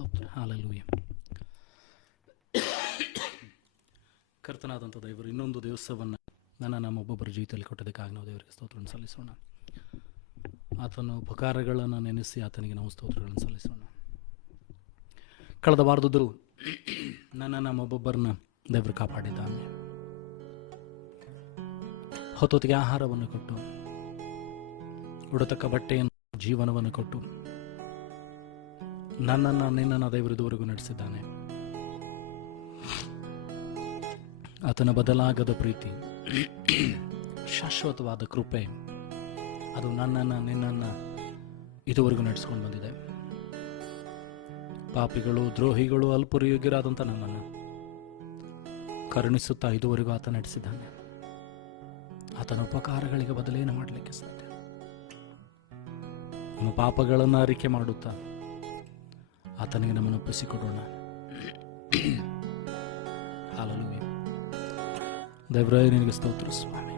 ಸ್ತೋತ್ರ. ಹಲ್ಲೆಲೂಯಾ. ಕರ್ತನಾದಂಥ ದೇವರು ಇನ್ನೊಂದು ದಿವಸವನ್ನು ನಮ್ಮೊಬ್ಬೊಬ್ಬರ ಜೀವಿತದಲ್ಲಿ ಕೊಟ್ಟದಕ್ಕಾಗಿ ನಾವು ದೇವರಿಗೆ ಸ್ತೋತ್ರವನ್ನು ಸಲ್ಲಿಸೋಣ. ಆತನ ಉಪಕಾರಗಳನ್ನು ನೆನೆಸಿ ಆತನಿಗೆ ನಾವು ಸ್ತೋತ್ರಗಳನ್ನು ಸಲ್ಲಿಸೋಣ. ಕಳೆದ ವಾರದಲ್ಲೂ ನಮ್ಮೊಬ್ಬೊಬ್ಬರನ್ನ ದೇವರು ಕಾಪಾಡಿದ್ದಾನೆ. ಹೊತ್ತೊತ್ತಿಗೆ ಆಹಾರವನ್ನು ಕೊಟ್ಟು, ಉಡತಕ್ಕ ಬಟ್ಟೆಯನ್ನು, ಜೀವನವನ್ನು ಕೊಟ್ಟು ನಿನ್ನನ್ನು ದೇವರು ಇದುವರೆಗೂ ನಡೆಸಿದ್ದಾನೆ. ಆತನ ಬದಲಾಗದ ಪ್ರೀತಿ, ಶಾಶ್ವತವಾದ ಕೃಪೆ, ಅದು ನಿನ್ನನ್ನು ಇದುವರೆಗೂ ನಡೆಸ್ಕೊಂಡು ಬಂದಿದೆ. ಪಾಪಿಗಳು, ದ್ರೋಹಿಗಳು, ಅಲ್ಪಯೋಗ್ಯರಾದಂಥ ನಮ್ಮನ್ನು ಕರುಣಿಸುತ್ತಾ ಇದುವರೆಗೂ ಆತ ನಡೆಸಿದ್ದಾನೆ. ಆತನ ಉಪಕಾರಗಳಿಗೆ ಬದಲೇನು ಮಾಡಲಿಕ್ಕೆ ಸಾಧ್ಯ? ನಮ್ಮ ಪಾಪಗಳನ್ನು ಅರಿಕೆ ಮಾಡುತ್ತಾ ಆತನಿಗೆ ನಮ್ಮನ್ನು ಒಪ್ಪಿಸಿಕೊಡೋಣ. ಹಲ್ಲೆಲೂಯಾ. ದೇವರೇ, ನಿನಗೆ ಸ್ತೋತ್ರ ಸ್ವಾಮಿ.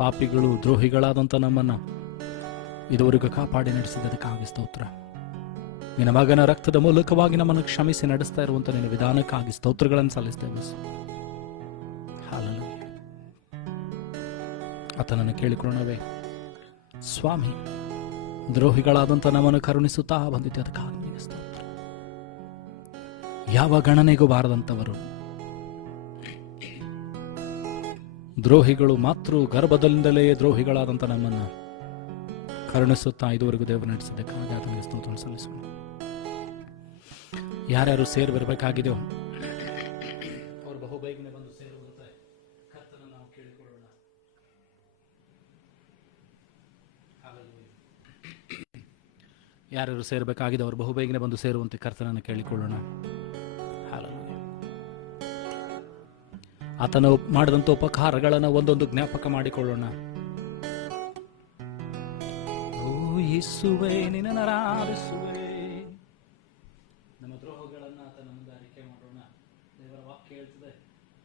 ಪಾಪಿಗಳು, ದ್ರೋಹಿಗಳಾದಂಥ ನಮ್ಮನ್ನು ಇದುವರೆಗೂ ಕಾಪಾಡಿ ನಡೆಸಿದ್ದಕ್ಕಾಗಿ ಸ್ತೋತ್ರ. ನಿನ್ನ ಮಗನ ರಕ್ತದ ಮೂಲಕವಾಗಿ ನಮ್ಮನ್ನು ಕ್ಷಮಿಸಿ ನಡೆಸ್ತಾ ಇರುವಂಥ ನಿನ್ನ ವಿಧಾನಕ್ಕಾಗಿ ಸ್ತೋತ್ರಗಳನ್ನು ಸಲ್ಲಿಸ್ತೇವೆ. ಹಲ್ಲೆಲೂಯಾ. ಆತನನ್ನು ಕೇಳಿಕೊಳ್ಳೋಣವೇ ಸ್ವಾಮಿ. ದ್ರೋಹಿಗಳಾದಂಥ ನಮ್ಮನ್ನು ಕರುಣಿಸುತ್ತಾ ಬಂದಿದ್ದೆ, ಅದಕ್ಕಾಗಿ ನಿನಗೆ ಸ್ತೋತ್ರ. ಯಾವ ಗಣನೆಗೂ ಬಾರದಂಥವರು, ದ್ರೋಹಿಗಳು, ಮಾತೃ ಗರ್ಭದಲ್ಲಿಂದಲೇ ದ್ರೋಹಿಗಳಾದಂಥ ನಮ್ಮನ್ನು ಕರುಣಿಸುತ್ತಾ ಇದುವರೆಗೂ ದೇವರು ನಡೆಸಿದ್ದಕ್ಕಾಗಿ ಆತನಿಗೆ ಸ್ತೋತ್ರವನ್ನು ಸಲ್ಲಿಸೋಣ. ಯಾರ್ಯಾರು ಸೇರಿ ಬರಬೇಕಾಗಿದೆಯೋ ಅವರು ಬಹುಬೇಗನೆ ಬಂದು ಸೇರುವಂತೆ ಕರ್ತನನ್ನು ನಾವು ಕೇಳಿಕೊಳ್ಳೋಣ. ಯಾರ್ಯಾರು ಸೇರಬೇಕಾಗಿದೆ ಅವರು ಬಹುಬೇಗನೆ ಬಂದು ಸೇರುವಂತೆ ಕರ್ತನನ್ನು ಕೇಳಿಕೊಳ್ಳೋಣ. ಆತನ ಮಾಡಿದಂಥ ಉಪಕಾರಗಳನ್ನು ಒಂದೊಂದು ಜ್ಞಾಪಕ ಮಾಡಿಕೊಳ್ಳೋಣ. ಓ ಯೇಸುವೇ, ನಿನ್ನನ್ನು ಆರಾಧಿಸುವೆ. ನಮ್ಮ ದ್ರೋಹಗಳನ್ನು ಆತನ ಮುಂದೆ ಅರಿಕೆ ಮಾಡೋಣ. ದೇವರ ವಾಕ್ಯ ಹೇಳ್ತದೆ,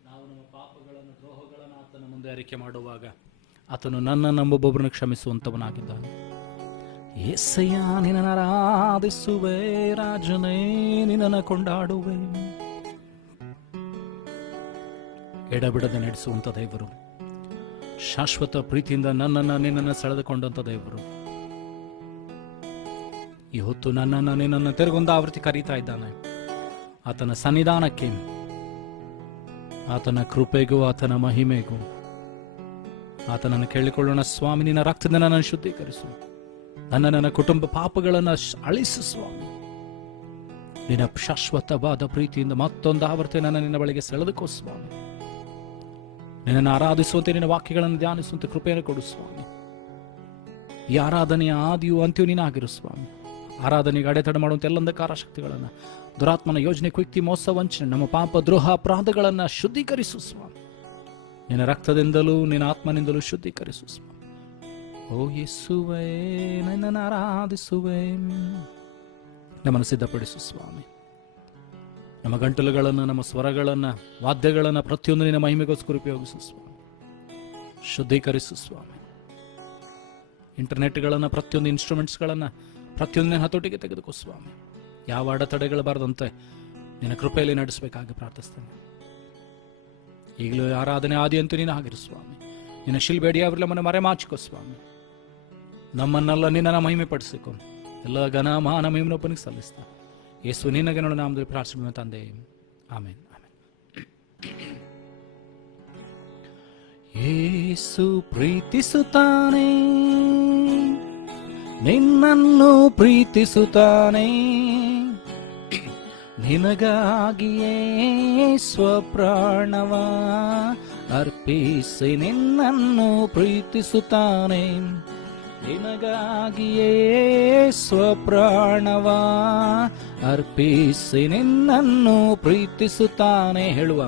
ನಾವು ನಮ್ಮ ಪಾಪಗಳನ್ನು, ದ್ರೋಹಗಳನ್ನು ಆತನ ಮುಂದೆ ಅರಿಕೆ ಮಾಡುವಾಗ ಆತನು ನಮ್ಮೊಬ್ಬೊಬ್ಬರನ್ನು ಕ್ಷಮಿಸುವಂತವನಾಗಿದ್ದಾನೆ. ಯೇಸಯ್ಯ, ನಿನ್ನನ್ನು ಆರಾಧಿಸುವೆ. ರಾಜನೇ, ನಿನ್ನನ್ನು ಕೊಂಡಾಡುವೆ. ಎಡಬಿಡದೆ ನಡೆಸುವಂಥ ದೇವರು, ಶಾಶ್ವತ ಪ್ರೀತಿಯಿಂದ ನಿನ್ನನ್ನು ಸೆಳೆದುಕೊಂಡಂಥ ದೇವರು, ಈ ಹೊತ್ತು ನಿನ್ನನ್ನು ತಿರುಗೊಂದು ಆವೃತ್ತಿ ಕರೀತಾ ಇದ್ದಾನೆ. ಆತನ ಸನ್ನಿಧಾನಕ್ಕೆ, ಆತನ ಕೃಪೆಗೂ, ಆತನ ಮಹಿಮೆಗೂ ಆತನನ್ನು ಕೇಳಿಕೊಳ್ಳೋಣ. ಸ್ವಾಮಿ, ನಿನ್ನ ರಕ್ತದಿಂದ ನನ್ನನ್ನು ಶುದ್ಧೀಕರಿಸು. ನನ್ನ ಕುಟುಂಬ ಪಾಪಗಳನ್ನು ಅಳಿಸು ಸ್ವಾಮಿ. ನಿನ್ನ ಶಾಶ್ವತವಾದ ಪ್ರೀತಿಯಿಂದ ಮತ್ತೊಂದು ಆವೃತ್ತಿ ನಿನ್ನ ಬಳಿಗೆ ಸೆಳೆದುಕೋ ಸ್ವಾಮಿ. ನಿನ್ನನ್ನು ಆರಾಧಿಸುವಂತೆ, ನಿನ್ನ ವಾಕ್ಯಗಳನ್ನು ಧ್ಯಾನಿಸುವಂತೆ ಕೃಪೆಯನ್ನು ಕೊಡು ಸ್ವಾಮಿ. ಈ ಆರಾಧನೆಯ ಆದಿಯು ಅಂತ್ಯವು ನೀನಾಗಿರು ಸ್ವಾಮಿ. ಆರಾಧನೆಗೆ ಅಡೆತಡೆ ಮಾಡುವಂತೆ ಎಲ್ಲ ಅಂಧಕಾರ ಶಕ್ತಿಗಳನ್ನು, ದುರಾತ್ಮನ ಯೋಜನೆ, ಕುಯುಕ್ತಿ, ಮೋಸ, ವಂಚನೆ, ನಮ್ಮ ಪಾಪ, ದ್ರೋಹ, ಅಪರಾಧಗಳನ್ನು ಶುದ್ಧೀಕರಿಸು ಸ್ವಾಮಿ. ನಿನ್ನ ರಕ್ತದಿಂದಲೂ ನಿನ್ನ ಆತ್ಮನಿಂದಲೂ ಶುದ್ಧೀಕರಿಸು ಸ್ವಾಮಿ. ಓ ಯೇಸುವೇ, ನನ್ನನ್ನು ಆರಾಧಿಸುವೆ. ನಮ್ಮನ್ನು ಸಿದ್ಧಪಡಿಸು ಸ್ವಾಮಿ. ನಮ್ಮ ಗಂಟಲುಗಳನ್ನು, ನಮ್ಮ ಸ್ವರಗಳನ್ನು, ವಾದ್ಯಗಳನ್ನು ಪ್ರತಿಯೊಂದು ನಿನ್ನ ಮಹಿಮೆಗೋಸ್ಕರ ಉಪಯೋಗಿಸು ಸ್ವಾಮಿ. ಶುದ್ಧೀಕರಿಸು ಸ್ವಾಮಿ. ಇಂಟರ್ನೆಟ್ಗಳನ್ನು, ಪ್ರತಿಯೊಂದು ಇನ್ಸ್ಟ್ರೂಮೆಂಟ್ಸ್ಗಳನ್ನು ಪ್ರತಿಯೊಂದಿನ ಹತೋಟಿಗೆ ತೆಗೆದುಕೋ ಸ್ವಾಮಿ. ಯಾವ ಅಡೆತಡೆಗಳು ಬಾರದಂತೆ ನಿನ್ನ ಕೃಪೆಯಲ್ಲಿ ನಡೆಸಬೇಕಾಗಿ ಪ್ರಾರ್ಥಿಸ್ತೇನೆ. ಈಗಲೂ ಆರಾಧನೆ ಆದಿಯಂತೂ ನೀನು ಆಗಿರು ಸ್ವಾಮಿ. ನಿನ್ನ ಶಿಲ್ಬೇಡಿಯಾವರೆಲ್ಲ ನಮ್ಮನ್ನು ಮರೆಮಾಚಿಕೋ ಸ್ವಾಮಿ. ನಮ್ಮನ್ನೆಲ್ಲ ನಿನ್ನನ್ನು ಮಹಿಮೆ ಪಡಿಸಿಕೊ. ಎಲ್ಲ ಘನ ಮಾನ ಮಹಿಮೆನೊಬ್ಬನಿಗೆ ಸಲ್ಲಿಸ್ತಾ ಯೇಸು ನಿನಗೆ ನೋಡ ನಾಮದಲ್ಲಿ ಪ್ರಾರ್ಥನೆ ತಂದೆ, ಆಮೇನ್. ಯೇಸು ಪ್ರೀತಿಸುತ್ತಾನೆ, ನಿನ್ನನ್ನು ಪ್ರೀತಿಸುತ್ತಾನೆ. ನಿನಗಾಗಿಯೇ ಸ್ವಪ್ರಾಣವ ಅರ್ಪಿಸಿ ನಿನ್ನನ್ನು ಪ್ರೀತಿಸುತ್ತಾನೆ. ನಿನಗಾಗಿಯೇ ಸ್ವಪ್ರಾಣವ ಅರ್ಪಿಸಿ ನಿನ್ನನ್ನು ಪ್ರೀತಿಸುತ್ತಾನೆ. ಹೇಳುವ,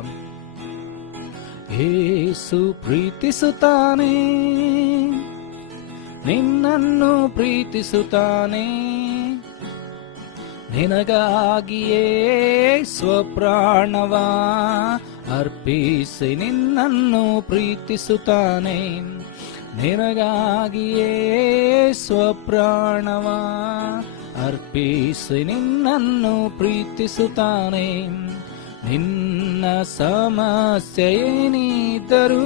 ಯೇಸು ಪ್ರೀತಿಸುತ್ತಾನೆ, ನಿನ್ನನ್ನು ಪ್ರೀತಿಸುತ್ತಾನೆ. ನಿನಗಾಗಿಯೇ ಸ್ವಪ್ರಾಣವ ಅರ್ಪಿಸಿ ನಿನ್ನನ್ನು ಪ್ರೀತಿಸುತ್ತಾನೆ. ನಿನಗಾಗಿಯೇ ಸ್ವಪ್ರಾಣವ ಅರ್ಪಿಸಿ ನಿನ್ನನ್ನು ಪ್ರೀತಿಸುತ್ತಾನೆ. ನಿನ್ನ ಸಮಸ್ಯೆ ಏನಿದ್ದರೂ,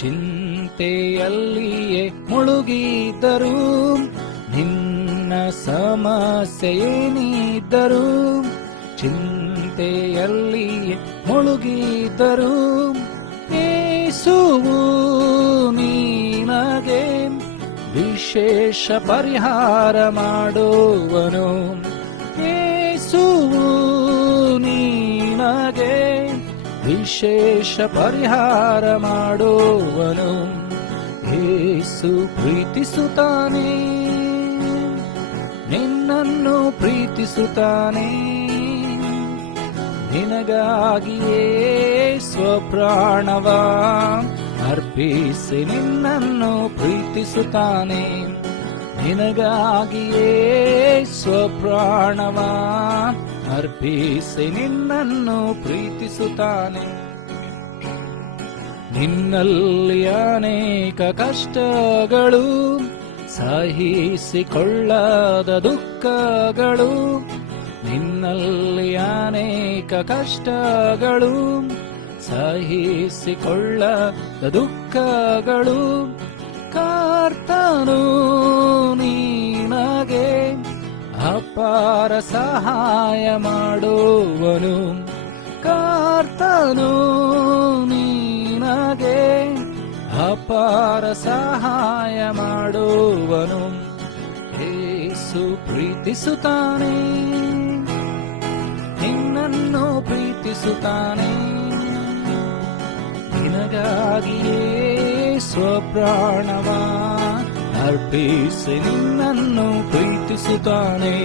ಚಿಂತೆಯಲ್ಲಿಯೇ ಮುಳುಗಿದ್ದರೂ, ನಿನ್ನ ಸಮಸ್ಯೆ ಏನಿದ್ದರೂ, ಚಿಂತೆಯಲ್ಲಿಯೇ ಮುಳುಗಿದ್ದರೂ, ಯೇಸುವು ನಿನಗೆ ವಿಶೇಷ ಪರಿಹಾರ ಮಾಡುವನು. ಯೇಸುವು ನಿನಗೆ ವಿಶೇಷ ಪರಿಹಾರ ಮಾಡುವನು. ಯೇಸು ಪ್ರೀತಿಸುತ್ತಾನೆ, ನಿನ್ನನ್ನು ಪ್ರೀತಿಸುತ್ತಾನೆ. ನಿನಗಾಗಿಯೇ ಸ್ವಪ್ರಾಣವ ಅರ್ಪಿಸಿ ನಿನ್ನನ್ನು ಪ್ರೀತಿಸುತ್ತಾನೆ. ನಿನಗಾಗಿಯೇ ಸ್ವಪ್ರಾಣವ ಅರ್ಪಿಸಿ ನಿನ್ನನ್ನು ಪ್ರೀತಿಸುತ್ತಾನೆ. ನಿನ್ನಲ್ಲಿ ಅನೇಕ ಕಷ್ಟಗಳು, ಸಹಿಸಿಕೊಳ್ಳದ ದುಃಖಗಳು, ನಿನ್ನಲ್ಲಿ ಅನೇಕ ಕಷ್ಟಗಳು, ಸಹಿಸಿಕೊಳ್ಳದ ದುಃಖಗಳು, ಕರ್ತನು ನಿನಗೆ ಅಪಾರ ಸಹಾಯ ಮಾಡುವನು. ಕರ್ತನು ನಿನಗೆ ಅಪಾರ ಸಹಾಯ ಮಾಡುವನು. ಯೇಸು ಪ್ರೀತಿಸುತ್ತಾನೆ, ನಿನ್ನನ್ನು ಪ್ರೀತಿಸುತ್ತಾನೆ. ನಿನಗಾಗಿಯೇ ಸ್ವಪ್ರಾಣವ ಅರ್ಪಿಸಿ ನಿನ್ನನ್ನು ಪ್ರೀತಿಸುತ್ತಾನೆ.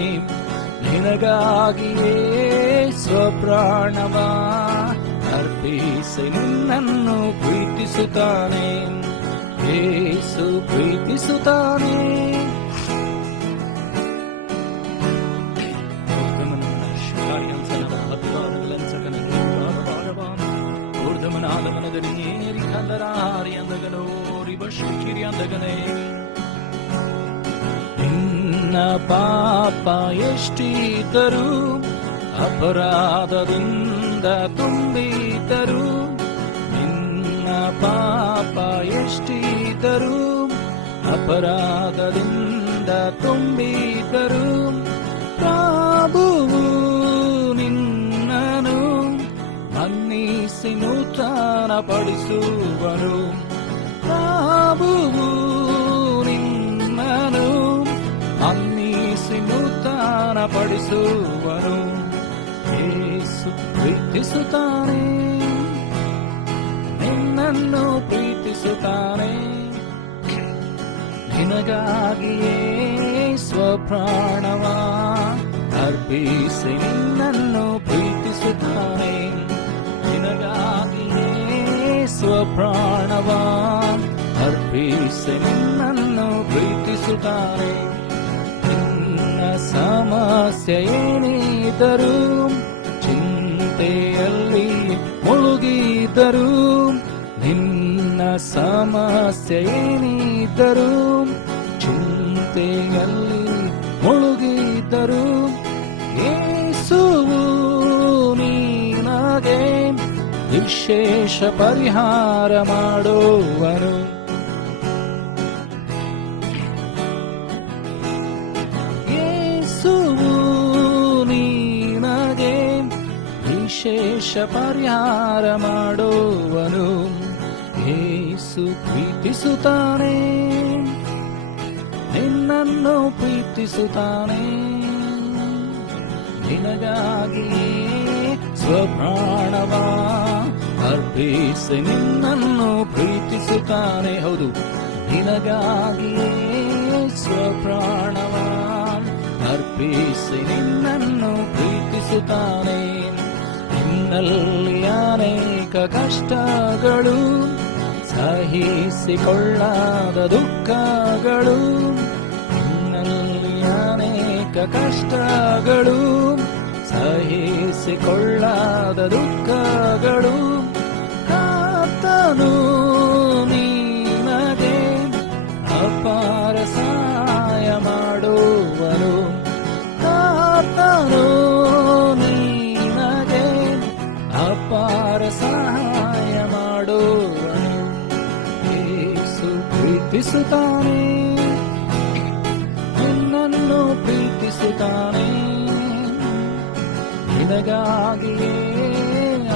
ನಿನಗಾಗಿಯೇ ಸ್ವಪ್ರಾಣವ ಅರ್ಪಿಸಿ ನಿನ್ನನ್ನು ಪ್ರೀತಿಸುತ್ತಾನೆ. ಯೇಸು ಪ್ರೀತಿಸುತ್ತಾನೆ. ನಿನ್ನ ಪಾಪ ಎಷ್ಟಿದ್ದರೂ, ಅಪರಾಧದಿಂದ ತುಂಬಿದ್ದರೂ, ನಿನ್ನ ಪಾಪ ಎಷ್ಟಿದ್ದರೂ, ಅಪರಾಧದಿಂದ ತುಂಬಿದ್ದರೂ, ಪ್ರಭುವು ನಿನ್ನನು ಮನ್ನಿಸಿ ನೂತನ ಪಡಿಸುವನು. ಪ್ರಭುವು ನಿನ್ನನು ಮನ್ನಿಸಿ ನೂತನ ಪಡಿಸುವನು. ಯೇಸು ಪ್ರೀತಿಸುತ್ತಾನೆ, ನಿನ್ನನ್ನು ಪ್ರೀತಿಸುತ್ತಾನೆ. ನಿನಗಾಗಿಯೇ ಸ್ವಪ್ರಾಣವ ಅರ್ಪಿಸಿ ನಿನ್ನನ್ನು ಪ್ರೀತಿಸುತ್ತಾನೆ. ನಿನಗಾಗಿಯೇ ಸ್ವಪ್ರಾಣವ ಅರ್ಪಿಸಿ ನಿನ್ನನ್ನು ಪ್ರೀತಿಸುತ್ತಾನೆ. ನಿನ್ನ ಸಮಸ್ಯೆ ಏನಿದ್ದರೂ, ಚಿಂತೆಯಲ್ಲಿ ಮುಳುಗಿದ್ದರೂ, ನಿನ್ನ ಸಮಸ್ಯೆ ಏನಿದ್ದರೂ, ಚಿಂತೆಯಲ್ಲಿ ಮುಳುಗಿದ್ದರೂ, ಯೇಸುವು ನಿನಗೆ ವಿಶೇಷ ಪರಿಹಾರ ಮಾಡುವನು. ಯೇಸುವು ನಿನಗೆ ವಿಶೇಷ ಪರಿಹಾರ ಮಾಡುವನು. ಯೇಸು ಪ್ರೀತಿಸುತ್ತಾನೆ, ನಿನ್ನನ್ನು ಪ್ರೀತಿಸುತ್ತಾನೆ. ನಿನಗಾಗಿಯೇ ಸ್ವಪ್ರಾಣವ ಅರ್ಪಿಸಿ ನಿನ್ನನ್ನು ಪ್ರೀತಿಸುತ್ತಾನೆ. ಹೌದು, ನಿನಗಾಗಿಯೇ ಸ್ವಪ್ರಾಣವ ಅರ್ಪಿಸಿ ನಿನ್ನನ್ನು ಪ್ರೀತಿಸುತ್ತಾನೆ. ನಿನ್ನಲ್ಲಿ ಅನೇಕ ಕಷ್ಟಗಳು, ಸಹಿಸಿಕೊಳ್ಳದ ದುಃಖಗಳು, ನಿನ್ನಲ್ಲಿ ಅನೇಕ ಕಷ್ಟಗಳು, ಸಹಿಸಿಕೊಳ್ಳದ ದುಃಖಗಳು, ಕರ್ತನು ನಿನಗೆ ಪ್ರೀತಿಸುತ್ತಾನೆ, ನಿನ್ನನ್ನು ಪ್ರೀತಿಸುತ್ತಾನೆ. ನಿನಗಾಗಿಯೇ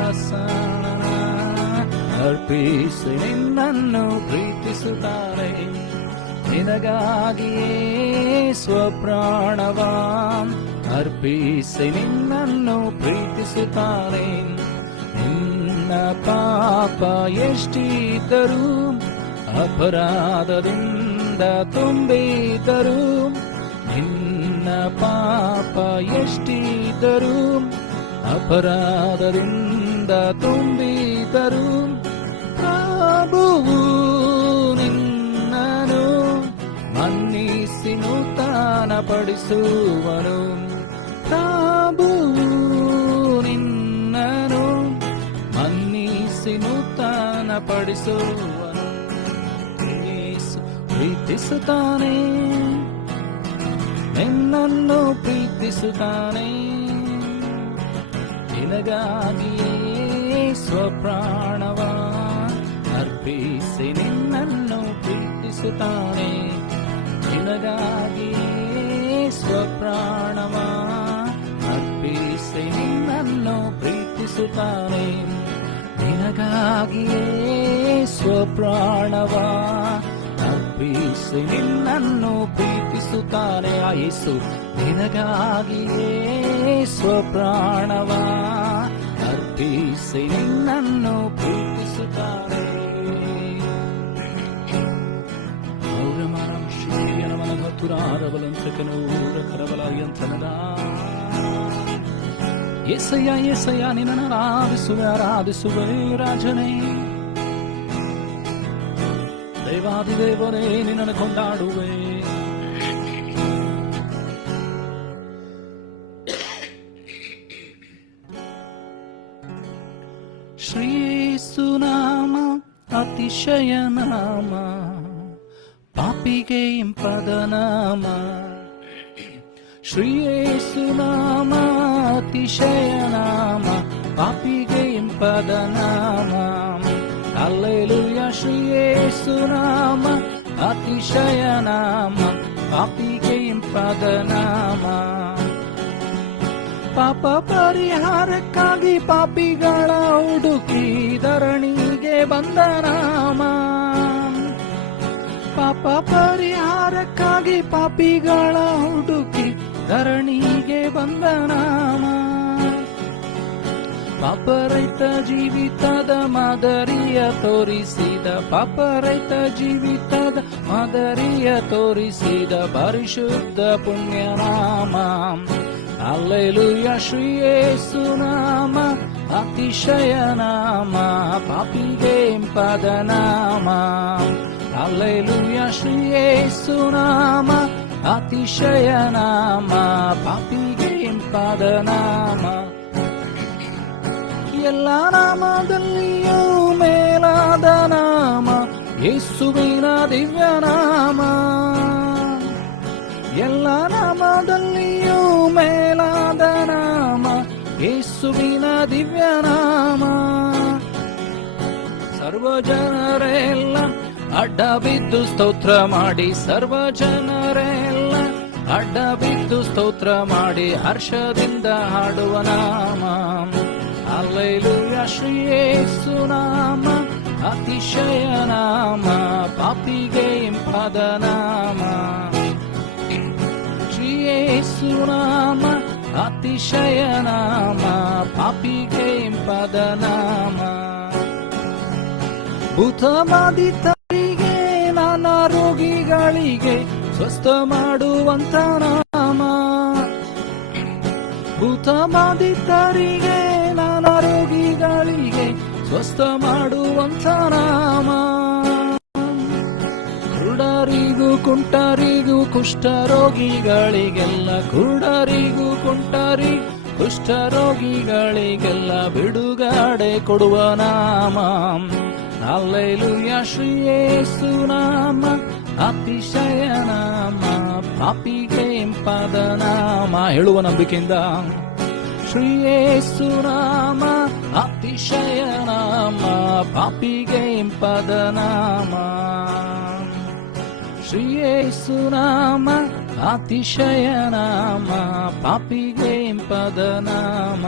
ಆಸನ ಅರ್ಪಿಸಿ ನಿನ್ನನ್ನು ಪ್ರೀತಿಸುತ್ತಾನೆ. ನಿನಗಾಗಿಯೇ ಸ್ವಪ್ರಾಣವ ಅರ್ಪಿಸಿ ನಿನ್ನನ್ನು ಪ್ರೀತಿಸುತ್ತಾನೆ. ನಿನ್ನ ಪಾಪ ಎಷ್ಟಿದ್ದರೂ, ಅಪರಾಧದಿಂದ ತುಂಬಿದ್ದರೂ, ನಿನ್ನ ಪಾಪ ಎಷ್ಟಿದ್ದರೂ, ಅಪರಾಧದಿಂದ ತುಂಬಿದ್ದರೂ, ಪ್ರಭುವು ನಿನ್ನನು ಮನ್ನಿಸಿ ನೂತನ ಪಡಿಸುವನು. ಪ್ರಭುವು ನಿನ್ನನು ಮನ್ನಿಸಿ ನೂತನ ಪಡಿಸುವನು. ಯೇಸು ಪ್ರೀತಿಸುತ್ತಾನೆ, ನಿನ್ನನ್ನು ಪ್ರೀತಿಸುತ್ತಾನೆ. ನಿನಗಾಗಿಯೇ ಸ್ವಪ್ರಾಣವ ಅರ್ಪಿಸಿ ನಿನ್ನನ್ನು ಪ್ರೀತಿಸುತ್ತಾನೆ. ನಿನಗಾಗಿಯೇ ಸ್ವಪ್ರಾಣವ ಅರ್ಪಿಸಿ ನಿನ್ನನ್ನು ಪ್ರೀತಿಸುತ್ತಾನೆ. ನಿನಗಾಗಿಯೇ ಸ್ವಪ್ರಾಣವ ಅರ್ಪಿಸಿ ನಿನ್ನನ್ನು ಪ್ರೀತಿಸುತ್ತಾನೆ. ಆ ಯೇಸು ನಿನಗಾಗಿಯೇ ಸ್ವಪ್ರಾಣವ ಅರ್ಪಿಸಿ ನಿನ್ನನ್ನು ಪ್ರೀತಿಸುತ್ತಾನೆ. ಏಸಯ್ಯ ಏಸಯ್ಯ ನಿನ್ನನ್ನು ಆರಾಧಿಸುವೆ ಆರಾಧಿಸುವೆ ರಾಜನೇ. ದೇವಾದಿದೇವರೇ ನಿನ್ನನ್ನು ಕೊಂಡಾಡುವೆ. ಶ್ರೀಯೇಸುನಾಮ ಅತಿಶಯ ನಾಮ, ಪಾಪಿಗೆ ಇಂಪದ ನಾಮ. ಶ್ರೀಯೇಸುನಾಮ ಅತಿಶಯ ನಾಮ, ಪಾಪಿಗೆ ಇಂಪದ ನಾಮ. ಹಲ್ಲೆಲೂಯಾ. ಶ್ರೀಯೇಸುನಾಮ ಅತಿಶಯ ನಾಮ, ಪಾಪಿಗೆ ಇಂಪದ ನಾಮ. ಪಾಪ ಪರಿಹಾರಕ್ಕಾಗಿ ಪಾಪಿಗಳ ಹುಡುಕಿ ಧರಣಿಗೆ ಬಂದ ನಾಮ. ಪಾಪ ಪರಿಹಾರಕ್ಕಾಗಿ ಪಾಪಿಗಳ ಹುಡುಕಿ ಧರಣಿಗೆ ಬಂದ ನಾಮ. ಪಾಪರಹಿತ ಜೀವಿತದ ಮಾದರಿಯ ತೋರಿಸಿದ, ಪಾಪರಹಿತ ಜೀವಿತದ ಮಾದರಿಯ ತೋರಿಸಿದ ಪರಿಶುದ್ಧ ಪುಣ್ಯ ನಾಮ. ಹಲ್ಲೆಲೂಯಾ. ಶ್ರೀಯೇಸುನಾಮ ಅತಿಶಯ ನಾಮ, ಪಾಪಿಗೆ ಇಂಪದ ನಾಮ. ಹಲ್ಲೆಲೂಯಾ. ಶ್ರೀಯೇಸುನಾಮ ಅತಿಶಯ ನಾಮ, ಪಾಪಿಗೆ ಇಂಪದ ನಾಮ. ಎಲ್ಲ ನಾಮದಲ್ಲಿಯೂ ಮೇಲಾದ ನಾಮ ಯೇಸುವಿನ ದಿವ್ಯ ನಾಮ. ಎಲ್ಲ ನಾಮದಲ್ಲಿಯೂ ಮೇಲಾದ ನಾಮ ಯೇಸುವಿನ ದಿವ್ಯ ನಾಮ. ಸರ್ವ ಜನರೆಲ್ಲ ಅಡ್ಡ ಬಿದ್ದು ಸ್ತೋತ್ರ ಮಾಡಿ, ಸರ್ವ ಜನರೆಲ್ಲ ಅಡ್ಡ ಬಿದ್ದು ಸ್ತೋತ್ರ ಮಾಡಿ ಹರ್ಷದಿಂದ ಹಾಡುವ ನಾಮ. ಹಲ್ಲೆಲೂಯಾ. ಶ್ರೀಯೇಸುನಾಮ ಅತಿಶಯ ನಾಮ, ಪಾಪಿಗೆ ಇಂಪದ ನಾಮ. ಶ್ರೀಯೇಸುನಾಮ ಅತಿಶಯ ನಾಮ, ಪಾಪಿಗೆ ಇಂಪದ ನಾಮ. ಭೂತಬಾಧಿತರಿಗೆ ನಾನಾ ರೋಗಿಗಳಿಗೆ ಸ್ವಸ್ಥ ಮಾಡುವಂತ ನಾಮ. ಭೂತಬಾಧಿತರಿಗೆ ನಾನಾ ರೋಗಿಗಳಿಗೆ ಸ್ವಸ್ಥ ಮಾಡುವಂತ ನಾಮ. ಕುರುಡರಿಗೂ ಕುಂಟರಿಗೂ ಕುಷ್ಠರೋಗಿಗಳಿಗೆಲ್ಲ, ಕುರುಡರಿಗೂ ಕುಷ್ಠರೋಗಿಗಳಿಗೆಲ್ಲ ಬಿಡುಗಡೆ ಕೊಡುವ ನಾಮ. ಹಲ್ಲೆಲೂಯಾ. ಶ್ರೀಯೇಸುನಾಮ ಅತಿಶಯ ನಾಮ, ಪಾಪಿಗೆ ಇಂಪದ ನಾಮ. ಹೇಳುವ ನಂಬಿಕೆಯಿಂದ. ಶ್ರೀಯೇಸುನಾಮ ಅತಿಶಯ ನಾಮ, ಪಾಪಿಗೆ ಇಂಪದ ನಾಮ. ಶ್ರೀ ಯೇಸು ನಾಮ ಅತಿಶಯ ನಾಮ, ಪಾಪಿಗೆ ಪದ ನಾಮ.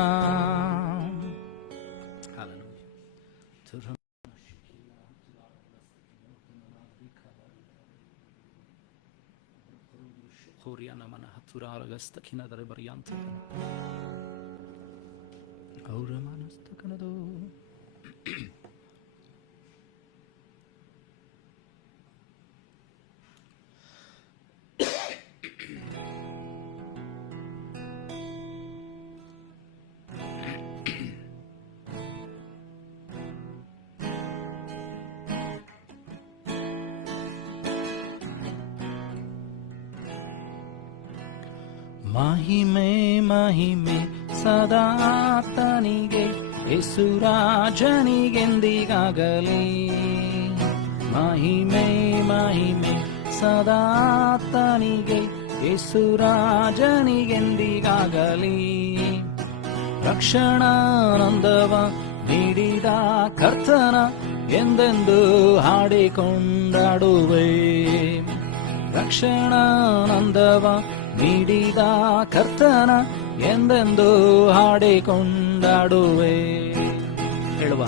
ನಮನ ಹತ್ತುರಾರಗಸ್ತಕಿನ ದರೆ ಬರಿಯಾಂತ ಅವರ ಮನಸ್ತಕನದು. ಮಹಿಮೆ ಮಹಿಮೆ ಸದಾತನಿಗೆ, ಯೇಸು ರಾಜನಿಗೆಂದಿಗಾಗಲಿ. ಮಹಿಮೆ ಮಹಿಮೆ ಸದಾತನಿಗೆ, ಯೇಸು ರಾಜನಿಗೆಂದಿಗಾಗಲಿ. ರಕ್ಷಣಾನಂದವ ನೀಡಿದ ಕರ್ತನ ಎಂದೆಂದು ಹಾಡಿಕೊಂಡಾಡುವೆ. ರಕ್ಷಣಾನಂದವ ನೀಡಿದ ಕರ್ತನ ಎಂದೆಂದು ಹಾಡಿಕೊಂಡಾಡುವೆ. ಹೇಳುವ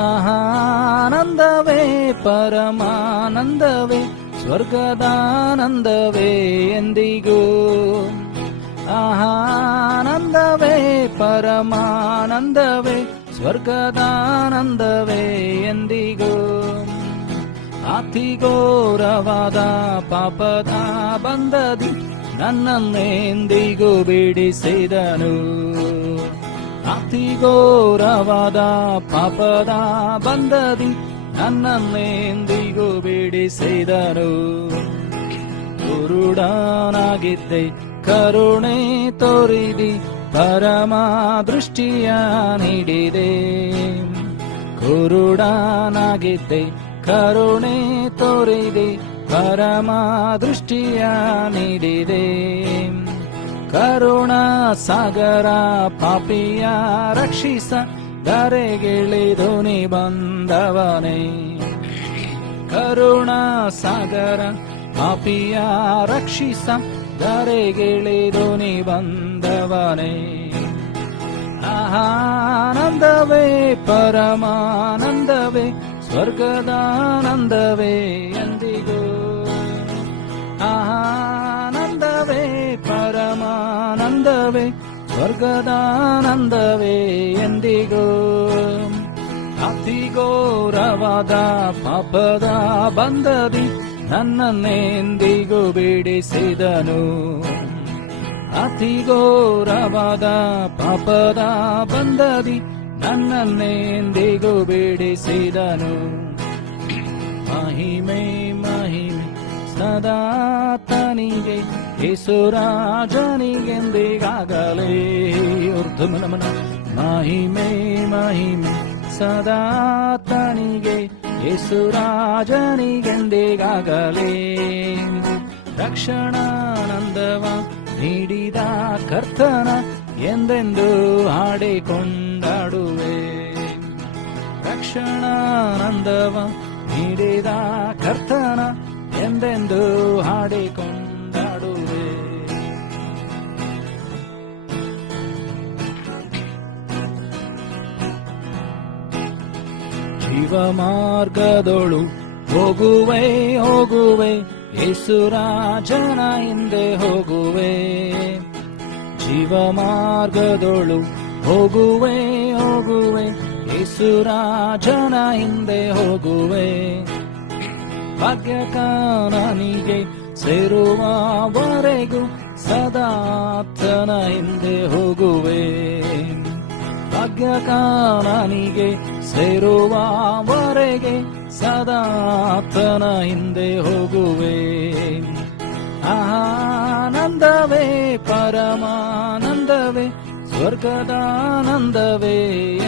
ಆನಂದವೇ ಪರಮಾನಂದವೇ, ಸ್ವರ್ಗದಾನಂದವೇ ಎಂದಿಗೂ. ಆನಂದವೇ ಪರಮಾನಂದವೇ, ಸ್ವರ್ಗದಾನಂದವೇ ಎಂದಿಗೂ. ಅತಿ ಘೋರವಾದ ಪಾಪದ ಬಂಧದಿ ನನ್ನನ್ನೆಂದಿಗೂ ಬಿಡಿಸಿದನು. ಅತಿ ಘೋರವಾದ ಪಾಪದ ಬಂಧದಿ ನನ್ನನ್ನೆಂದಿಗೂ ಬಿಡಿಸಿದನು. ಕುರುಡನಾಗಿದ್ದೆ ಕರುಣೆ ತೋರಿದಿ, ಪರಮ ದೃಷ್ಟಿಯ ನೀಡಿದೆ. ಕುರುಡನಾಗಿದ್ದೆ ಕರುಣೆ ತೋರಿದೆ, ಪರಮ ದೃಷ್ಟಿಯ ನೀಡಿದೆ. ಕರುಣಾ ಸಾಗರ ಪಾಪಿಯ ರಕ್ಷಿಸ, ಧರೆಗಿಳಿದು ನೀ ಬಂದವನೇ. ಕರುಣಾ ಸಾಗರ ಪಾಪಿಯ ರಕ್ಷಿಸ, ಧರೆಗಿಳಿದು ನೀ ಬಂದವನೇ. ಆನಂದವೇ ಪರಮಾನಂದವೇ, ಸ್ವರ್ಗದಾನಂದವೇ ಎಂದಿಗೂ. ಆನಂದವೇ ಪರಮಾನಂದವೇ, ಸ್ವರ್ಗದಾನಂದವೇ ಎಂದಿಗೂ. ಅತಿ ಘೋರವಾದ ಪಾಪದ ಬಂಧದಿ ನನ್ನನ್ನೆಂದಿಗೂ ಬಿಡಿಸಿದನು. ಅತಿ ಘೋರವಾದ ಪಾಪದ ಬಂಧದಿ ನನ್ನನ್ನೆಂದಿಗೂ ಬಿಡಿಸಿದನು. ಮಹಿಮೆ ಮಹಿಮೆ ಸದಾತನಿಗೆ, ಯೇಸು ರಾಜನಿಗೆಂದಿಗಾಗಲೇ. ಊರ್ಧ್ವಮನಮನ ಮಹಿಮೆ ಮಹಿಮೆ ಸದಾತನಿಗೆ, ಯೇಸು ರಾಜನಿಗೆಂದಿಗಾಗಲೇ. ರಕ್ಷಣಾನಂದವ ನೀಡಿದ ಕರ್ತನ ಎಂದೆಂದು ಹಾಡಿಕೊಂಡಾಡುವೆ. ರಕ್ಷಣಾನಂದವ ನೀಡಿದ ಕರ್ತನ ಎಂದೆಂದು ಹಾಡಿಕೊಂಡಾಡುವೆ. ಜೀವ ಮಾರ್ಗದೊಳು ಹೋಗುವೆ ಹೋಗುವೆ, ಯೇಸು ರಾಜನ ಹಿಂದೆ ಹೋಗುವೆ. ಜೀವ ಮಾರ್ಗದೊಳು ಹೋಗುವೆ ಹೋಗುವೆ, ಯೇಸು ರಾಜನ ಹಿಂದೆ ಹೋಗುವೆ. ಭಾಗ್ಯಕಾರನಿಗೆ ಸೇರುವವರೆಗೂ ಸದಾತನ ಹಿಂದೆ ಹೋಗುವೆ. ಭಾಗ್ಯಕಾರನಿಗೆ ಸೇರುವವರೆಗೆ ಸದಾತನ ಹಿಂದೆ ಹೋಗುವೆ. ಆನಂದವೇ ಪರಮಾನಂದವೇ, ಸ್ವರ್ಗದಾನಂದವೇ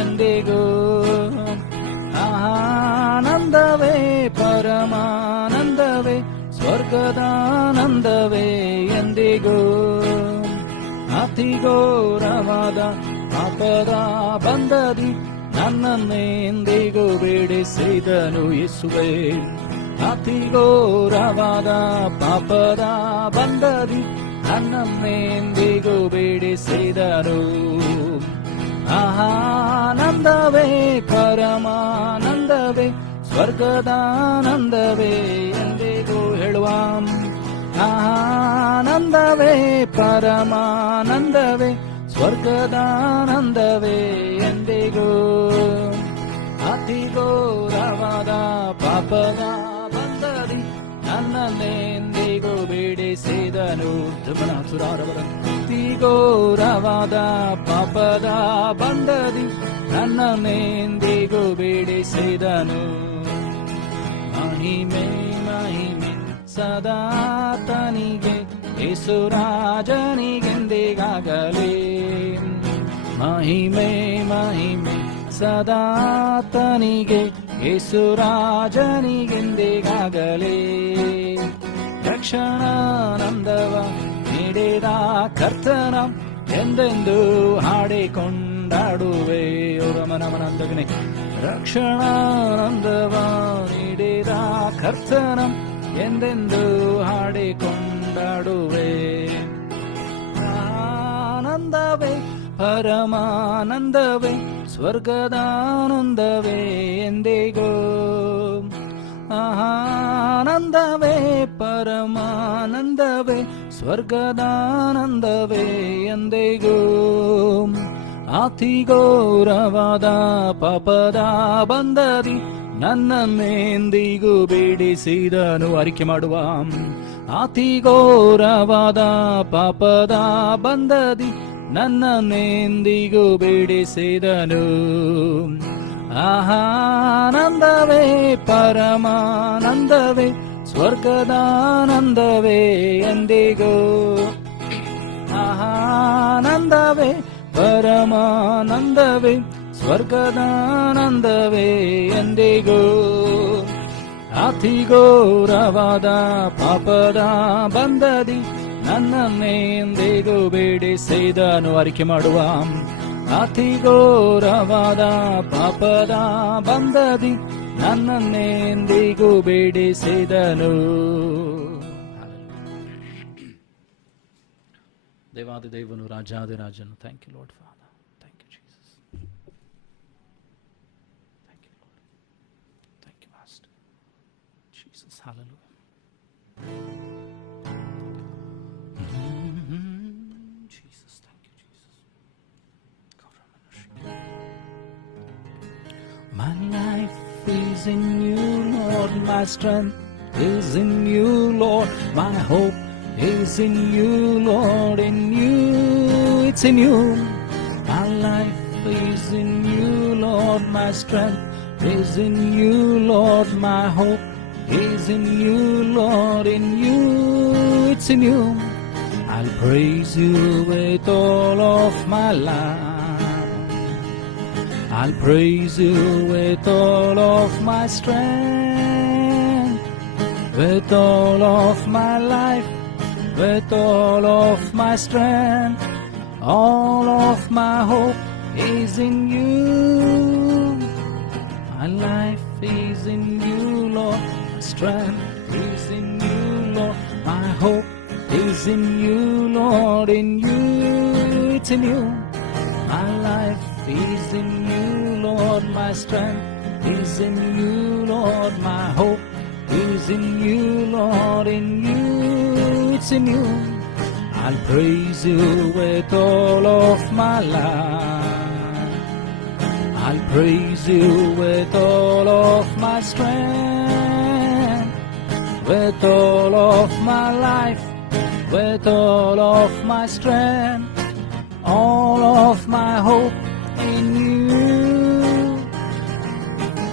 ಎಂದಿಗೂ. ಆನಂದವೇ ಪರಮಾನಂದವೇ, ಸ್ವರ್ಗದಾನಂದವೇ ಎಂದಿಗೂ. ಅತಿ ಘೋರವಾದ ಪಾಪದ ಬಂಧದಿ ನನ್ನನ್ನೆಂದಿಗೂ ಬಿಡಿಸಿದನು ಯೇಸುವೇ. ಅತಿ ಘೋರವಾದ ಪಾಪದ ಬಂಧದಿ ನನ್ನನ್ನೆಂದಿಗೂ ಬಿಡಿಸಿದನು. ಆನಂದವೇ ಪರಮಾನಂದವೇ ಸ್ವರ್ಗದಾನಂದವೇ ಎಂದಿಗೂ ಹೇಳುವ. ಆನಂದವೇ ಪರಮಾನಂದವೇ ಸ್ವರ್ಗದಾನಂದವೇ ಎಂದಿಗೂ. ಅತಿ ಘೋರವಾದ ಪಾಪದ ಬಂಧದಿ ನನ್ನನ್ನೆಂದಿಗೂ ಬಿಡಿಸಿದನು. ಅತಿ ಘೋರವಾದ ಪಾಪದ ಬಂಧದಿ ನನ್ನನ್ನೆಂದಿಗೂ ಬಿಡಿಸಿದನು. ಮಹಿಮೆ ಮಹಿಮೆ ಸದಾತನಿಗೆ ಯೇಸುರಾಜನಿಗೆಂದಿಗಾಗಲಿ. ಮಹಿಮೆ ಮಹಿಮೆ ಸದಾತನಿಗೆ ಯೇಸುರಾಜನಿಗೆಂದಿಗಾಗಲಿ. ರಕ್ಷಣಾನಂದವ ನೀಡಿದ ಕರ್ತನ ಎಂದೆಂದು ಹಾಡಿಕೊಂಡಾಡುವೆ. ರಮನಮನಂದಗನೆ ರಕ್ಷಣಾನಂದವ ನೀಡಿದ ಕರ್ತನ ಎಂದೆಂದು ಹಾಡಿಕೊಂಡಾಡುವೆ. ಆನಂದವೇ ಪರಮಾನಂದವೇ ಸ್ವರ್ಗದಾನಂದವೇ ಎಂದಿಗೂ. ಆನಂದವೇ ಪರಮಾನಂದವೇ ಸ್ವರ್ಗದಾನಂದವೇ ಎಂದಿಗೂ. ಅತಿ ಘೋರವಾದ ಪಾಪದ ಬಂಧದಿ ನನ್ನನ್ನೆಂದಿಗೂ ಬಿಡಿಸಿದನು. ಅರಿಕೆ ಮಾಡುವ. ಅತಿ ಘೋರವಾದ ಪಾಪದ ಬಂಧದಿ ನನ್ನನ್ನೆಂದಿಗೂ ಬಿಡಿಸಿದನು. ಆನಂದವೇ ಪರಮಾನಂದವೇ ಸ್ವರ್ಗದಾನಂದವೇ ಎಂದಿಗೂ. ಆನಂದವೇ ಪರಮಾನಂದವೇ ಸ್ವರ್ಗದಾನಂದವೇ ಎಂದಿಗೂ. ಅತಿ ಘೋರವಾದ ಪಾಪದ ಬಂಧದಿ ನನ್ನನ್ನೆಂದಿಗೂ ಬಿಡಿಸಿದನು. ಅರಿಕೆ ಮಾಡುವ. ಅತಿ ಘೋರವಾದ ಪಾಪದ ಬಂಧದಿ ನನ್ನನ್ನೆಂದಿಗೂ ಬಿಡಿಸಿದನು. ದೇವಾದಿ ದೇವನು ರಾಜಾದಿ ರಾಜನು. Thank you Lord Father. Thank you Jesus. Thank you Lord. Thank you master Jesus. Hallelujah. Jesus, thank you, Jesus. My life is in you, Lord. My strength is in you, Lord. My hope is in you, Lord. In you, it's in you. My life is in you, Lord. My strength is in you, Lord. My hope is in you, Lord. In you, it's in you. I'll praise you with all of my life. I'll praise you with all of my strength, with all of my life, with all of my strength. All of my hope is in you. My life is in you, Lord. My strength is in you, Lord. My hope is in you, Lord. In you, it's in you. My life is in you, Lord. My strength is in you, Lord. My hope is in you, Lord. In you, it's in you. I'll praise you with all of my life. I'll praise you with all of my strength, with all of my life, with all of my strength, all of my hope in you.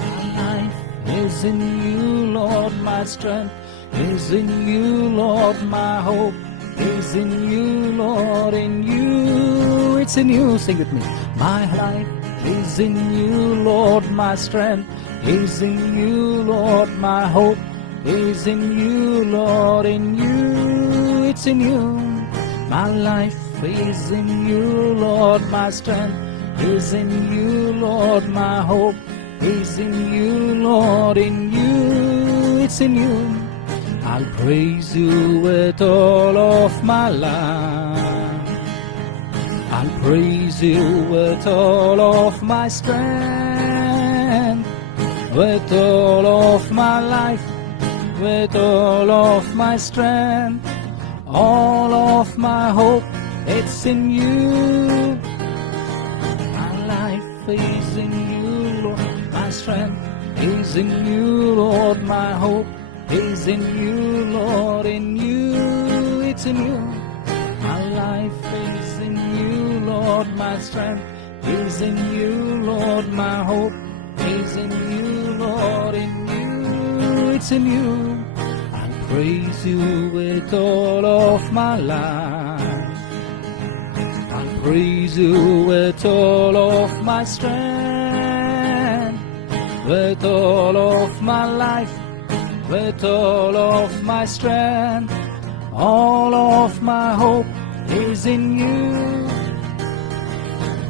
My life is in you, Lord. My strength is in you, Lord. My hope is in you, Lord. In you, it's in you. Sing with me. My life is in you, Lord. My strength is in you, Lord. My hope is in you, Lord. In you, it's in you. My life is in you, Lord. My strength is in you, Lord. My hope is in you, Lord. In you, it's it's in you. I'll praise you with all of my life. I'll praise you with all of my strength, with all of my life, with all of my strength, all of my hope, it's in you. My life is in you, Lord, my strength is in you, Lord, my hope is in you, Lord, in you, it's in you. My life is in you, Lord, my strength is in you, Lord, my hope is in you, Lord, in you, it's in you. I'll praise you with all of my life. I'll praise you with all of my strength, with all of my life, with all of my strength, all of my hope is in you.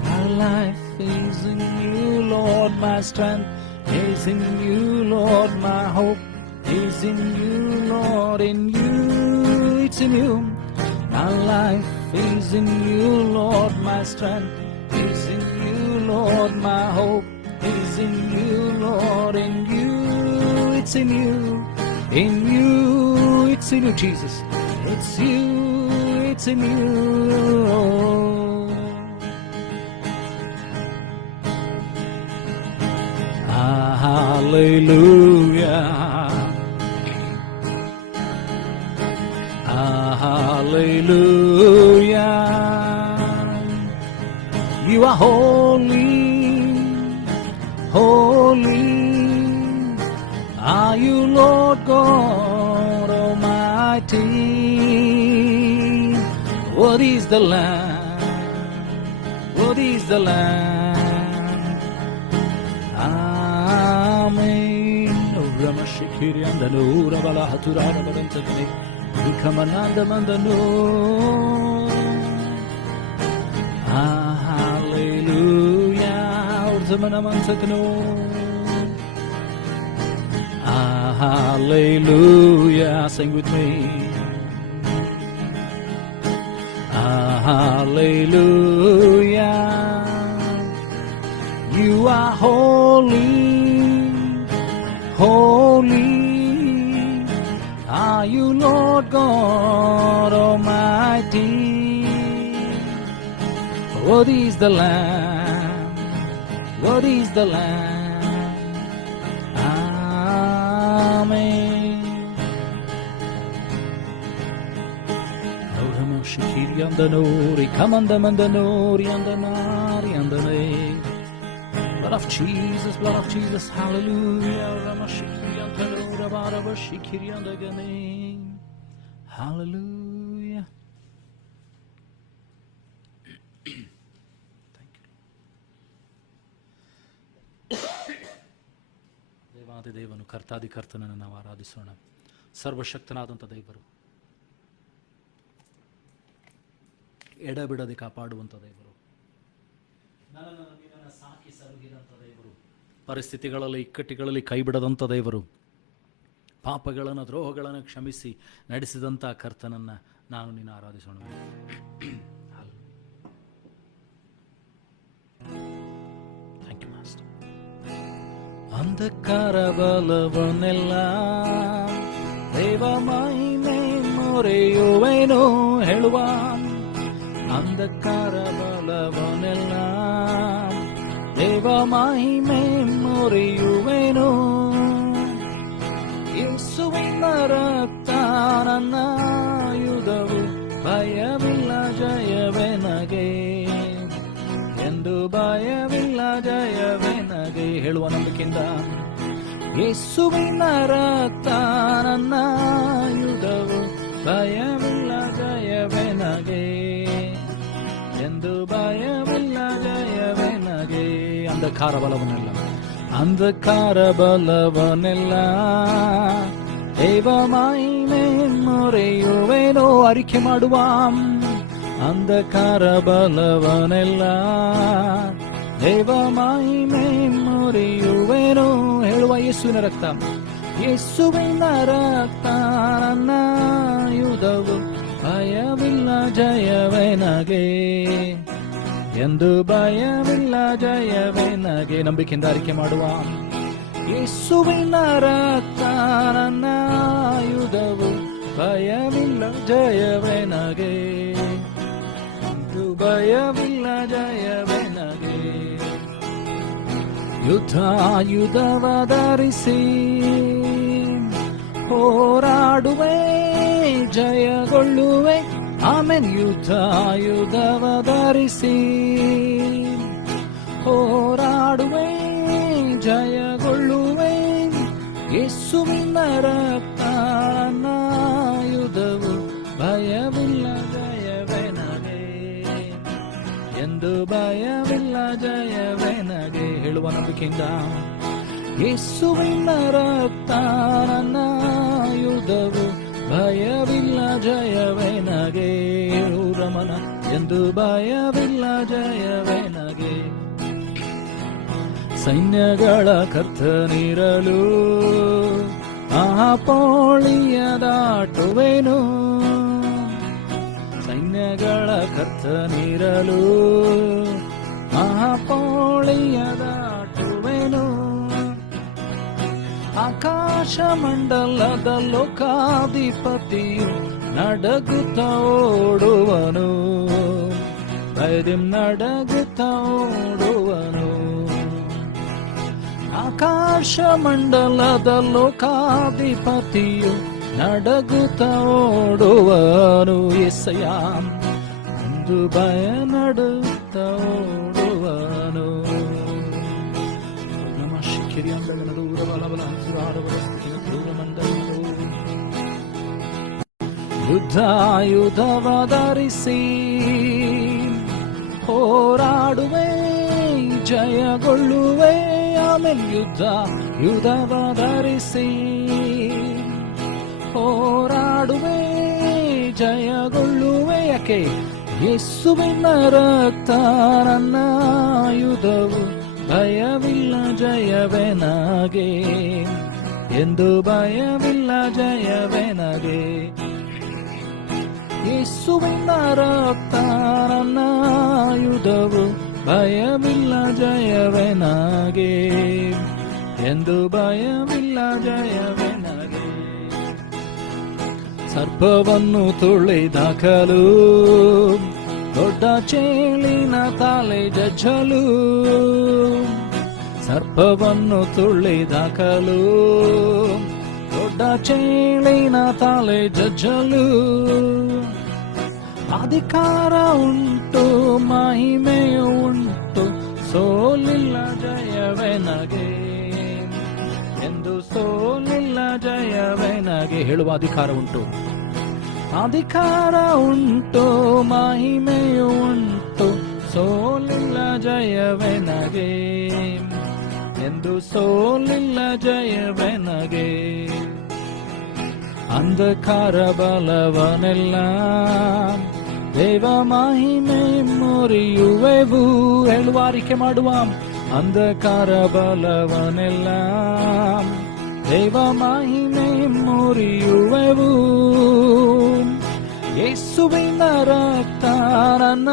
My life is in you, Lord, my strength is in you, Lord, my hope is in you, Lord, in you, it's in you. My life is in you, Lord, my strength is in you, Lord, my hope is in you, Lord, in you, it's in you. In you, it's in you, Jesus. It's you, it's in you. Hallelujah. Hallelujah. You are holy, holy. Are you Lord God Almighty? What is the Lamb? What is the Lamb? Amen. Ramashikiri and the Lura Balahatura Badantani. Vikamananda Mandano. Hallelujah. Urzamanamantakno. Hallelujah, sing with me. Hallelujah. You are holy, holy. Are you Lord God Almighty? What is the Lamb? What is the Lamb? Shikiyandanori, Kamandamandanori, Andanari, Andane. Blood of Jesus, blood of Jesus, hallelujah. Ramashikiyandanora, Barabashikiyandagane. Hallelujah. Thank you. ದೇವಾದಿ ದೇವನು ಕರ್ತಾದಿ ಕರ್ತನನ್ನು ನಾವು ಆರಾಧಿಸೋಣ. ಸರ್ವಶಕ್ತನಾದಂಥ ದೇವರು, ಎಡಬಿಡದೆ ಕಾಪಾಡುವಂಥ ದೇವರು, ನನ್ನನ್ನು ಸಾಕಿ ಸಲುಹಿದಂಥ ದೇವರು, ಪರಿಸ್ಥಿತಿಗಳಲ್ಲಿ ಇಕ್ಕಟ್ಟಿಗಳಲ್ಲಿ ಕೈ ಬಿಡದಂಥ ದೇವರು, ಪಾಪಗಳನ್ನು ದ್ರೋಹಗಳನ್ನು ಕ್ಷಮಿಸಿ ನಡೆಸಿದಂಥ ಕರ್ತನನ್ನು ನಾನು ನಿನ್ನ ಆರಾಧಿಸೋಣ. Thank you master. ಅಂಧಕಾರ ಬಲವನ್ನೆಲ್ಲ ದೇವ ಮಹಿಮೆ ಮೊರೆಯುವೇನೋ ಹೇಳುವ, ಅಂಧಕಾರ ಬಲವನ್ನೆಲ್ಲ ದೇವ ಮಹಿಮೆ ಮೊರೆಯುವೇನೋ, ಯೇಸುವಿನ ರಕ್ತ ನನ್ನ ಆಯುಧವು, ಭಯವಿಲ್ಲ ಜಯವೇ ನಗೆ ಎಂದು, ಭಯವಿಲ್ಲ ಜಯವೇ ನಗೆ ಹೇಳುವ ನಂಬಿಕೆಯಿಂದ. ಯೇಸುವಿನ ರಕ್ತ ನನ್ನ ಆಯುಧವು, ಭಯವಿಲ್ಲ ಜಯವೇ ನಗೆ ಎಂದು, ಭಯವಿಲ್ಲ ಜಯವೇ ನಗೆ. ಅಂಧಕಾರ ಬಲವನ್ನೆಲ್ಲ, ಅಂಧಕಾರ ಬಲವನ್ನೆಲ್ಲ ದೇವ ಮಹಿಮೆ ಮೊರೆಯುವೇನೋ ಅರಿಕೆ ಮಾಡುವ, ಅಂಧಕಾರ ಬಲವನ್ನೆಲ್ಲ ದೇವ ಮಹಿಮೆ ಮೊರೆಯುವೇನೋ ಹೇಳುವ. ಯೇಸುವಿನ ರಕ್ತ, ಯೇಸುವಿನ ರಕ್ತ ನನ್ನ ಆಯುಧವು, ಭಯವಿಲ್ಲ ಜಯವೇ ನಗೆ, ಎಂದು ಭಯವಿಲ್ಲ ಜಯವೇ ನಗೆ. ನಂಬಿಕೆಯಿಂದ ಅರಿಕೆ ಮಾಡುವ. ಯೇಸುವಿನ ರಕ್ತ ನನ್ನ ಆಯುಧವು, ಭಯವಿಲ್ಲ ಜಯವೇ ನಗೆ, ಎಂದು ಭಯವಿಲ್ಲ ಜಯವೇ ನಗೆ. ಯುದ್ಧಾಯುಧವ ಧರಿಸಿ ಹೋರಾಡುವೆ, ಜಯಗೊಳ್ಳುವೆ. ಆಮೇನ್. ಯುದ್ಧಾಯುಧವ ಧರಿಸಿ ಹೋರಾಡುವೆ, ಜಯಗೊಳ್ಳುವೆ. ಯೇಸುವಿನ ರಕ್ತ ನನ್ನ ಆಯುಧವು, ಭಯವಿಲ್ಲ ಜಯವೇ ನಗೆ, ಎಂದು ಭಯವಿಲ್ಲ ಜಯವೇ ನಗೆ. ಹೇಳುವ ನಂಬಿಕೆಯಿಂದ. ಯೇಸುವಿನ ರಕ್ತ ನನ್ನ ಆಯುಧವು, ಭಯವಿಲ್ಲ ಜಯವೇ ನಗೆ. ರಮನ, ಎಂದು ಭಯವಿಲ್ಲ ಜಯವೇ ನಗೆ. ಸೈನ್ಯಗಳ ಕರ್ತನಿರಲು ಮಹಾಪೋಳಿಯ ದಾಟುವೆನು, ಸೈನ್ಯಗಳ ಕರ್ತನಿರಲು ಮಹಾಪೋಳಿಯ ದಾಟುವೆನು. ಆಕಾಶ ಮಂಡಲದ ಲೋಕಾಧಿಪತಿಯು ನಡಗುತ್ತ ಓಡುವನು, ಭಯದಿಂ ನಡಗುತ್ತ ಓಡುವನು. ಆಕಾಶ ಮಂಡಲದ ಲೋಕಾಧಿಪತಿಯು ನಡಗುತ್ತ ಓಡುವನು. ಎಸೆಯ, ಒಂದು ಭಯ ನಡುತ್ತ ಓಡುವನು. ನಮ ಶಿಖಿರಿ ಅಂಬೆಗನ ದೂರ ಬಲಬಲ ಹಸಿರಾಡುವ ದೂರ ಮಂಡಲವು. ಯುದ್ಧಾಯುಧವ ಧರಿಸಿ ಹೋರಾಡುವೆ, ಜಯಗೊಳ್ಳುವೆ. ಆಮೇಲೆ ಯುದ್ಧಾಯುಧವ ಧರಿಸಿ ಹೋರಾಡುವೆ, ಜಯಗೊಳ್ಳುವೆ. ಯಾಕೆ? ಯೇಸುವಿನ ರಕ್ತ ನನ್ನ ಆಯುಧವು, ಭಯವಿಲ್ಲ ಜಯವೇ ನಗೆ, ಎಂದು ಭಯವಿಲ್ಲ ಜಯವೇ ನಗೆ. ಯೇಸುವಿನ ರಕ್ತ ನನ್ನ ಆಯುಧವು, ಭಯವಿಲ್ಲ ಜಯವೇ ನಗೆ, ಎಂದು ಭಯವಿಲ್ಲ ಜಯವೇ ನಗೆ. ಸರ್ಪವನ್ನು ತುಳಿದಾಕಲು, ದೊಡ್ಡ ಚೇಳಿನ ತಲೆ ಜಜ್ಜಲು. ಸರ್ಪವನ್ನು ತುಳಿದಾಕಲು, ದೊಡ್ಡ ಚೇಳಿನ ತಲೆ ಜಜ್ಜಲು. ಅಧಿಕಾರ ಉಂಟು, ಮಹಿಮೆಯು ಉಂಟು, ಸೋಲಿಲ್ಲ ಜಯವೇ ನಗೆ, ಎಂದು ಸೋಲಿಲ್ಲ ಜಯವೇ ನಗೆ. ಹೇಳುವ ಅಧಿಕಾರ ಉಂಟು, ಅಧಿಕಾರ ಉಂಟು, ಮಹಿಮೆಯು ಉಂಟು, ಸೋಲಿಲ್ಲ ಜಯವೇ ನಗೆ, ಎಂದು ಸೋಲಿಲ್ಲ ಜಯವೇ ನಗೆ. ಅಂಧಕಾರ ಬಲವನೆಲ್ಲ ದೇವ ಮಹಿಮೆ ಮುರಿಯುವೆವು. ಹೇಳುವ ಆರಿಕೆ ಮಾಡುವ. ಅಂಧಕಾರ ಬಲವನೆಲ್ಲ ದೇವ ಮಹಿಮೆ ಮುರಿಯುವೆವು. ಯೇಸುವಿನ ರಕ್ತ ನನ್ನ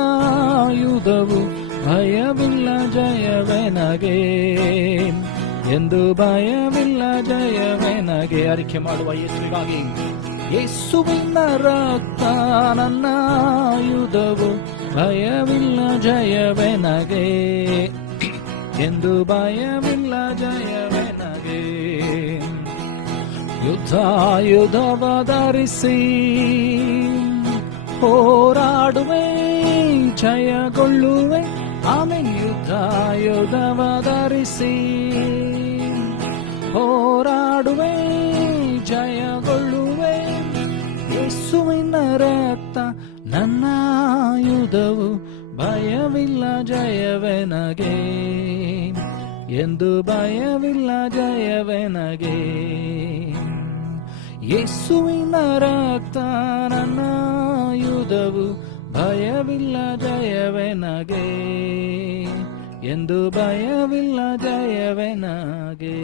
ಆಯುಧವು, ಭಯವಿಲ್ಲ ಜಯವೇ ನಗೆ, ಎಂದು ಭಯವಿಲ್ಲ ಜಯವೇ ನಗೆ. ಆರಿಕೆ ಮಾಡುವ ಯೇಸುವಿಗಾಗಿ. ಯೇಸುವಿನ ರಕ್ತ ನನ್ನ ಆಯುಧವು, ಭಯವಿಲ್ಲ ಜಯವೇ ನಗೆ, ಎಂದು ಭಯವಿಲ್ಲ ಜಯವೇ ನಗೆ. ಯುದ್ಧಾಯುಧವ ಧರಿಸಿ ಹೋರಾಡುವೆ, ಜಯಗೊಳ್ಳುವೆ. ಆಮೇಲೆ ಯುದ್ಧಾಯುಧವ ಧರಿಸಿ ಹೋರಾಡುವೆ, ಜಯಗೊಳ್ಳುವೆ. ಯೇಸುವಿನ ರಕ್ತ ನನ್ನ ಆಯುಧವು, ಭಯವಿಲ್ಲ ಜಯವೇ ನಗೆ, ಎಂದು ಭಯವಿಲ್ಲ ಜಯವೇ ನಗೆ. ಯೇಸುವಿನ ರಕ್ತ ನನ್ನ ಆಯುಧವು, ಭಯವಿಲ್ಲ ಜಯವೇ ನಗೆ, ಎಂದು ಭಯವಿಲ್ಲ ಜಯವೇ ನಗೆ.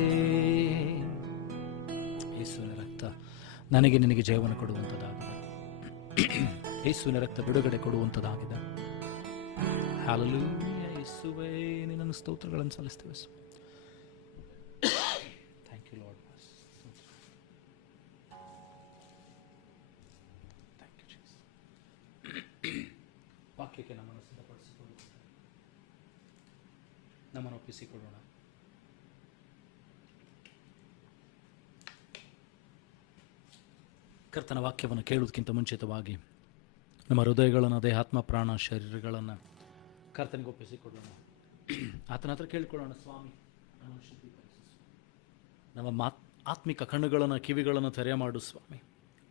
ನನಗೆ ನಿನಗೆ ಜಯವನ್ನು ಕೊಡುವಂಥದ್ದಾಗಿದೆ. ಯೇಸುವಿನ ರಕ್ತ ಬಿಡುಗಡೆ ಕೊಡುವಂಥದ್ದಾಗಿದೆ. ಹಲ್ಲೆಲೂಯಾ. ಯೇಸುವೇ, ನಿನ್ನ ಸ್ತೋತ್ರಗಳನ್ನು ಸಲ್ಲಿಸ್ತೇವೆ. Thank you Lord. Thank you Jesus. ವಾಕ್ಯಕ್ಕೆ ನಮ್ಮನ್ನು ಸಿದ್ಧಪಡಿಸಿಕೊಳ್ಳೋಣ, ನಮ್ಮನ್ನು ಒಪ್ಪಿಸಿಕೊಳ್ಳೋಣ. ಕರ್ತನ ವಾಕ್ಯವನ್ನು ಕೇಳುವುದಕ್ಕಿಂತ ಮುಂಚಿತವಾಗಿ ನಮ್ಮ ಹೃದಯಗಳನ್ನು, ದೇಹಾತ್ಮ, ಪ್ರಾಣ, ಶರೀರಗಳನ್ನು ಕರ್ತನಿಗೆ ಒಪ್ಪಿಸಿಕೊಳ್ಳೋಣ. ಆತನ ಹತ್ರ ಕೇಳಿಕೊಳ್ಳೋಣ, ಸ್ವಾಮಿ ನಮ್ಮನ್ನು ಶುದ್ಧೀಕರಿಸು. ನಮ್ಮ ಆತ್ಮಿಕ ಕಣ್ಣುಗಳನ್ನು, ಕಿವಿಗಳನ್ನು ತೆರೆ ಮಾಡು ಸ್ವಾಮಿ.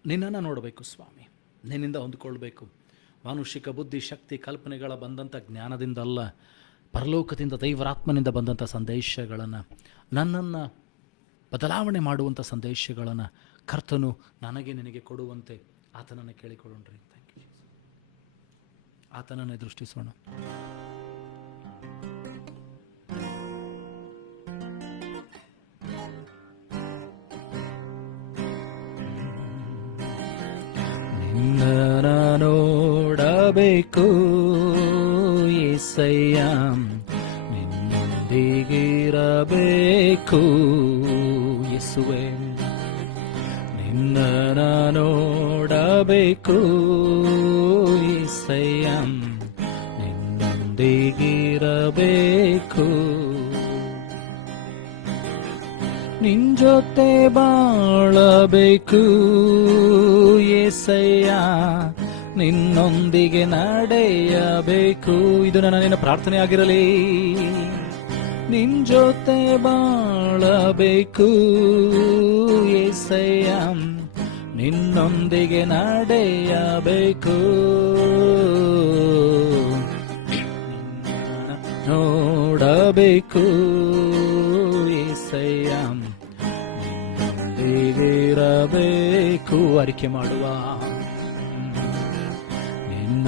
ನಿನ್ನನ್ನು ನೋಡಬೇಕು ಸ್ವಾಮಿ, ನಿನ್ನಿಂದ ಹೊಂದಿಕೊಳ್ಬೇಕು. ಮಾನುಷಿಕ ಬುದ್ಧಿ, ಶಕ್ತಿ, ಕಲ್ಪನೆಗಳ ಬಂದಂಥ ಜ್ಞಾನದಿಂದಲ್ಲ, ಪರಲೋಕದಿಂದ ದೈವರಾತ್ಮನಿಂದ ಬಂದಂಥ ಸಂದೇಶಗಳನ್ನು, ನನ್ನನ್ನು ಬದಲಾವಣೆ ಮಾಡುವಂಥ ಸಂದೇಶಗಳನ್ನು ಕರ್ತನು ನನಗೆ ನಿನಗೆ ಕೊಡುವಂತೆ ಆತನನ್ನು ಕೇಳಿಕೊಳ್ಳೋಣ್ರಿ. Thank you. ಆತನನ್ನೇ ದೃಷ್ಟಿಸೋಣ. ನಿನ್ನ ನೋಡಬೇಕು యేసయ్య, ನಿನ್ನೊಂದಿಗಿರಬೇಕು ಯೇಸುವೇ. ನಿನ್ನ ನೋಡಬೇಕು యేసయ్య, ನಿನ್ನೊಂದಿಗಿರಬೇಕು. ನಿನ್ ಜೊತೆ ಬಾಳಬೇಕು యేసయ్య, ನಿನ್ನೊಂದಿಗೆ ನಡೆಯಬೇಕು. ಇದು ನನ್ನ ಪ್ರಾರ್ಥನೆ ಆಗಿರಲಿ. ನಿನ್ ಜೊತೆ ಬಾಳಬೇಕು యేసయ్య, ನಿನ್ನೊಂದಿಗೆ ನಡೆಯಬೇಕು. ನೋಡಬೇಕು యేసయ్య, ನಿನ್ನೊಂದಿಗಿರಬೇಕು. ಅರಿಕೆ ಮಾಡುವ, ನಿನ್ನ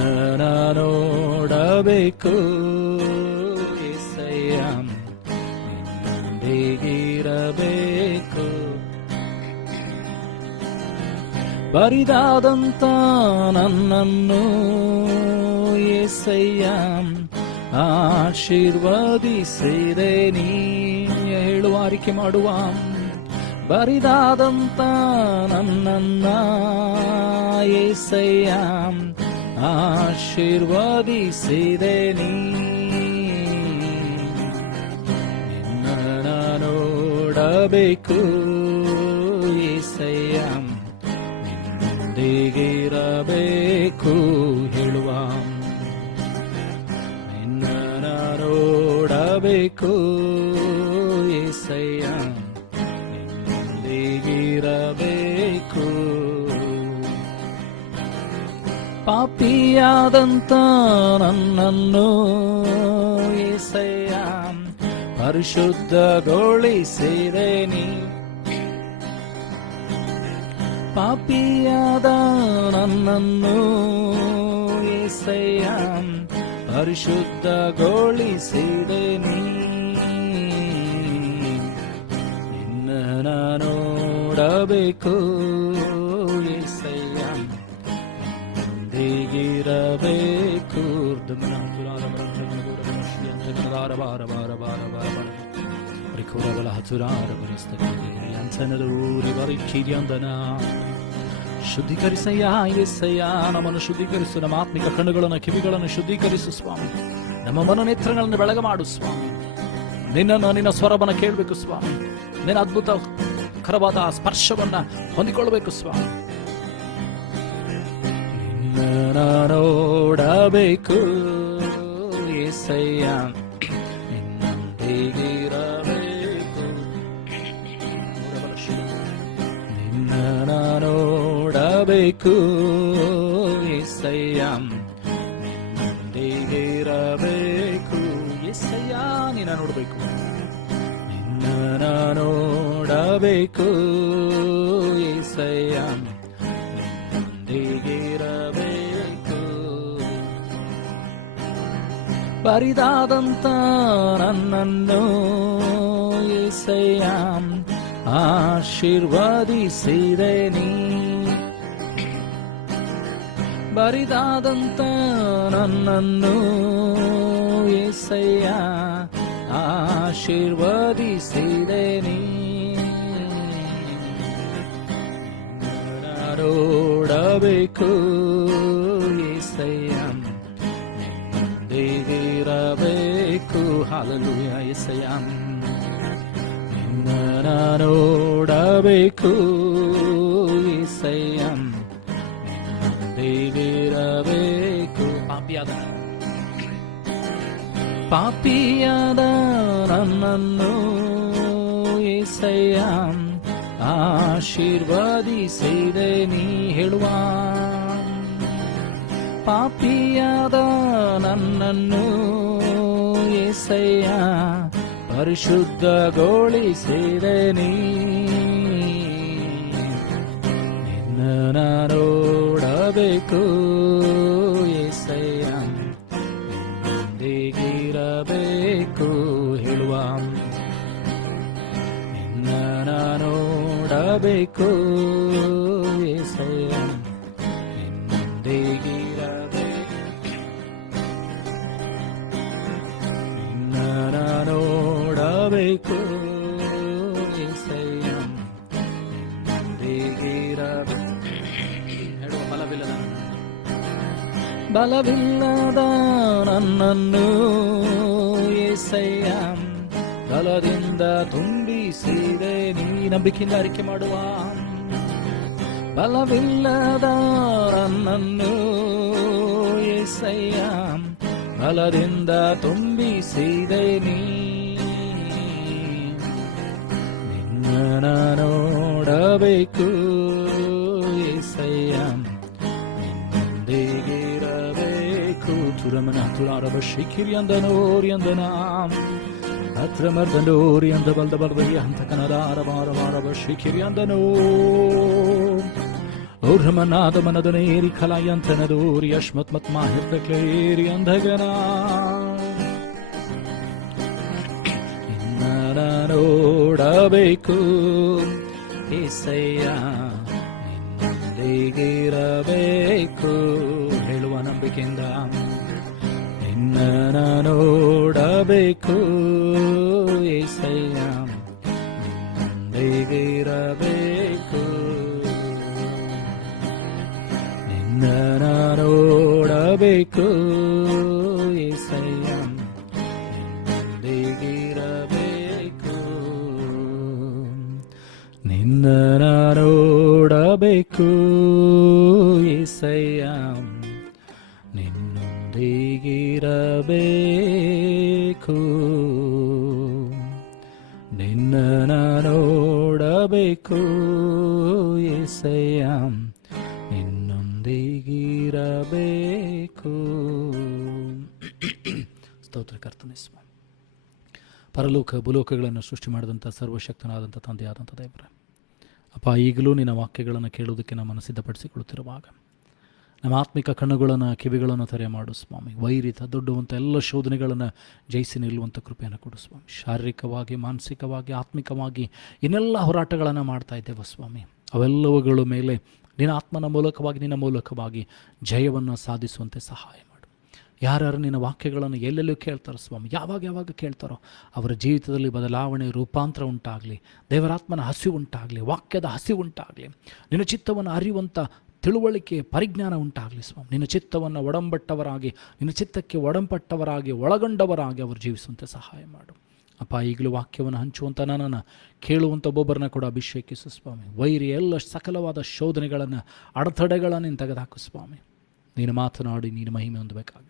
ನೋಡಬೇಕು యేసయ్య, ನಿನ್ನೊಂದಿಗಿರಬೇಕು. ಬರಿದಾದಂತ ನನ್ನನ್ನು యేసయ్య ಆಶೀರ್ವದಿಸಿದೆ ನೀ. ಹೇಳುವ, ಅರಿಕೆ ಮಾಡುವ. ಬರಿದಾದಂತ ನನ್ನನ್ನ యేసయ్య ಆಶೀರ್ವದಿಸಿದೆ ನೀ. ನಿನ್ನ ನೋಡಬೇಕು యేసయ్య, ನಿನ್ನೊಂದಿಗಿರಬೇಕು. ಹೇಳುವ, ನಿನ್ನ ನೋಡಬೇಕು యేసయ్య, ನಿನ್ನೊಂದಿಗಿರಬೇಕು. ಪಾಪಿಯಾದಂತ ನನ್ನನ್ನು యేసయ్య ಪರಿಶುದ್ಧಗೊಳಿಸಿದೆ ನೀ. ಪಾಪಿಯಾದ ನನ್ನನ್ನು యేసయ్య ಪರಿಶುದ್ಧಗೊಳಿಸಿದೆ ನೀ. ನಿನ್ನ ನೋಡಬೇಕು యేసయ్య, ನಿನ್ನೊಂದಿಗಿರಬೇಕು. ಶುದ್ಧೀಕರಿಸಯ್ಯ యేసయ్య, ನಮ್ಮನ್ನು ಶುದ್ಧೀಕರಿಸು. ನಮ್ಮ ಆತ್ಮಿಕ ಕಣ್ಣುಗಳನ್ನು, ಕಿವಿಗಳನ್ನು ಶುದ್ಧೀಕರಿಸು ಸ್ವಾಮಿ. ನಮ್ಮ ಮನೋನೇತ್ರಗಳನ್ನು ಬೆಳಗ ಮಾಡು ಸ್ವಾಮಿ. ನಿನ್ನನ್ನು, ನಿನ್ನ ಸ್ವರವನ್ನು ಕೇಳಬೇಕು ಸ್ವಾಮಿ. ನಿನ್ನ ಅದ್ಭುತ ಕರವಾದ ಸ್ಪರ್ಶವನ್ನ ಹೊಂದಿಕೊಳ್ಳಬೇಕು ಸ್ವಾಮಿ. ನಿನ್ನ ನೋಡಬೇಕು యేసయ్య, ನಿನ್ನೊಂದಿಗಿರಬೇಕು. ನಿನ್ನ ನೋಡಬೇಕು యేసయ్య, ನಿನ್ನೊಂದಿಗಿರಬೇಕು. యేసయ్య, ನಿನ್ನ ನೋಡಬೇಕು. ನಿನ್ನ ನೋಡಬೇಕು యేసయ్య, ನಿನ್ನೊಂದಿಗಿರಬೇಕು. ಬರಿದಾದಂತ ನನ್ನನ್ನು యేసయ్య ಆಶೀರ್ವದಿಸಿದೆ ನೀ. ಬರಿದಾದಂತ ನನ್ನನ್ನು యేసయ్య ಆಶೀರ್ವದಿಸಿದೆ ನೀ. ನೋಡಬೇಕು యేసయ్య, ನಿನ್ನೊಂದಿಗಿರಬೇಕು. ಹಲ್ಲೆಲೂಯಾ యేసయ్య, ನಿನ್ನ ನೋಡಬೇಕು యేసయ్య, ನಿನ್ನೊಂದಿಗಿರಬೇಕು. ಪಾಪಿಯಾದ ನನ್ನನ್ನು యేసయ్య ಆಶೀರ್ವದಿಸಿದೆ ನೀ. ಹೇಳುವ ಪಾಪಿಯಾದ ನನ್ನನ್ನು యేసయ్య ಪರಿಶುದ್ಧಗೊಳಿಸಿದೆ ನೀ. ನಿನ್ನ ನೋಡಬೇಕು యేసయ్య, ನಿನ್ನೊಂದಿಗಿರಬೇಕು. ಹೇಳುವ ನಿನ್ನ ನೋಡಬೇಕು యేసయ్య, ನಿನ್ನೊಂದಿಗಿರಬೇಕು. ನಿನ್ನ ನೋಡಬೇಕು యేసయ్య, ನಿನ್ನೊಂದಿಗಿರಬೇಕು. ಹೇಳುವ ಬಲವಿಲ್ಲದ ನನ್ನನ್ನು యేసయ్య ಬಲದಿಂದ ತುಂಬಿಸಿದೆ ನೀ. ನಂಬಿಕೆಯಿಂದ ಅರಿಕೆ ಮಾಡುವ ಬಲವಿಲ್ಲದ ನನ್ನನ್ನು యేసయ్య ಬಲದಿಂದ ತುಂಬಿಸಿದೆ ನೀ. ನಿನ್ನ ನೋಡಬೇಕು యేసయ్య, ನಿನ್ನೊಂದಿಗಿರಬೇಕು. ತುರಮನ ತುಳಾರಬ ಶಿಖಿರಿಯಂದನೋರಿಯಂದನ ಹತ್ರ ಮರ್ದನೋರಿ ಅಂದ ಬಲ್ದ ಬಲ್ಬಯ್ಯ ಅಂತ ಕನದಾರ ಮಾರ ಮಾರಬ ಶಿಖಿರಿಯಂದನೋ ಔರ್ಹಮನಾದ ಮನದನೇರಿ ಖಲಾಯಂತನದೋರಿ ಅಶ್ಮತ್ ಮತ್ ಮಾಹಿರ್ಬೇಕ್ಲೇರಿ ಅಂಧಗನ. ನಿನ್ನ ನೋಡಬೇಕು యేసయ్య, ನಿನ್ನೊಂದಿಗಿರಬೇಕು. ಹೇಳುವ ನಂಬಿಕೆಯಿಂದ ನಿನ್ನ ನೋಡಬೇಕು యేసయ్య, ನಿನ್ನೊಂದಿಗಿರಬೇಕು. ನಿನ್ನ ನೋಡಬೇಕು యేసయ్య, ನಿನ್ನೊಂದಿಗಿರಬೇಕು. ನಿನ್ನ ನೋಡಬೇಕು యేసయ్య, ನಿನ್ನೊಂದಿಗಿರಬೇಕು. ನಿನ್ನ ನೋಡಬೇಕು యేసయ్య, ನಿನ್ನೊಂದಿಗಿರಬೇಕು. ಸ್ತೋತ್ರ ಕರ್ತನೇ ಸ್ವಾಮಿ. ಪರಲೋಕ ಭೂಲೋಕಗಳನ್ನು ಸೃಷ್ಟಿ ಮಾಡಿದಂಥ ಸರ್ವಶಕ್ತನಾದಂಥ ತಂದೆಯಾದಂಥ ದೇವರ ಅಪ್ಪ, ಈಗಲೂ ನಿನ್ನ ವಾಕ್ಯಗಳನ್ನು ಕೇಳುವುದಕ್ಕೆ ನಮ್ಮನ್ನು ಸಿದ್ಧಪಡಿಸಿಕೊಳ್ಳುತ್ತಿರುವಾಗ ನಮ್ಮ ಆತ್ಮಿಕ ಕಣ್ಣುಗಳನ್ನು ಕಿವಿಗಳನ್ನು ತೆರೆ ಮಾಡು ಸ್ವಾಮಿ. ವೈರಿತ ದೊಡ್ಡವಂಥ ಎಲ್ಲ ಶೋಧನೆಗಳನ್ನು ಜಯಿಸಿ ನಿಲ್ಲುವಂಥ ಕೃಪೆಯನ್ನು ಕೊಡು ಸ್ವಾಮಿ. ಶಾರೀರಿಕವಾಗಿ, ಮಾನಸಿಕವಾಗಿ, ಆತ್ಮಿಕವಾಗಿ ಇನ್ನೆಲ್ಲ ಹೋರಾಟಗಳನ್ನು ಮಾಡ್ತಾ ಇದ್ದೇವೆ ಸ್ವಾಮಿ. ಅವೆಲ್ಲವುಗಳ ಮೇಲೆ ನಿನ್ನ ಆತ್ಮನ ಮೂಲಕವಾಗಿ, ನಿನ್ನ ಮೂಲಕವಾಗಿ ಜಯವನ್ನು ಸಾಧಿಸುವಂತೆ ಸಹಾಯ ಮಾಡು. ಯಾರ್ಯಾರು ನಿನ್ನ ವಾಕ್ಯಗಳನ್ನು ಎಲ್ಲೆಲ್ಲೂ ಕೇಳ್ತಾರೋ ಸ್ವಾಮಿ, ಯಾವಾಗ ಕೇಳ್ತಾರೋ ಅವರ ಜೀವಿತದಲ್ಲಿ ಬದಲಾವಣೆ, ರೂಪಾಂತರ ಉಂಟಾಗಲಿ. ದೇವರಾತ್ಮನ ಹಸಿವು ಉಂಟಾಗಲಿ, ವಾಕ್ಯದ ಹಸಿವು ಉಂಟಾಗಲಿ. ನಿನ್ನ ಚಿತ್ತವನ್ನು ಅರಿಯುವಂಥ ತಿಳುವಳಿಕೆ, ಪರಿಜ್ಞಾನ ಉಂಟಾಗಲಿ ಸ್ವಾಮಿ. ನಿನ್ನ ಚಿತ್ತವನ್ನು ಒಡಂಬಟ್ಟವರಾಗಿ, ನಿನ್ನ ಚಿತ್ತಕ್ಕೆ ಒಡಂಪಟ್ಟವರಾಗಿ, ಒಳಗೊಂಡವರಾಗಿ ಅವರು ಜೀವಿಸುವಂತೆ ಸಹಾಯ ಮಾಡು ಅಪ್ಪ. ಈಗಲೂ ವಾಕ್ಯವನ್ನು ಹಂಚುವಂಥ ನನ್ನನ್ನು ಕೇಳುವಂಥ ಒಬ್ಬೊಬ್ಬರನ್ನ ಕೂಡ ಅಭಿಷೇಕಿಸು ಸ್ವಾಮಿ. ವೈರಿ ಎಲ್ಲ ಸಕಲವಾದ ಶೋಧನೆಗಳನ್ನು, ಅಡೆತಡೆಗಳನ್ನು ನೀನು ತೆಗೆದುಹಾಕು ಸ್ವಾಮಿ. ನೀನು ಮಾತನಾಡಿ ನೀನು ಮಹಿಮೆ ಹೊಂದಬೇಕಾಗಿ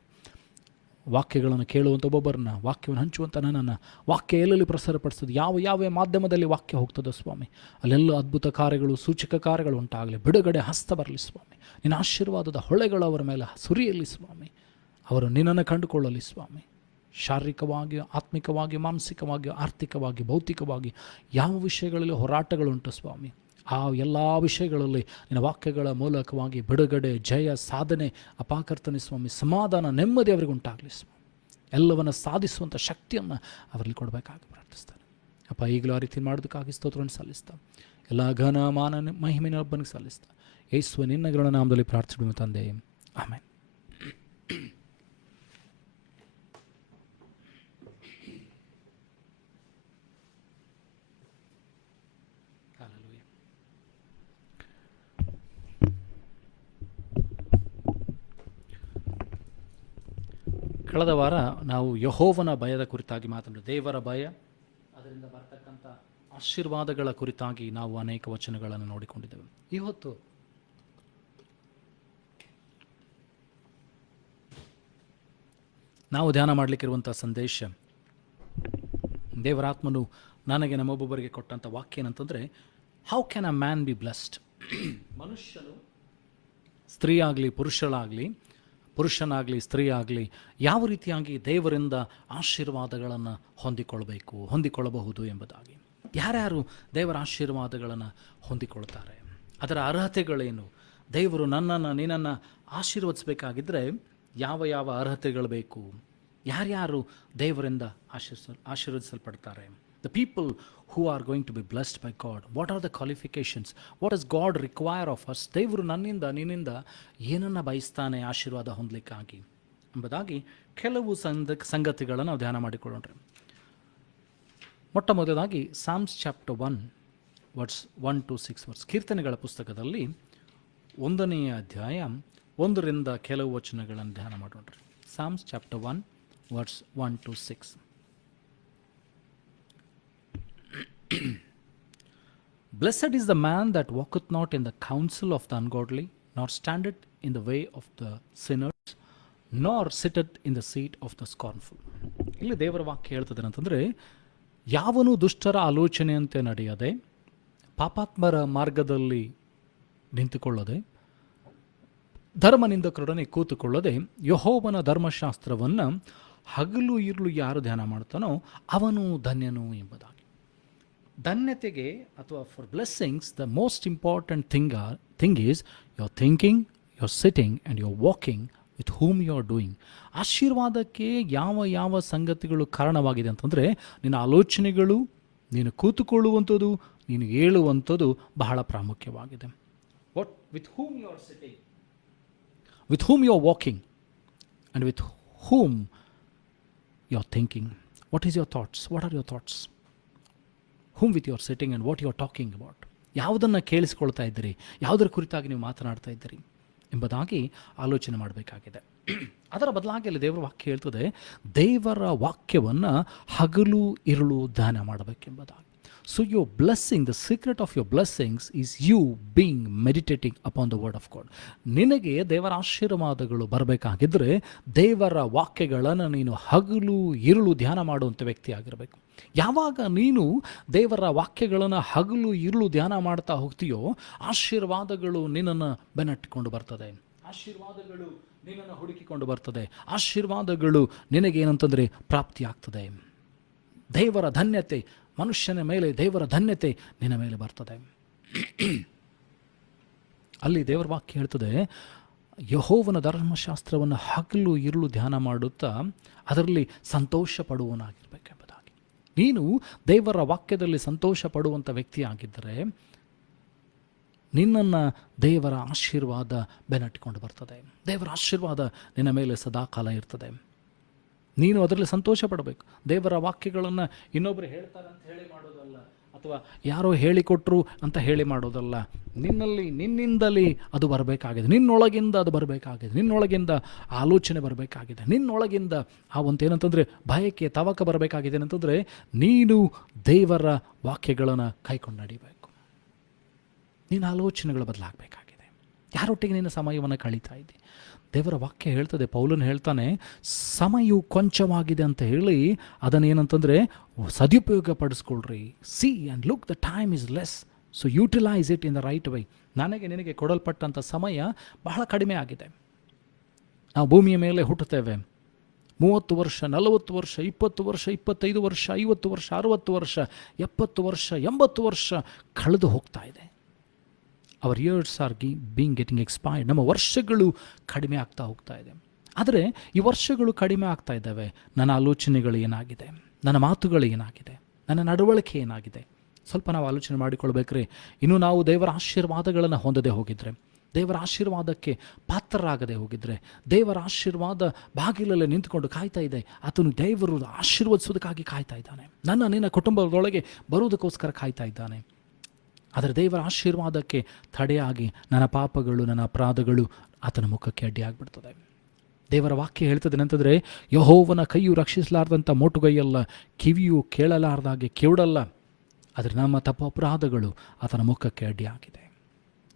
ವಾಕ್ಯಗಳನ್ನು ಕೇಳುವಂಥ ಒಬ್ಬೊಬ್ಬರನ್ನ, ವಾಕ್ಯವನ್ನು ಹಂಚುವಂಥ ನನ್ನನ್ನು, ವಾಕ್ಯ ಎಲ್ಲೆಲ್ಲಿ ಪ್ರಸಾರಪಡಿಸೋದು, ಯಾವ ಮಾಧ್ಯಮದಲ್ಲಿ ವಾಕ್ಯ ಹೋಗ್ತದೋ ಸ್ವಾಮಿ, ಅಲ್ಲೆಲ್ಲ ಅದ್ಭುತ ಕಾರ್ಯಗಳು, ಸೂಚಕ ಕಾರ್ಯಗಳು ಉಂಟಾಗಲಿ. ಬಿಡುಗಡೆ ಹಸ್ತ ಬರಲಿ ಸ್ವಾಮಿ. ನಿನ್ನ ಆಶೀರ್ವಾದದ ಹೊಳೆಗಳು ಅವರ ಮೇಲೆ ಸುರಿಯಲಿ ಸ್ವಾಮಿ. ಅವರು ನಿನ್ನನ್ನು ಕಂಡುಕೊಳ್ಳಲಿ ಸ್ವಾಮಿ. ಶಾರೀರಿಕವಾಗಿ, ಆತ್ಮಿಕವಾಗಿ, ಮಾನಸಿಕವಾಗಿ, ಆರ್ಥಿಕವಾಗಿ, ಭೌತಿಕವಾಗಿ ಯಾವ ವಿಷಯಗಳಲ್ಲಿ ಹೋರಾಟಗಳುಂಟು ಸ್ವಾಮಿ, ಆ ಎಲ್ಲ ವಿಷಯಗಳಲ್ಲಿ ನಿನ್ನ ವಾಕ್ಯಗಳ ಮೂಲಕವಾಗಿ ಬಿಡುಗಡೆ, ಜಯ, ಸಾಧನೆ ಅಪಾಕರ್ತನೆ ಸ್ವಾಮಿ. ಸಮಾಧಾನ, ನೆಮ್ಮದಿ ಅವರಿಗೆ ಉಂಟಾಗಲಿ ಸ್ವಾಮಿ. ಎಲ್ಲವನ್ನು ಸಾಧಿಸುವಂಥ ಶಕ್ತಿಯನ್ನು ಅವರಲ್ಲಿ ಕೊಡಬೇಕಾಗಿ ಪ್ರಾರ್ಥಿಸ್ತಾರೆ ಅಪ್ಪ. ಈಗಲೂ ಆ ರೀತಿ ಮಾಡೋದಕ್ಕಾಗಿ ಸ್ತೋತ್ರವನ್ನು ಸಲ್ಲಿಸ್ತಾ, ಎಲ್ಲ ಘನ ಮಾನ ಮಹಿಮೆನ ಒಬ್ಬನಿಗೆ ಸಲ್ಲಿಸ್ತಾ, ಯೇಸುವ ನಿನ್ನ ನಾಮದಲ್ಲಿ ಪ್ರಾರ್ಥಿಸಿಬಿಡುವ ತಂದೆ, ಆಮೆನ್. ಕಳೆದ ವಾರ ನಾವು ಯೆಹೋವನ ಭಯದ ಕುರಿತಾಗಿ ಮಾತನಾಡಿದ, ದೇವರ ಭಯ, ಅದರಿಂದ ಬರ್ತಕ್ಕಂಥ ಆಶೀರ್ವಾದಗಳ ಕುರಿತಾಗಿ ನಾವು ಅನೇಕ ವಚನಗಳನ್ನು ನೋಡಿಕೊಂಡಿದ್ದೇವೆ. ಇವತ್ತು ನಾವು ಧ್ಯಾನ ಮಾಡಲಿಕ್ಕಿರುವಂಥ ಸಂದೇಶ, ದೇವರಾತ್ಮನು ನನಗೆ ನಮ್ಮೊಬ್ಬೊಬ್ಬರಿಗೆ ಕೊಟ್ಟಂಥ ವಾಕ್ಯ ಏನಂತಂದರೆ, how can a man B blessed. ಮನುಷ್ಯನು, ಸ್ತ್ರೀ ಆಗಲಿ ಪುರುಷನಾಗಲಿ ಸ್ತ್ರೀ ಆಗಲಿ, ಯಾವ ರೀತಿಯಾಗಿ ದೇವರಿಂದ ಆಶೀರ್ವಾದಗಳನ್ನು ಹೊಂದಿಕೊಳ್ಳಬಹುದು ಎಂಬುದಾಗಿ. ಯಾರ್ಯಾರು ದೇವರ ಆಶೀರ್ವಾದಗಳನ್ನು ಹೊಂದಿಕೊಳ್ತಾರೆ, ಅದರ ಅರ್ಹತೆಗಳೇನು, ದೇವರು ನಿನ್ನನ್ನು ಆಶೀರ್ವದಿಸಬೇಕಾಗಿದ್ದರೆ ಯಾವ ಯಾವ ಅರ್ಹತೆಗಳು ಬೇಕು, ಯಾರ್ಯಾರು ದೇವರಿಂದ ಆಶೀರ್ವದಿಸಲ್ಪಡ್ತಾರೆ. The people who are going to be blessed by God, what are the qualifications, what does God require of us, ದೇವರು ನಿನ್ನಿಂದ ಏನನ್ನು ಬಯಸ್ತಾನೆ ಆಶೀರ್ವಾದ ಹೊಂದಲಿಕ್ಕಾಗಿ ಎಂಬುದಾಗಿ ಕೆಲವು ಸಂಗತಿಗಳನ್ನು ನಾವು ಧ್ಯಾನ ಮಾಡಿಕೊಳ್ಳೋಣ. ಮೊಟ್ಟ ಮೊದಲಾಗಿ ಸಾಮ್ಸ್ ಚಾಪ್ಟರ್ 1 ವರ್ಸ್ 1 to 6 ಕೀರ್ತನೆಗಳ ಪುಸ್ತಕದಲ್ಲಿ 1ನೇ ಅಧ್ಯಾಯ 1ರಿಂದ ಕೆಲವು ವಚನಗಳನ್ನು ಧ್ಯಾನ ಮಾಡೋಣ. Psalms chapter 1 verse 1 to 6. Blessed is the man that walketh not in the counsel of the ungodly, nor standeth in the way of the sinners, nor sitteth in the seat of the scornful. ಇಲ್ಲಿ ದೇವರ ವಾಕ್ಯ ಹೇಳ್ತದೆ ಅಂತಂದರೆ, ಯಾವನು ದುಷ್ಟರ ಆಲೋಚನೆಯಂತೆ ನಡೆಯದೆ, ಪಾಪಾತ್ಮರ ಮಾರ್ಗದಲ್ಲಿ ನಿಂತುಕೊಳ್ಳದೆ, ಧರ್ಮನಿಂದಕರೊಡನೆ ಕೂತುಕೊಳ್ಳದೆ, ಯೆಹೋವನ ಧರ್ಮಶಾಸ್ತ್ರವನ್ನು ಹಗಲು ಇರಲು ಯಾರು ಧ್ಯಾನ ಮಾಡ್ತಾನೋ ಅವನು ಧನ್ಯನು ಎಂಬುದಾಗಿ. ಧನ್ಯತೆಗೆ ಅಥವಾ for blessings the most important thing is your thinking, your sitting and your walking with whom you are doing. ಆಶೀರ್ವಾದಕ್ಕೆ ಯಾವ ಸಂಗತಿಗಳು ಕಾರಣವಾಗಿದೆ ಅಂತಂದರೆ, ನಿನ್ನ ಆಲೋಚನೆಗಳು, ನೀನು ಕೂತುಕೊಳ್ಳುವಂಥದ್ದು, ನೀನು ಹೇಳುವಂಥದ್ದು ಬಹಳ ಪ್ರಾಮುಖ್ಯವಾಗಿದೆ. What with whom you are sitting, with whom you are walking, and with whom you are thinking. What is your thoughts, what are your thoughts, whom with you are sitting and what you are talking about. ಯಾವುದನ್ನು ಕೇಳಿಸ್ಕೊಳ್ತಾ ಇದ್ದೀರಿ, ಯಾವುದರ ಕುರಿತಾಗಿ ನೀವು ಮಾತನಾಡ್ತಾ ಇದ್ದೀರಿ ಎಂಬುದಾಗಿ ಆಲೋಚನೆ ಮಾಡಬೇಕಾಗಿದೆ. ಅದರ ಬದಲಾಗಿ ಅಲ್ಲಿ ದೇವರ ವಾಕ್ಯ ಹೇಳ್ತದೆ, ದೇವರ ವಾಕ್ಯವನ್ನು ಹಗಲು ಇರುಳು ಧ್ಯಾನ ಮಾಡಬೇಕೆಂಬುದಾಗಿ. So your blessing, the secret of your blessings is you being meditating upon the word of God. ನಿನಗೆ ದೇವರ ಆಶೀರ್ವಾದಗಳು ಬರಬೇಕಾಗಿದ್ದರೆ ದೇವರ ವಾಕ್ಯಗಳನ್ನು ನೀನು ಹಗಲು ಇರುಳು ಧ್ಯಾನ ಮಾಡುವಂಥ ವ್ಯಕ್ತಿ ಆಗಿರಬೇಕು. ಯಾವಾಗ ನೀನು ದೇವರ ವಾಕ್ಯಗಳನ್ನು ಹಗಲು ಇರುಳು ಧ್ಯಾನ ಮಾಡ್ತಾ ಹೋಗ್ತೀಯೋ, ಆಶೀರ್ವಾದಗಳು ನಿನ್ನನ್ನು ಬೆನ್ನಟ್ಟಿಕೊಂಡು ಬರ್ತದೆ, ಆಶೀರ್ವಾದಗಳು ನಿನ್ನನ್ನು ಹುಡುಕಿಕೊಂಡು ಬರ್ತದೆ, ಆಶೀರ್ವಾದಗಳು ನಿನಗೇನಂತಂದರೆ ಪ್ರಾಪ್ತಿಯಾಗ್ತದೆ. ದೇವರ ಧನ್ಯತೆ, ಮನುಷ್ಯನ ಮೇಲೆ ದೇವರ ಧನ್ಯತೆ ನಿನ್ನ ಮೇಲೆ ಬರ್ತದೆ. ಅಲ್ಲಿ ದೇವರ ವಾಕ್ಯ ಹೇಳ್ತದೆ, ಯೆಹೋವನ ಧರ್ಮಶಾಸ್ತ್ರವನ್ನು ಹಗಲು ಇರುಳು ಧ್ಯಾನ ಮಾಡುತ್ತಾ ಅದರಲ್ಲಿ ಸಂತೋಷ ಪಡುವನಾಗಿರ್ಬೇಕೆಂಬುದಾಗಿ. ನೀನು ದೇವರ ವಾಕ್ಯದಲ್ಲಿ ಸಂತೋಷ ಪಡುವಂಥ ವ್ಯಕ್ತಿ ಆಗಿದ್ದರೆ ನಿನ್ನನ್ನು ದೇವರ ಆಶೀರ್ವಾದ ಬೆನ್ನಟ್ಟಿಕೊಂಡು ಬರ್ತದೆ. ದೇವರ ಆಶೀರ್ವಾದ ನಿನ್ನ ಮೇಲೆ ಸದಾಕಾಲ ಇರ್ತದೆ. ನೀನು ಅದರಲ್ಲಿ ಸಂತೋಷ ಪಡಬೇಕು. ದೇವರ ವಾಕ್ಯಗಳನ್ನು ಇನ್ನೊಬ್ಬರು ಹೇಳ್ತಾರೆ ಅಂತ ಹೇಳಿ ಮಾಡೋದಲ್ಲ, ಅಥವಾ ಯಾರೋ ಹೇಳಿಕೊಟ್ರು ಅಂತ ಹೇಳಿ ಮಾಡೋದಲ್ಲ. ನಿನ್ನಿಂದಲೇ ಅದು ಬರಬೇಕಾಗಿದೆ, ನಿನ್ನೊಳಗಿಂದ ಅದು ಬರಬೇಕಾಗಿದೆ, ನಿನ್ನೊಳಗಿಂದ ಆಲೋಚನೆ ಬರಬೇಕಾಗಿದೆ, ನಿನ್ನೊಳಗಿಂದ ಆ ಏನಂತಂದರೆ ಬಯಕೆ ತವಕ ಬರಬೇಕಾಗಿದೆ. ಏನಂತಂದರೆ ನೀನು ದೇವರ ವಾಕ್ಯಗಳನ್ನು ಕೈಕೊಂಡು ನಡಿಬೇಕು. ನಿನ್ನ ಆಲೋಚನೆಗಳು ಬದಲಾಗಬೇಕಾಗಿದೆ. ಯಾರೊಟ್ಟಿಗೆ ನಿನ್ನ ಸಮಯವನ್ನು ಕಳೀತಾ ಇದ್ದೆ? ದೇವರ ವಾಕ್ಯ ಹೇಳ್ತದೆ, ಪೌಲನು ಹೇಳ್ತಾನೆ, ಸಮಯವು ಕೊಂಚವಾಗಿದೆ ಅಂತ ಹೇಳಿ ಅದನ್ನೇನಂತಂದರೆ ಸದುಪಯೋಗ ಪಡಿಸ್ಕೊಳ್ರಿ. See and look, the time is less, so utilise it in the right way. ನಿನಗೆ ಕೊಡಲ್ಪಟ್ಟಂಥ ಸಮಯ ಬಹಳ ಕಡಿಮೆ ಆಗಿದೆ. ನಾವು ಭೂಮಿಯ ಮೇಲೆ ಹುಟ್ಟುತ್ತೇವೆ. 30 ವರ್ಷ, 40 ವರ್ಷ, 20 ವರ್ಷ, 25 ವರ್ಷ, 50 ವರ್ಷ, 60 ವರ್ಷ, 70 ವರ್ಷ, 80 ವರ್ಷ ಕಳೆದು ಹೋಗ್ತಾ ಇದೆ. Our years are getting expired. ನಮ್ಮ ವರ್ಷಗಳು ಕಡಿಮೆ ಆಗ್ತಾ ಹೋಗ್ತಾ ಇದೆ. ಆದರೆ ಈ ವರ್ಷಗಳು ಕಡಿಮೆ ಆಗ್ತಾ ಇದ್ದಾವೆ. ನನ್ನ ಆಲೋಚನೆಗಳು ಏನಾಗಿದೆ, ನನ್ನ ಮಾತುಗಳು ಏನಾಗಿದೆ, ನನ್ನ ನಡವಳಿಕೆ ಏನಾಗಿದೆ, ಸ್ವಲ್ಪ ನಾವು ಆಲೋಚನೆ ಮಾಡಿಕೊಳ್ಬೇಕ್ರಿ. ಇನ್ನು ನಾವು ದೇವರ ಆಶೀರ್ವಾದಗಳನ್ನು ಹೊಂದದೆ ಹೋಗಿದ್ರೆ, ದೇವರ ಆಶೀರ್ವಾದಕ್ಕೆ ಪಾತ್ರರಾಗದೆ ಹೋಗಿದ್ರೆ, ದೇವರ ಆಶೀರ್ವಾದ ಬಾಗಿಲಲ್ಲೇ ನಿಂತುಕೊಂಡು ಕಾಯ್ತಾ ಇದೆ. ಆತನು ದೇವರು ಆಶೀರ್ವದಿಸೋದಕ್ಕಾಗಿ ಕಾಯ್ತಾ ಇದ್ದಾನೆ. ನಿನ್ನ ಕುಟುಂಬದೊಳಗೆ ಬರುವುದಕ್ಕೋಸ್ಕರ ಕಾಯ್ತಾ ಇದ್ದಾನೆ. ಆದರೆ ದೇವರ ಆಶೀರ್ವಾದಕ್ಕೆ ತಡೆಯಾಗಿ ನನ್ನ ಪಾಪಗಳು, ನನ್ನ ಅಪರಾಧಗಳು ಆತನ ಮುಖಕ್ಕೆ ಅಡ್ಡಿಯಾಗ್ಬಿಡ್ತದೆ. ದೇವರ ವಾಕ್ಯ ಹೇಳ್ತದೆ ಅಂತಂದರೆ, ಯೆಹೋವನ ಕೈಯು ರಕ್ಷಿಸಲಾರ್ದಂಥ ಮೋಟುಗೈಯಲ್ಲ, ಕಿವಿಯು ಕೇಳಲಾರ್ದಾಗೆ ಕಿವುಡಲ್ಲ. ಆದರೆ ನಮ್ಮ ತಪ್ಪು ಅಪರಾಧಗಳು ಆತನ ಮುಖಕ್ಕೆ ಅಡ್ಡಿಯಾಗಿದೆ.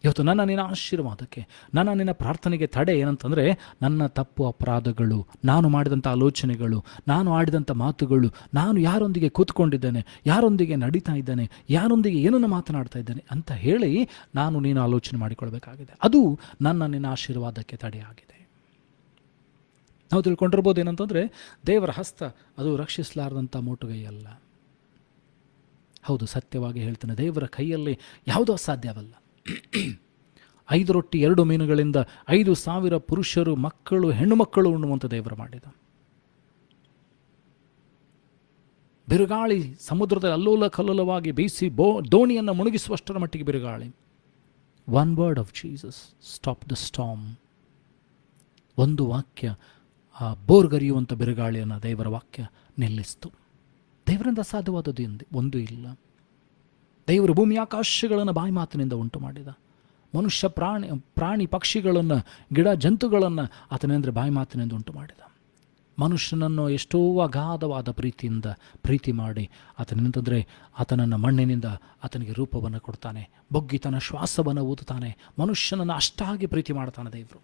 ಇವತ್ತು ನಿನ್ನ ಆಶೀರ್ವಾದಕ್ಕೆ, ನಿನ್ನ ಪ್ರಾರ್ಥನೆಗೆ ತಡೆ ಏನಂತಂದರೆ, ನನ್ನ ತಪ್ಪು ಅಪರಾಧಗಳು, ನಾನು ಮಾಡಿದಂಥ ಆಲೋಚನೆಗಳು, ನಾನು ಆಡಿದಂಥ ಮಾತುಗಳು, ನಾನು ಯಾರೊಂದಿಗೆ ಕೂತ್ಕೊಂಡಿದ್ದೇನೆ, ಯಾರೊಂದಿಗೆ ನಡೀತಾ ಇದ್ದೇನೆ, ಯಾರೊಂದಿಗೆ ಏನನ್ನು ಮಾತನಾಡ್ತಾ ಇದ್ದೇನೆ ಅಂತ ಹೇಳಿ ನೀನು ಆಲೋಚನೆ ಮಾಡಿಕೊಳ್ಬೇಕಾಗಿದೆ. ಅದು ನಿನ್ನ ಆಶೀರ್ವಾದಕ್ಕೆ ತಡೆಯಾಗಿದೆ. ನಾವು ತಿಳ್ಕೊಂಡಿರ್ಬೋದು ಏನಂತಂದರೆ, ದೇವರ ಹಸ್ತ ಅದು ರಕ್ಷಿಸಲಾರದಂಥ ಮೋಟುಗೈಯಲ್ಲ. ಹೌದು, ಸತ್ಯವಾಗಿ ಹೇಳ್ತೇನೆ, ದೇವರ ಕೈಯಲ್ಲಿ ಯಾವುದೂ ಅಸಾಧ್ಯವಲ್ಲ. 5 ರೊಟ್ಟಿ 2 ಮೀನುಗಳಿಂದ 5,000 ಪುರುಷರು, ಮಕ್ಕಳು, ಹೆಣ್ಣು ಮಕ್ಕಳು ಉಣ್ಣುವಂಥ ದೇವರು ಮಾಡಿದ. ಬಿರುಗಾಳಿ ಸಮುದ್ರದಲ್ಲಿ ಅಲ್ಲೋಲ ಕಲ್ಲೋಲವಾಗಿ ಬೀಸಿ ದೋಣಿಯನ್ನು ಮುಳುಗಿಸುವಷ್ಟರ ಮಟ್ಟಿಗೆ ಬಿರುಗಾಳಿ. 1 word of Jesus stop the storm. ಒಂದು ವಾಕ್ಯ ಆ ಬೋರ್ಗರಿಯುವಂಥ ಬಿರುಗಾಳಿಯನ್ನು ದೇವರ ವಾಕ್ಯ ನಿಲ್ಲಿಸ್ತು. ದೇವರಿಂದ ಅಸಾಧ್ಯವಾದದ್ದು ಒಂದು ಇಲ್ಲ. ದೇವರು ಭೂಮಿ ಆಕಾಶಗಳನ್ನು ಬಾಯಿ ಮಾತಿನಿಂದ ಉಂಟು ಮಾಡಿದ. ಮನುಷ್ಯ ಪ್ರಾಣಿ ಪಕ್ಷಿಗಳನ್ನು, ಗಿಡ ಜಂತುಗಳನ್ನು ಆತನೆಂದರೆ ಬಾಯಿ ಮಾತಿನಿಂದ ಉಂಟು ಮಾಡಿದ. ಮನುಷ್ಯನನ್ನು ಎಷ್ಟೋ ಅಗಾಧವಾದ ಪ್ರೀತಿಯಿಂದ ಪ್ರೀತಿ ಮಾಡಿ ಆತನೆಂತಂದರೆ ಆತನನ್ನು ಮಣ್ಣಿನಿಂದ ಆತನಿಗೆ ರೂಪವನ್ನು ಕೊಡ್ತಾನೆ, ಬೊಗ್ಗಿ ತನ್ನ ಶ್ವಾಸವನ್ನು ಊದುತ್ತಾನೆ. ಮನುಷ್ಯನನ್ನು ಅಷ್ಟಾಗಿ ಪ್ರೀತಿ ಮಾಡ್ತಾನೆ ದೇವರು.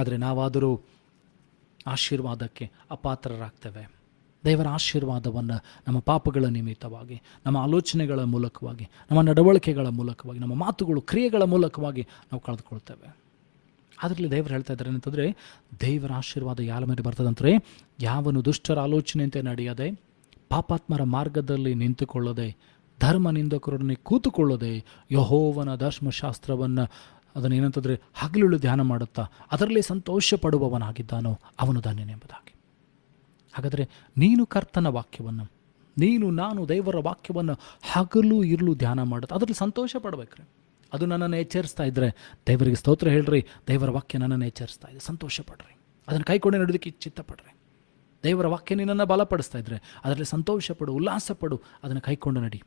ಆದರೆ ನಾವಾದರೂ ಆಶೀರ್ವಾದಕ್ಕೆ ಅಪಾತ್ರರಾಗ್ತೇವೆ. ದೇವರ ಆಶೀರ್ವಾದವನ್ನು ನಮ್ಮ ಪಾಪಗಳ ನಿಮಿತ್ತವಾಗಿ, ನಮ್ಮ ಆಲೋಚನೆಗಳ ಮೂಲಕವಾಗಿ, ನಮ್ಮ ನಡವಳಿಕೆಗಳ ಮೂಲಕವಾಗಿ, ನಮ್ಮ ಮಾತುಗಳು, ಕ್ರಿಯೆಗಳ ಮೂಲಕವಾಗಿ ನಾವು ಕಳೆದುಕೊಳ್ತೇವೆ. ಅದರಲ್ಲಿ ದೇವರು ಹೇಳ್ತಾ ಇದ್ದಾರೆ ಏನಂತಂದರೆ, ದೇವರ ಆಶೀರ್ವಾದ ಯಾರ ಮೇಲೆ ಬರ್ತದಂದರೆ, ಯಾವನು ದುಷ್ಟರ ಆಲೋಚನೆಯಂತೆ ನಡೆಯದೆ, ಪಾಪಾತ್ಮರ ಮಾರ್ಗದಲ್ಲಿ ನಿಂತುಕೊಳ್ಳದೆ, ಧರ್ಮ ನಿಂದಕರೊಡನೆ ಕೂತುಕೊಳ್ಳದೆ, ಯೆಹೋವನ ಧರ್ಮಶಾಸ್ತ್ರವನ್ನು ಅದನ್ನೇನಂತಂದರೆ ಹಗಲು ಧ್ಯಾನ ಮಾಡುತ್ತಾ ಅದರಲ್ಲಿ ಸಂತೋಷ ಪಡುವವನಾಗಿದ್ದಾನೋ ಅವನು ಧನ್ಯನೆಂಬುದಾಗಿ. ಹಾಗಾದರೆ ನೀನು ಕರ್ತನ ವಾಕ್ಯವನ್ನು, ನಾನು ದೇವರ ವಾಕ್ಯವನ್ನು ಹಗಲು ಇರಲು ಧ್ಯಾನ ಮಾಡುತ್ತಾ ಅದರಲ್ಲಿ ಸಂತೋಷ ಪಡಬೇಕ್ರಿ. ಅದು ನನ್ನನ್ನು ಎಚ್ಚರಿಸ್ತಾ ಇದ್ದರೆ ದೇವರಿಗೆ ಸ್ತೋತ್ರ ಹೇಳ್ರಿ. ದೇವರ ವಾಕ್ಯ ನನ್ನನ್ನು ಎಚ್ಚರಿಸ್ತಾ ಇದೆ, ಸಂತೋಷ ಪಡ್ರಿ. ಅದನ್ನು ಕೈಕೊಂಡು ನಡೆಯೋದಕ್ಕೆ ಚಿತ್ತಪಡ್ರಿ. ದೇವರ ವಾಕ್ಯ ನಿನ್ನನ್ನು ಬಲಪಡಿಸ್ತಾ ಇದ್ದರೆ ಅದರಲ್ಲಿ ಸಂತೋಷ ಪಡು, ಉಲ್ಲಾಸ ಪಡು. ಅದನ್ನು ಕೈಕೊಂಡು ನಡಿ.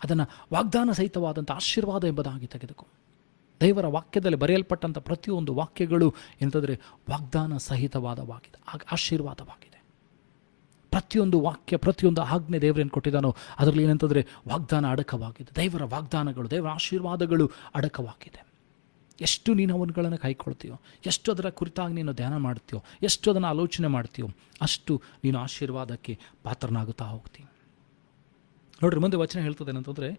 ಅದನ್ನು ವಾಗ್ದಾನ ಸಹಿತವಾದಂಥ ಆಶೀರ್ವಾದ ಎಂಬುದಾಗಿ ತೆಗೆದುಕೋ. ದೇವರ ವಾಕ್ಯದಲ್ಲಿ ಬರೆಯಲ್ಪಟ್ಟಂಥ ಪ್ರತಿಯೊಂದು ವಾಕ್ಯಗಳು ಎಂತಂದರೆ ವಾಗ್ದಾನ ಸಹಿತವಾದವಾಗಿದೆ, ಆಶೀರ್ವಾದವಾಗಿದೆ. ಪ್ರತಿಯೊಂದು ವಾಕ್ಯ, ಪ್ರತಿಯೊಂದು ಆಜ್ಞೆ ದೇವರೇನು ಕೊಟ್ಟಿದ್ದಾನೋ ಅದರಲ್ಲಿ ಏನಂತಂದರೆ ವಾಗ್ದಾನ ಅಡಕವಾಗಿದೆ. ದೇವರ ವಾಗ್ದಾನಗಳು, ದೇವರ ಆಶೀರ್ವಾದಗಳು ಅಡಕವಾಗಿದೆ. ಎಷ್ಟು ನೀನು ಅವುಗಳನ್ನು ಕೈಕೊಳ್ತೀಯೋ, ಎಷ್ಟು ಅದರ ಕುರಿತಾಗಿ ನೀನು ಧ್ಯಾನ ಮಾಡ್ತೀಯೋ, ಎಷ್ಟು ಅದನ್ನು ಆಲೋಚನೆ ಮಾಡ್ತೀಯೋ, ಅಷ್ಟು ನೀನು ಆಶೀರ್ವಾದಕ್ಕೆ ಪಾತ್ರನಾಗುತ್ತಾ ಹೋಗ್ತೀಯ. ನೋಡ್ರಿ, ಮುಂದೆ ವಚನ ಹೇಳ್ತದೆ ಏನಂತಂದರೆ,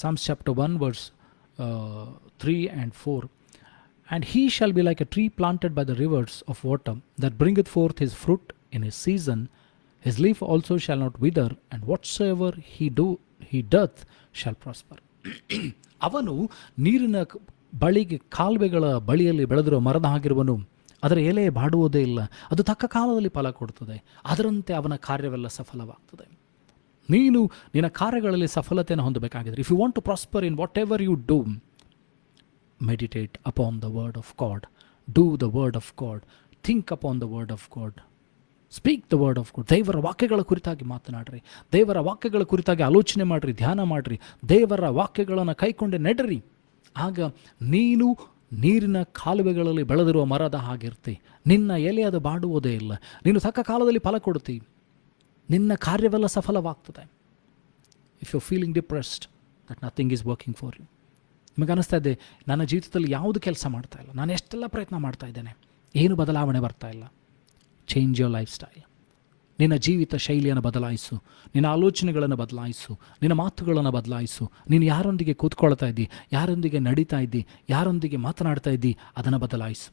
Psalms chapter 1 verse 3 and 4. And he shall be like a tree planted by the rivers of water, that bringeth forth his fruit in his season. His leaf also shall not wither, and whatsoever he doth shall prosper. ಅವನು ನೀರಿನ ಬಳಿಗೆ, ಕಾಲುವೆಗಳ ಬಳಿಯಲ್ಲಿ ಬೆಳೆದಿರುವ ಮರದ ಹಾಗಿರುವನು. ಅದರ ಎಲೆ ಬಾಡುವುದೇ ಇಲ್ಲ, ಅದು ತಕ್ಕ ಕಾಲದಲ್ಲಿ ಫಲ ಕೊಡುತ್ತದೆ. ಅದರಂತೆ ಅವನ ಕಾರ್ಯವೆಲ್ಲ ಸಫಲವಾಗ್ತದೆ. ನೀನು ನಿನ್ನ ಕಾರ್ಯಗಳಲ್ಲಿ ಸಫಲತೆಯನ್ನು ಹೊಂದಬೇಕಾಗಿದ್ರೆ, if you want to prosper in whatever you do, meditate upon the word of God, do the word of God, think upon the word of God, speak the word of God. ದೇವರ ವಾಕ್ಯಗಳ ಕುರಿತಾಗಿ ಮಾತನಾಡ್ರಿ, ದೇವರ ವಾಕ್ಯಗಳ ಕುರಿತಾಗಿ ಆಲೋಚನೆ ಮಾಡಿರಿ, ಧ್ಯಾನ ಮಾಡಿರಿ, ದೇವರ ವಾಕ್ಯಗಳನ್ನು ಕೈಕೊಂಡೆ ನಡೆರಿ. ಆಗ ನೀನು ನೀರಿನ ಕಾಲುವೆಗಳಲ್ಲಿ ಬೆಳೆದಿರುವ ಮರದ ಹಾಗಿರ್ತಿ. ನಿನ್ನ ಎಲೆ ಅದು ಬಾಡುವುದೇ ಇಲ್ಲ, ನೀನು ತಕ್ಕ ಕಾಲದಲ್ಲಿ ಫಲ ಕೊಡ್ತಿ, ನಿನ್ನ ಕಾರ್ಯವೆಲ್ಲ ಸಫಲವಾಗ್ತದೆ. If you feeling depressed, that nothing is working for you. ನಿಮಗೆ ಅನ್ನಿಸ್ತಾ ಇದೆ, ನನ್ನ ಜೀವಿತದಲ್ಲಿ ಯಾವುದು ಕೆಲಸ ಮಾಡ್ತಾ ಇಲ್ಲ, ನಾನು ಎಷ್ಟೆಲ್ಲ ಪ್ರಯತ್ನ ಮಾಡ್ತಾ ಇದ್ದೇನೆ, ಏನು ಬದಲಾವಣೆ ಬರ್ತಾ ಇಲ್ಲ. Change your life style. ನಿನ್ನ ಜೀವಿತ ಶೈಲಿಯನ್ನು ಬದಲಾಯಿಸು, ನಿನ್ನ ಆಲೋಚನೆಗಳನ್ನು ಬದಲಾಯಿಸು, ನಿನ್ನ ಮಾತುಗಳನ್ನು ಬದಲಾಯಿಸು. ನೀನು ಯಾರೊಂದಿಗೆ ಕೂತ್ಕೊಳ್ತಾ ಇದ್ದಿ, ಯಾರೊಂದಿಗೆ ನಡೀತಾ ಇದ್ದಿ, ಯಾರೊಂದಿಗೆ ಮಾತನಾಡ್ತಾ ಇದ್ದಿ, ಅದನ್ನು ಬದಲಾಯಿಸು.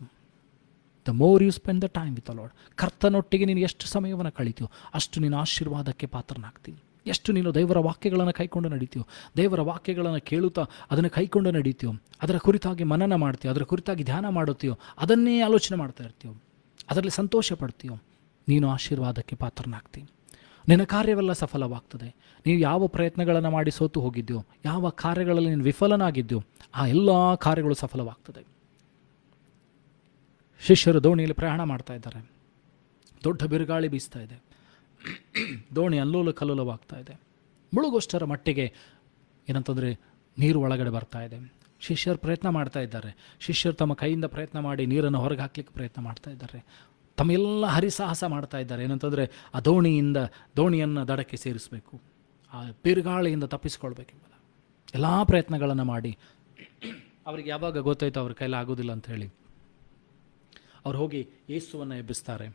The more you spend the time with the Lord, ಕರ್ತನೊಟ್ಟಿಗೆ ನೀನು ಎಷ್ಟು ಸಮಯವನ್ನು ಕಳೀತೀಯೋ ಅಷ್ಟು ನೀನು ಆಶೀರ್ವಾದಕ್ಕೆ ಪಾತ್ರನಾಗ್ತೀವಿ. ಎಷ್ಟು ನೀನು ದೇವರ ವಾಕ್ಯಗಳನ್ನು ಕೈಕೊಂಡು ನಡೀತೀಯೋ, ದೇವರ ವಾಕ್ಯಗಳನ್ನು ಕೇಳುತ್ತಾ ಅದನ್ನು ಕೈಕೊಂಡು ನಡೀತೀಯೋ, ಅದರ ಕುರಿತಾಗಿ ಮನನ ಮಾಡ್ತೀಯೋ, ಅದರ ಕುರಿತಾಗಿ ಧ್ಯಾನ ಮಾಡುತ್ತೀಯೋ, ಅದನ್ನೇ ಆಲೋಚನೆ ಮಾಡ್ತಾ ಇರ್ತೀಯೋ, ಅದರಲ್ಲಿ ಸಂತೋಷ ಪಡ್ತೀಯೋ, ನೀನು ಆಶೀರ್ವಾದಕ್ಕೆ ಪಾತ್ರನಾಗ್ತೀವಿ. ನಿನ್ನ ಕಾರ್ಯವೆಲ್ಲ ಸಫಲವಾಗ್ತದೆ. ನೀವು ಯಾವ ಪ್ರಯತ್ನಗಳನ್ನು ಮಾಡಿ ಸೋತು ಹೋಗಿದ್ಯೋ, ಯಾವ ಕಾರ್ಯಗಳಲ್ಲಿ ನೀನು ವಿಫಲನಾಗಿದ್ಯೋ, ಆ ಎಲ್ಲ ಕಾರ್ಯಗಳು ಸಫಲವಾಗ್ತದೆ. ಶಿಷ್ಯರು ದೋಣಿಯಲ್ಲಿ ಪ್ರಯಾಣ ಮಾಡ್ತಾ ಇದ್ದಾರೆ. ದೊಡ್ಡ ಬಿರುಗಾಳಿ ಬೀಸ್ತಾ ಇದೆ. ದೋಣಿ ಅಲ್ಲೋಲ ಕಲ್ಲೋಲವಾಗ್ತಾ ಇದೆ. ಮುಳುಗೋಷ್ಟರ ಮಟ್ಟಿಗೆ ಏನಂತಂದರೆ ನೀರು ಒಳಗಡೆ ಬರ್ತಾ ಇದೆ. ಶಿಷ್ಯರು ಪ್ರಯತ್ನ ಮಾಡ್ತಾ ಇದ್ದಾರೆ. ಶಿಷ್ಯರು ತಮ್ಮ ಕೈಯಿಂದ ಪ್ರಯತ್ನ ಮಾಡಿ ನೀರನ್ನು ಹೊರಗೆ ಹಾಕ್ಲಿಕ್ಕೆ ಪ್ರಯತ್ನ ಮಾಡ್ತಾ ಇದ್ದಾರೆ. ತಮ್ಮೆಲ್ಲ ಹರಿಸಾಹಸ ಮಾಡ್ತಾ ಇದ್ದಾರೆ. ಏನಂತಂದರೆ ಆ ದೋಣಿಯನ್ನು ದಡಕ್ಕೆ ಸೇರಿಸಬೇಕು, ಆ ಬಿರುಗಾಳಿಯಿಂದ ತಪ್ಪಿಸ್ಕೊಳ್ಬೇಕೆಂಬುದು ಎಲ್ಲ ಪ್ರಯತ್ನಗಳನ್ನು ಮಾಡಿ ಅವರಿಗೆ ಯಾವಾಗ ಗೊತ್ತಾಯ್ತು ಅವ್ರ ಕೈಲಿ ಆಗೋದಿಲ್ಲ ಅಂತ ಹೇಳಿ ಅವ್ರು ಹೋಗಿ ಯೇಸುವನ್ನು ಎಬ್ಬಿಸ್ತಾರೆ.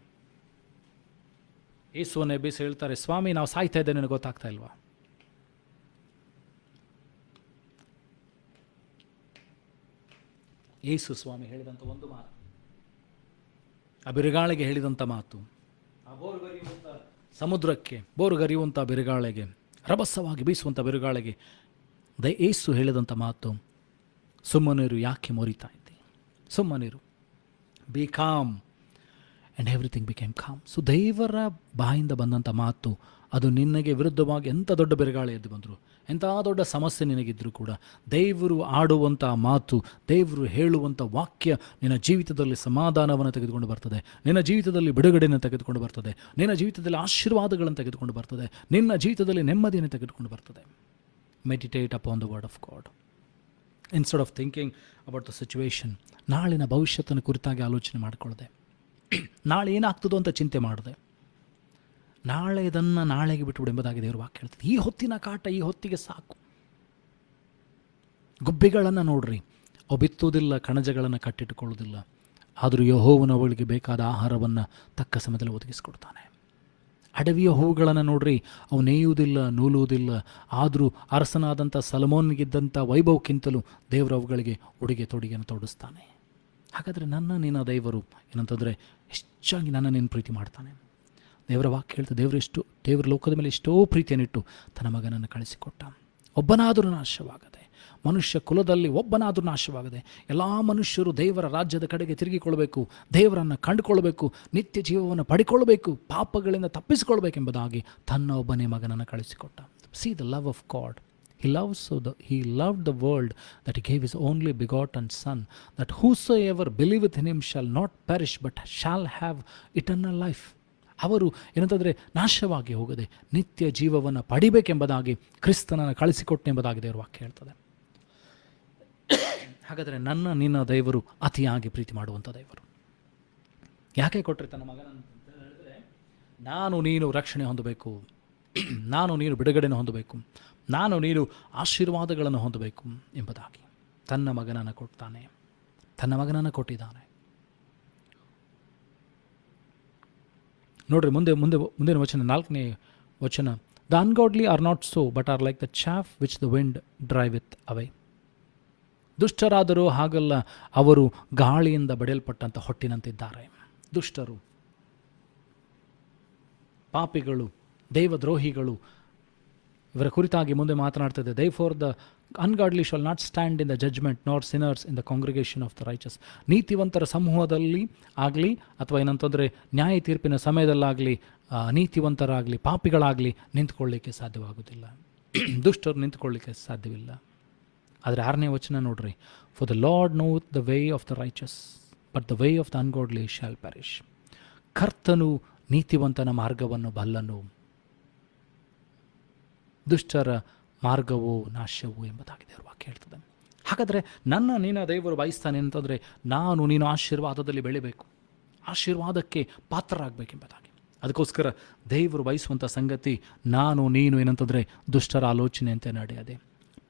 ಯೇಸುವನ್ನು ಎಬ್ಬಿಸಿ ಹೇಳ್ತಾರೆ, ಸ್ವಾಮಿ ನಾವು ಸಾಯ್ತಾ ಇದ್ದೇವೆ, ನನಗೆ ಗೊತ್ತಾಗ್ತಾ ಇಲ್ವಾ? ಯೇಸು ಸ್ವಾಮಿ ಹೇಳಿದಂಥ ಒಂದು ಮಾತು, ಆ ಬಿರುಗಾಳಿಗೆ ಹೇಳಿದಂಥ ಮಾತು, ಆ ಬೋರುಗರಿಯುವಂಥ ಸಮುದ್ರಕ್ಕೆ, ಬೋರುಗರಿಯುವಂಥ ಬಿರುಗಾಳಿಗೆ, ರಭಸವಾಗಿ ಬೀಸುವಂಥ ಬಿರುಗಾಳಿಗೆ ಯೇಸು ಹೇಳಿದಂಥ ಮಾತು, ಸುಮ್ಮನಿರು, ಯಾಕೆ ಮೊರಿತಾ ಇದ್ದೆ, ಸುಮ್ಮನಿರು, B com, and everything became com. So ದೇವರ ಬಾಯಿಂದ ಬಂದಂಥ ಮಾತು, ಅದು ನಿನಗೆ ವಿರುದ್ಧವಾಗಿ ಎಂಥ ದೊಡ್ಡ ಬಿರುಗಾಳಿ ಎದ್ದು ಬಂದರು, ಎಂಥ ದೊಡ್ಡ ಸಮಸ್ಯೆ ನಿನಗಿದ್ದರೂ ಕೂಡ ದೇವರು ಆಡುವಂಥ ಮಾತು, ದೇವರು ಹೇಳುವಂಥ ವಾಕ್ಯ ನಿನ್ನ ಜೀವಿತದಲ್ಲಿ ಸಮಾಧಾನವನ್ನು ತೆಗೆದುಕೊಂಡು ಬರ್ತದೆ, ನಿನ್ನ ಜೀವಿತದಲ್ಲಿ ಬಿಡುಗಡೆಯನ್ನು ತೆಗೆದುಕೊಂಡು ಬರ್ತದೆ, ನಿನ್ನ ಜೀವಿತದಲ್ಲಿ ಆಶೀರ್ವಾದಗಳನ್ನು ತೆಗೆದುಕೊಂಡು ಬರ್ತದೆ, ನಿನ್ನ ಜೀವಿತದಲ್ಲಿ ನೆಮ್ಮದಿಯನ್ನು ತೆಗೆದುಕೊಂಡು ಬರ್ತದೆ. Meditate upon the word of god instead of thinking about the situation. ನಾಳಿನ ಭವಿಷ್ಯತನ ಕುರಿತಾಗಿ ಆಲೋಚನೆ ಮಾಡಿಕೊಳ್ಳದೆ, ನಾಳೆ ಏನಾಗ್ತದೋ ಅಂತ ಚಿಂತೆ ಮಾಡಿದೆ, ನಾಳೆ ಇದನ್ನು ನಾಳೆಗೆ ಬಿಟ್ಟುಬಿಡು ಎಂಬುದಾಗಿ ದೇವರು ವಾಕ್ಯ ಹೇಳ್ತದೆ. ಈ ಹೊತ್ತಿನ ಕಾಟ ಈ ಹೊತ್ತಿಗೆ ಸಾಕು. ಗುಬ್ಬಿಗಳನ್ನು ನೋಡ್ರಿ, ಅವು ಬಿತ್ತುವುದಿಲ್ಲ, ಕಣಜಗಳನ್ನು ಕಟ್ಟಿಟ್ಟುಕೊಳ್ಳುವುದಿಲ್ಲ, ಆದರೂ ಯೆಹೋವನವಳಿಗೆ ಬೇಕಾದ ಆಹಾರವನ್ನು ತಕ್ಕ ಸಮಯದಲ್ಲಿ ಒದಗಿಸಿಕೊಡ್ತಾನೆ. ಅಡವಿಯ ಹೂವುಗಳನ್ನು ನೋಡ್ರಿ, ಅವು ನೇಯುವುದಿಲ್ಲ, ನೂಲುವುದಿಲ್ಲ, ಆದರೂ ಅರಸನಾದಂಥ ಸಲಮೋನ್ಗಿದ್ದಂಥ ವೈಭವಕ್ಕಿಂತಲೂ ದೇವರು ಅವುಗಳಿಗೆ ಉಡುಗೆ ತೊಡುಗೆಯನ್ನು ತೊಡಿಸ್ತಾನೆ. ಹಾಗಾದರೆ ನಿನ್ನ ದೇವರು ಏನಂತಂದರೆ ಹೆಚ್ಚಾಗಿ ನಿನ್ನ ಪ್ರೀತಿ ಮಾಡ್ತಾನೆ. ದೇವರ ವಾಕ್ಯ ಹೇಳ್ತಾ, ದೇವರ ಲೋಕದ ಮೇಲೆ ಎಷ್ಟೋ ಪ್ರೀತಿಯನ್ನಿಟ್ಟು ತನ್ನ ಮಗನನ್ನು ಕಳಿಸಿಕೊಟ್ಟ. ಒಬ್ಬನಾದರೂ ನಾಶವಾಗದೆ, ಮನುಷ್ಯ ಕುಲದಲ್ಲಿ ಒಬ್ಬನಾದರೂ ನಾಶವಾಗದೆ ಎಲ್ಲ ಮನುಷ್ಯರು ದೇವರ ರಾಜ್ಯದ ಕಡೆಗೆ ತಿರುಗಿಕೊಳ್ಬೇಕು, ದೇವರನ್ನು ಕಂಡುಕೊಳ್ಬೇಕು, ನಿತ್ಯ ಜೀವವನ್ನು ಪಡಿಕೊಳ್ಬೇಕು, ಪಾಪಗಳಿಂದ ತಪ್ಪಿಸಿಕೊಳ್ಬೇಕೆಂಬುದಾಗಿ ತನ್ನ ಒಬ್ಬನೇ ಮಗನನ್ನು ಕಳಿಸಿಕೊಟ್ಟ. See the love of God. He loved the world that he gave his only begotten Son, that whosoever believeth in him shall not perish but shall have eternal life. ಅವರು ಏನಂತಂದರೆ ನಾಶವಾಗಿ ಹೋಗದೆ ನಿತ್ಯ ಜೀವವನ್ನು ಪಡಿಬೇಕೆಂಬುದಾಗಿ ಕ್ರಿಸ್ತನನ್ನು ಕಳಿಸಿಕೊಟ್ಟೆಂಬುದಾಗಿ ದೇವರು ವಾಕ್ಯ ಹೇಳ್ತದೆ. ಹಾಗಾದರೆ ನಿನ್ನ ದೇವರು ಅತಿಯಾಗಿ ಪ್ರೀತಿ ಮಾಡುವಂಥ ದೇವರು. ಯಾಕೆ ಕೊಟ್ಟರೆ ತನ್ನ ಮಗನನ್ನು ಅಂತ ಹೇಳಿದ್ರೆ, ನಾನು ನೀನು ರಕ್ಷಣೆ ಹೊಂದಬೇಕು, ನಾನು ನೀನು ಬಿಡುಗಡೆಯನ್ನು ಹೊಂದಬೇಕು, ನಾನು ನೀನು ಆಶೀರ್ವಾದಗಳನ್ನು ಹೊಂದಬೇಕು ಎಂಬುದಾಗಿ ತನ್ನ ಮಗನನ್ನು ಕೊಡ್ತಾನೆ, ತನ್ನ ಮಗನನ್ನು ಕೊಟ್ಟಿದ್ದಾನೆ. ನೋಡ್ರಿ, ಮುಂದಿನ ವಚನ, 4ನೇ ವಚನ, the ungodly are not so but are like the chaff which the wind driveth away. ದುಷ್ಟರಾದರೂ ಹಾಗಲ್ಲ, ಅವರು ಗಾಳಿಯಿಂದ ಬಡಿಯಲ್ಪಟ್ಟಂಥ ಹೊಟ್ಟಿನಂತಿದ್ದಾರೆ. ದುಷ್ಟರು, ಪಾಪಿಗಳು, ದೇವದ್ರೋಹಿಗಳು, ಇವರ ಕುರಿತಾಗಿ ಮುಂದೆ ಮಾತನಾಡ್ತದೆ. Therefore the ungodly shall not stand in the judgment, nor sinners in the congregation of the righteous. ನೀತಿವಂತರ ಸಮೂಹದಲ್ಲಿ ಆಗಲಿ ಅಥವಾ ಏನಂತಂದರೆ ನ್ಯಾಯ ತೀರ್ಪಿನ ಸಮಯದಲ್ಲಾಗಲಿ ನೀತಿವಂತರಾಗಲಿ ಪಾಪಿಗಳಾಗಲಿ ನಿಂತ್ಕೊಳ್ಳಿಕ್ಕೆ ಸಾಧ್ಯವಾಗುವುದಿಲ್ಲ. ದುಷ್ಟರು ನಿಂತ್ಕೊಳ್ಳಿಕ್ಕೆ ಸಾಧ್ಯವಿಲ್ಲ. ಆದರೆ 6ನೇ ವಚನ ನೋಡ್ರಿ, for the Lord knoweth the way of the righteous but the way of the ungodly shall perish. ಕರ್ತನು ನೀತಿವಂತನ ಮಾರ್ಗವನ್ನು ಬಲ್ಲನು, ದುಷ್ಟರ ಮಾರ್ಗವು ನಾಶವು ಎಂಬುದಾಗಿ ದೇವರು ವಾಕ್ಯ ಹೇಳ್ತದೆ. ಹಾಗಾದರೆ ನಿನ್ನ ದೇವರು ಬಯಸ್ತಾನೆ ಅಂತಂದರೆ ನೀನು ಆಶೀರ್ವಾದದಲ್ಲಿ ಬೆಳಿಬೇಕು, ಆಶೀರ್ವಾದಕ್ಕೆ ಪಾತ್ರರಾಗಬೇಕೆಂಬುದಾಗಿ. ಅದಕ್ಕೋಸ್ಕರ ದೇವರು ಬಯಸುವಂಥ ಸಂಗತಿ, ನೀನು ಏನಂತಂದರೆ ದುಷ್ಟರ ಆಲೋಚನೆಯಂತೆ ನಡೆಯದೆ,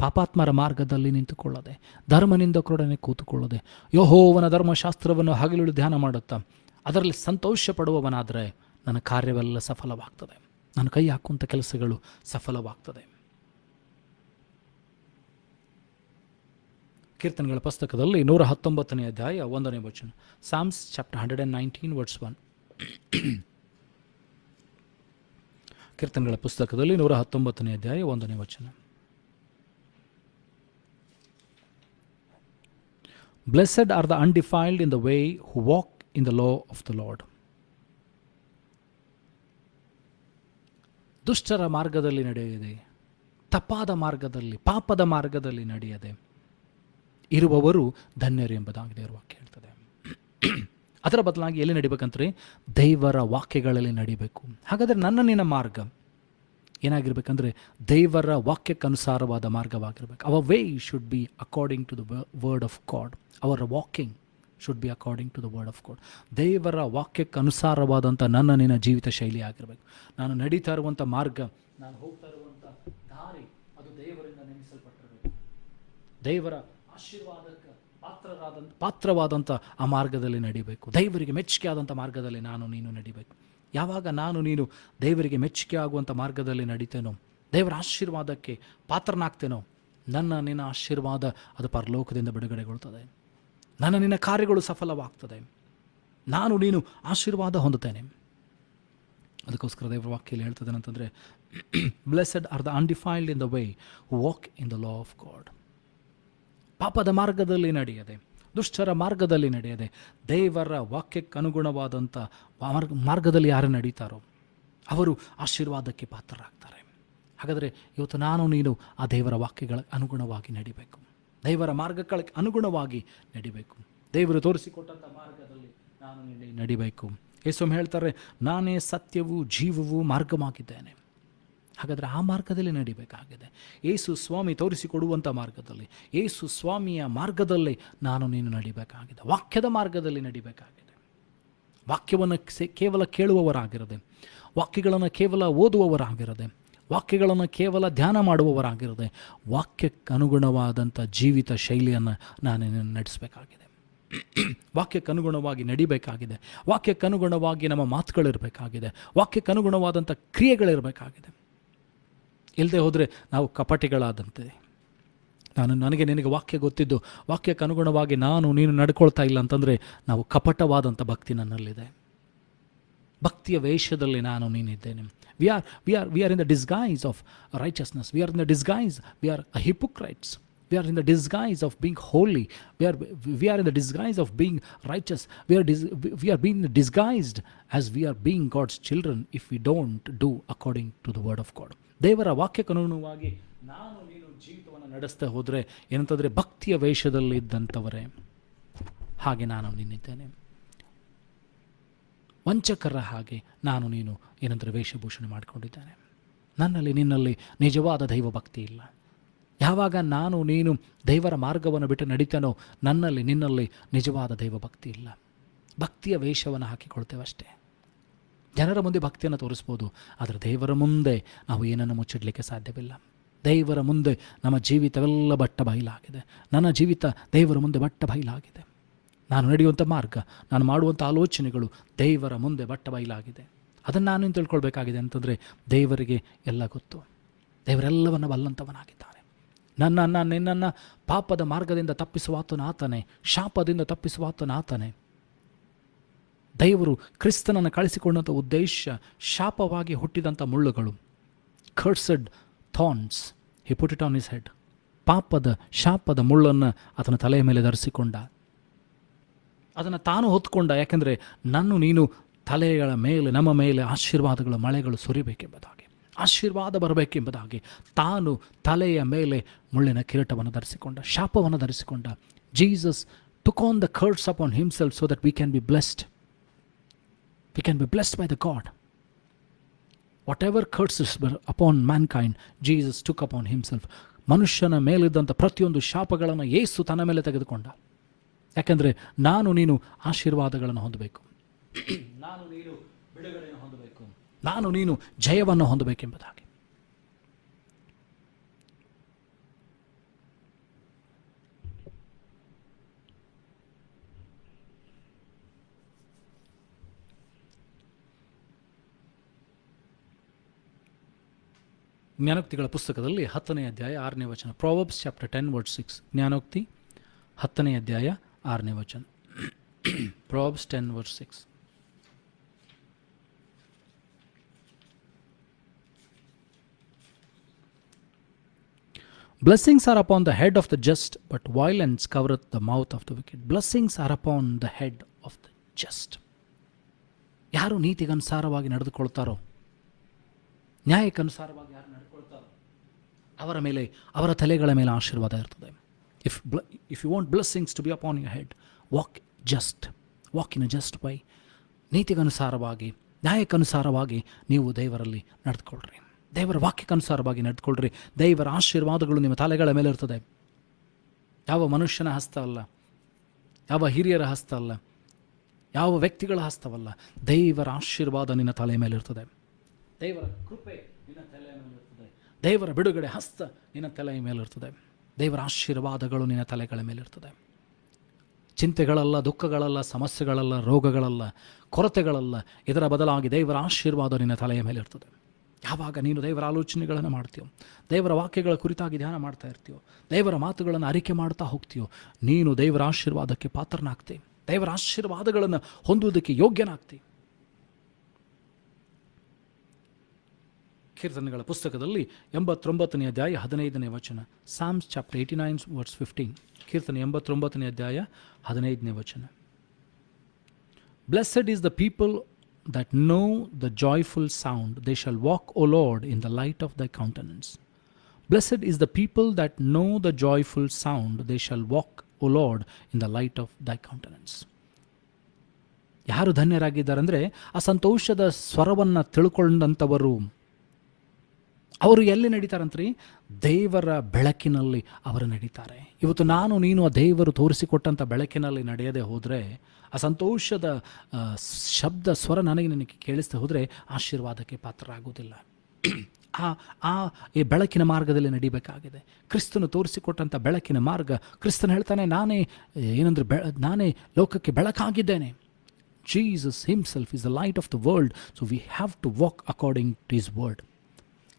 ಪಾಪಾತ್ಮರ ಮಾರ್ಗದಲ್ಲಿ ನಿಂತುಕೊಳ್ಳದೆ, ಧರ್ಮನಿಂದಕರೊಡನೆ ಕೂತುಕೊಳ್ಳದೆ, ಯೆಹೋವನ ಧರ್ಮಶಾಸ್ತ್ರವನ್ನು ಹಗಲಿರುಳು ಧ್ಯಾನ ಮಾಡುತ್ತಾ ಅದರಲ್ಲಿ ಸಂತೋಷ ಪಡುವವನಾದರೆ ನನ್ನ ಕಾರ್ಯವೆಲ್ಲ ಸಫಲವಾಗ್ತದೆ, ನಾನು ಕೈ ಹಾಕುವಂಥ ಕೆಲಸಗಳು ಸಫಲವಾಗ್ತದೆ. ಕೀರ್ತನೆಗಳ ಪುಸ್ತಕದಲ್ಲಿ 119ನೇ ಅಧ್ಯಾಯ 1ನೇ ವಚನ, ಸಾಮ್ಸ್ ಚಾಪ್ಟರ್ 119 ವರ್ಸ್ 1. ಕೀರ್ತನೆಗಳ ಪುಸ್ತಕದಲ್ಲಿ 119ನೇ ಅಧ್ಯಾಯ 1ನೇ ವಚನ. Blessed are the undefiled in the way who walk in the law of the Lord. ದುಷ್ಟರ ಮಾರ್ಗದಲ್ಲಿ ನಡೆಯದೆ, ತಪ್ಪಾದ ಮಾರ್ಗದಲ್ಲಿ, ಪಾಪದ ಮಾರ್ಗದಲ್ಲಿ ನಡೆಯದೆ ಇರುವವರು ಧನ್ಯರು ಎಂಬುದಾಗಿದೆ ವಾಕ್ಯ ಹೇಳ್ತದೆ. ಅದರ ಬದಲಾಗಿ ಎಲ್ಲಿ ನಡಿಬೇಕಂದ್ರೆ ದೇವರ ವಾಕ್ಯಗಳಲ್ಲಿ ನಡಿಬೇಕು. ಹಾಗಾದರೆ ನಿನ್ನ ಮಾರ್ಗ ಏನಾಗಿರ್ಬೇಕಂದ್ರೆ ದೇವರ ವಾಕ್ಯಕ್ಕನುಸಾರವಾದ ಮಾರ್ಗವಾಗಿರ್ಬೇಕು. Our way should be according to the word of God. Our walking should be according to the word of God. ದೇವರ ವಾಕ್ಯಕ್ಕನುಸಾರವಾದಂಥ ನಿನ್ನ ಜೀವಿತ ಶೈಲಿ ಆಗಿರಬೇಕು. ನಾನು ನಡೀತಾ ಇರುವಂಥ ಮಾರ್ಗ, ನಾನು ಹೋಗ್ತಾ ಇರುವಂಥ ದಾರಿ, ಅದು ದೇವರಿಂದ ನೇಮಿಸಲ್ಪಟ್ಟಿರಬೇಕು. ದೇವರ ಆಶೀರ್ವಾದಕ್ಕೆ ಪಾತ್ರವಾದಂಥ ಆ ಮಾರ್ಗದಲ್ಲಿ ನಡಿಬೇಕು. ದೇವರಿಗೆ ಮೆಚ್ಚುಗೆ ಆದಂಥ ಮಾರ್ಗದಲ್ಲಿ ನೀನು ನಡಿಬೇಕು. ಯಾವಾಗ ನೀನು ದೇವರಿಗೆ ಮೆಚ್ಚುಗೆ ಆಗುವಂಥ ಮಾರ್ಗದಲ್ಲಿ ನಡೀತೇನೋ, ದೇವರ ಆಶೀರ್ವಾದಕ್ಕೆ ಪಾತ್ರನಾಗ್ತೇನೋ, ನಿನ್ನ ಆಶೀರ್ವಾದ ಅದು ಪರಲೋಕದಿಂದ ಬಿಡುಗಡೆಗೊಳ್ತದೆ. ನಿನ್ನ ಕಾರ್ಯಗಳು ಸಫಲವಾಗ್ತದೆ. ನೀನು ಆಶೀರ್ವಾದ ಹೊಂದುತ್ತೇನೆ. ಅದಕ್ಕೋಸ್ಕರ ದೇವರ ವಾಕ್ಯಲ್ಲಿ ಹೇಳ್ತದೆ ಅಂತಂದರೆ, blessed are the undefiled in the way who walk in the law of god. ಪಾಪದ ಮಾರ್ಗದಲ್ಲಿ ನಡೆಯದೆ, ದುಷ್ಟರ ಮಾರ್ಗದಲ್ಲಿ ನಡೆಯದೆ, ದೇವರ ವಾಕ್ಯಕ್ಕೆ ಅನುಗುಣವಾದಂಥ ಮಾರ್ಗದಲ್ಲಿ ಯಾರು ನಡೀತಾರೋ ಅವರು ಆಶೀರ್ವಾದಕ್ಕೆ ಪಾತ್ರರಾಗ್ತಾರೆ. ಹಾಗಾದರೆ ಇವತ್ತು ನೀನು ಆ ದೇವರ ವಾಕ್ಯಗಳ ಅನುಗುಣವಾಗಿ ನಡಿಬೇಕು. ದೇವರ ಮಾರ್ಗಗಳಿಗೆ ಅನುಗುಣವಾಗಿ ನಡಿಬೇಕು. ದೇವರು ತೋರಿಸಿಕೊಟ್ಟಂಥ ಮಾರ್ಗದಲ್ಲಿ ನಡಿಬೇಕು. ಯೇಸು ಹೇಳ್ತಾರೆ, ನಾನೇ ಸತ್ಯವೂ ಜೀವವೂ ಮಾರ್ಗವಾಗಿದ್ದೇನೆ. ಹಾಗಾದರೆ ಆ ಮಾರ್ಗದಲ್ಲಿ ನಡಿಬೇಕಾಗಿದೆ. ಯೇಸು ಸ್ವಾಮಿ ತೋರಿಸಿಕೊಡುವಂಥ ಮಾರ್ಗದಲ್ಲಿ, ಯೇಸು ಸ್ವಾಮಿಯ ಮಾರ್ಗದಲ್ಲಿ ನೀನು ನಡಿಬೇಕಾಗಿದೆ. ವಾಕ್ಯದ ಮಾರ್ಗದಲ್ಲಿ ನಡಿಬೇಕಾಗಿದೆ. ವಾಕ್ಯವನ್ನು ಕೇವಲ ಕೇಳುವವರಾಗಿರದೆ, ವಾಕ್ಯಗಳನ್ನು ಕೇವಲ ಓದುವವರಾಗಿರದೆ, ವಾಕ್ಯಗಳನ್ನು ಕೇವಲ ಧ್ಯಾನ ಮಾಡುವವರಾಗಿರದೆ, ವಾಕ್ಯಕ್ಕೆ ಅನುಗುಣವಾದಂಥ ಜೀವಿತ ಶೈಲಿಯನ್ನು ನಡೆಸಬೇಕಾಗಿದೆ. ವಾಕ್ಯಕ್ಕನುಗುಣವಾಗಿ ನಡಿಬೇಕಾಗಿದೆ. ವಾಕ್ಯಕ್ಕನುಗುಣವಾಗಿ ನಮ್ಮ ಮಾತುಗಳಿರಬೇಕಾಗಿದೆ. ವಾಕ್ಯಕ್ಕನುಗುಣವಾದಂಥ ಕ್ರಿಯೆಗಳಿರಬೇಕಾಗಿದೆ. ಇಲ್ಲದೆ ಹೋದರೆ ನಾವು ಕಪಟಿಗಳಾದಂತೆ. ನನಗೆ ನಿನಗೆ ವಾಕ್ಯ ಗೊತ್ತಿದ್ದು ವಾಕ್ಯಕ್ಕೆ ಅನುಗುಣವಾಗಿ ನೀನು ನಡ್ಕೊಳ್ತಾ ಇಲ್ಲ ಅಂತಂದರೆ ನಾವು ಕಪಟವಾದಂಥ ಭಕ್ತಿ ನನ್ನಲ್ಲಿದೆ. ಭಕ್ತಿಯ ವೇಷದಲ್ಲಿ ನೀನಿದ್ದೇನೆ. We are in the disguise of righteousness. We are in the disguise. We are hypocrites. We are in the disguise of being holy. We are in the disguise of being righteous. We are being disguised as we are being God's children if we don't do according to the word of God. ದೇವರ ವಾಕ್ಯಕ್ಕನುಗುಣವಾಗಿ ನೀನು ಜೀವಿತವನ್ನು ನಡೆಸ್ತಾ ಹೋದರೆ ಏನಂತಂದರೆ ಭಕ್ತಿಯ ವೇಷದಲ್ಲಿ ಇದ್ದಂಥವರೇ ಹಾಗೆ ನಿನ್ನಿದ್ದೇನೆ. ವಂಚಕರ ಹಾಗೆ ನೀನು ಏನಂದರೆ ವೇಷಭೂಷಣೆ ಮಾಡಿಕೊಂಡಿದ್ದೇನೆ. ನಿನ್ನಲ್ಲಿ ನಿಜವಾದ ದೈವ ಭಕ್ತಿ ಇಲ್ಲ. ಯಾವಾಗ ನೀನು ದೇವರ ಮಾರ್ಗವನ್ನು ಬಿಟ್ಟು ನಡೀತಾನೋ ನಿನ್ನಲ್ಲಿ ನಿಜವಾದ ದೈವ ಭಕ್ತಿ ಇಲ್ಲ. ಭಕ್ತಿಯ ವೇಷವನ್ನು ಹಾಕಿಕೊಳ್ತೇವೆ ಅಷ್ಟೇ. ಜನರ ಮುಂದೆ ಭಕ್ತಿಯನ್ನು ತೋರಿಸ್ಬೋದು, ಆದರೆ ದೇವರ ಮುಂದೆ ನಾವು ಏನನ್ನು ಮುಚ್ಚಿಡಲಿಕ್ಕೆ ಸಾಧ್ಯವಿಲ್ಲ. ದೇವರ ಮುಂದೆ ನಮ್ಮ ಜೀವಿತವೆಲ್ಲ ಬಟ್ಟ ಬಯಲಾಗಿದೆ. ನನ್ನ ಜೀವಿತ ದೇವರ ಮುಂದೆ ಬಟ್ಟ ಬಯಲಾಗಿದೆ. ನಾನು ನಡೆಯುವಂಥ ಮಾರ್ಗ, ನಾನು ಮಾಡುವಂಥ ಆಲೋಚನೆಗಳು ದೇವರ ಮುಂದೆ ಬಟ್ಟ ಬಯಲಾಗಿದೆ. ಅದನ್ನು ನಾನೇನು ತಿಳ್ಕೊಳ್ಬೇಕಾಗಿದೆ ಅಂತಂದರೆ, ದೇವರಿಗೆ ಎಲ್ಲ ಗೊತ್ತು. ದೇವರೆಲ್ಲವನ್ನು ಬಲ್ಲಂಥವನಾಗಿದ್ದಾನೆ. ನಿನ್ನನ್ನು ಪಾಪದ ಮಾರ್ಗದಿಂದ ತಪ್ಪಿಸುವಾತನಾತನೇ, ಶಾಪದಿಂದ ತಪ್ಪಿಸುವಾತನಾತನೇ. ದೇವರು ಕ್ರಿಸ್ತನನ್ನು ಕಳಿಸಿಕೊಂಡಂಥ ಉದ್ದೇಶ ಶಾಪವಾಗಿ ಹುಟ್ಟಿದಂಥ ಮುಳ್ಳುಗಳು, cursed thorns, he put it on his head. ಪಾಪದ ಶಾಪದ ಮುಳ್ಳನ್ನು ಆತನ ತಲೆಯ ಮೇಲೆ ಧರಿಸಿಕೊಂಡ, ಅದನ್ನು ತಾನು ಹೊತ್ಕೊಂಡ. ಯಾಕೆಂದರೆ ನೀನು ತಲೆಗಳ ಮೇಲೆ, ನಮ್ಮ ಮೇಲೆ ಆಶೀರ್ವಾದಗಳ ಮಳೆಗಳು ಸುರಿಬೇಕೆಂಬುದಾಗಿ, ಆಶೀರ್ವಾದ ಬರಬೇಕೆಂಬುದಾಗಿ ತಾನು ತಲೆಯ ಮೇಲೆ ಮುಳ್ಳಿನ ಕಿರೀಟವನ್ನು ಧರಿಸಿಕೊಂಡ, ಶಾಪವನ್ನು ಧರಿಸಿಕೊಂಡ. Jesus took on the curse upon himself so that we can be blessed. We can be blessed by the God. Whatever curses were upon mankind, Jesus took upon himself. ಮನುಷ್ಯನ ಮೇಲಿದ್ದಂಥ ಪ್ರತಿಯೊಂದು ಶಾಪಗಳನ್ನು ಯೇಸು ತನ್ನ ಮೇಲೆ ತೆಗೆದುಕೊಂಡ. ಯಾಕೆಂದರೆ ನೀನು ಆಶೀರ್ವಾದಗಳನ್ನು ಹೊಂದಬೇಕು, ನೀನು ಬಿಡುಗಡೆಯನ್ನು ಹೊಂದಬೇಕು, ನೀನು ಜಯವನ್ನು ಹೊಂದಬೇಕೆಂಬುದಾಗಿ. ಜ್ಞಾನೋಕ್ತಿಗಳ ಪುಸ್ತಕದಲ್ಲಿ 10ನೇ ಅಧ್ಯಾಯ 6ನೇ ವಚನ. Proverbs chapter 10 verse 6. ಜ್ಞಾನೋಕ್ತಿ 10ನೇ ಅಧ್ಯಾಯ 6ನೇ ವಚನ. Proverbs 10 verse 6. Blessings are upon the head of the just, but violence covereth the mouth of the wicked. Blessings are upon the head of the just. ಯಾರು ನೀತಿಗನುಸಾರವಾಗಿ ನಡೆದುಕೊಳ್ತಾರೋ, ನ್ಯಾಯಕ್ಕನುಸಾರವಾಗಿ ಯಾರು ನಡ್ಕೊಳ್ತಾರೋ ಅವರ ಮೇಲೆ, ಅವರ ತಲೆಗಳ ಮೇಲೆ ಆಶೀರ್ವಾದ ಇರ್ತದೆ. If you want blessings to be upon your head, walk in a just way. ನೀತಿಗನುಸಾರವಾಗಿ, ನ್ಯಾಯಕ್ಕನುಸಾರವಾಗಿ ನೀವು ದೇವರಲ್ಲಿ ನಡೆದುಕೊಳ್ಳ್ರಿ, ದೇವರ ವಾಕ್ಯಕ್ಕನುಸಾರವಾಗಿ ನಡೆದುಕೊಳ್ಳ್ರಿ. ದೇವರ ಆಶೀರ್ವಾದಗಳು ನಿಮ್ಮ ತಲೆಗಳ ಮೇಲೆ ಇರ್ತದೆ. ಯಾವ ಮನುಷ್ಯನ ಹಸ್ತ ಅಲ್ಲ, ಯಾವ ಹಿರಿಯರ ಹಸ್ತ ಅಲ್ಲ, ಯಾವ ವ್ಯಕ್ತಿಗಳ ಹಸ್ತವಲ್ಲ. ದೇವರ ಆಶೀರ್ವಾದ ನಿನ್ನ ತಲೆ ಮೇಲೆ ಇರ್ತದೆ. ದೇವರ ಕೃಪೆ ನಿನ್ನ ತಲೆಯ ಮೇಲೆ ಇರ್ತದೆ. ದೇವರ ಬಿಡುಗಡೆ ಹಸ್ತ ನಿನ್ನ ತಲೆಯ ಮೇಲೆ ಇರ್ತದೆ. ದೇವರ ಆಶೀರ್ವಾದಗಳು ನಿನ್ನ ತಲೆಗಳ ಮೇಲೆ ಇರ್ತದೆ. ಚಿಂತೆಗಳಲ್ಲ, ದುಃಖಗಳಲ್ಲ, ಸಮಸ್ಯೆಗಳಲ್ಲ, ರೋಗಗಳಲ್ಲ, ಕೊರತೆಗಳಲ್ಲ. ಇದರ ಬದಲಾಗಿ ದೇವರ ಆಶೀರ್ವಾದ ನಿನ್ನ ತಲೆಯ ಮೇಲೆ ಇರ್ತದೆ. ಯಾವಾಗ ನೀನು ದೇವರ ಆಲೋಚನೆಗಳನ್ನು ಮಾಡ್ತೀಯೋ, ದೇವರ ವಾಕ್ಯಗಳ ಕುರಿತಾಗಿ ಧ್ಯಾನ ಮಾಡ್ತಾ ಇರ್ತೀಯೋ, ದೇವರ ಮಾತುಗಳನ್ನು ಅರಿಕೆ ಮಾಡ್ತಾ ಹೋಗ್ತೀಯೋ, ನೀನು ದೇವರ ಆಶೀರ್ವಾದಕ್ಕೆ ಪಾತ್ರನಾಗ್ತಿ. ದೇವರ ಆಶೀರ್ವಾದಗಳನ್ನು ಹೊಂದುವುದಕ್ಕೆ ಯೋಗ್ಯನಾಗ್ತಿ. ಕೀರ್ತನೆಗಳ ಪುಸ್ತಕದಲ್ಲಿ 89ನೇ ಅಧ್ಯಾಯ 15ನೇ ವಚನ, ಸಾಮ್ಸ್ ಚಾಪ್ಟರ್ 89 ವರ್ಸ್ 15. ಕೀರ್ತನೆ 89ನೇ ಅಧ್ಯಾಯ 15ನೇ ವಚನ. Blessed is the people that know the joyful sound, they shall walk, O Lord, in the light of thy countenance. Blessed is the people that know the joyful sound, they shall walk, O Lord, in the light of thy countenance. ಯಾರು ಧನ್ಯರಾಗಿದ್ದಾರೆ ಅಂದರೆ, ಆ ಸಂತೋಷದ ಸ್ವರವನ್ನು ತಿಳ್ಕೊಂಡಂಥವರು. ಅವರು ಎಲ್ಲಿ ನಡೀತಾರಂತ್ರಿ? ದೇವರ ಬೆಳಕಿನಲ್ಲಿ ಅವರು ನಡೀತಾರೆ. ಇವತ್ತು ನಾನು ನೀನು ಆ ದೇವರು ತೋರಿಸಿಕೊಟ್ಟಂಥ ಬೆಳಕಿನಲ್ಲಿ ನಡೆಯದೆ ಹೋದರೆ, ಆ ಸಂತೋಷದ ಶಬ್ದ ಸ್ವರ ನನಗೆ ಕೇಳಿಸ್ತಾ ಹೋದರೆ ಆಶೀರ್ವಾದಕ್ಕೆ ಪಾತ್ರರಾಗುವುದಿಲ್ಲ. ಈ ಬೆಳಕಿನ ಮಾರ್ಗದಲ್ಲಿ ನಡಿಬೇಕಾಗಿದೆ. ಕ್ರಿಸ್ತನು ತೋರಿಸಿಕೊಟ್ಟಂಥ ಬೆಳಕಿನ ಮಾರ್ಗ. ಕ್ರಿಸ್ತನು ಹೇಳ್ತಾನೆ, ನಾನೇ ಲೋಕಕ್ಕೆ ಬೆಳಕಾಗಿದ್ದೇನೆ. Jesus himself is the light of the world, so we have to walk according to his word.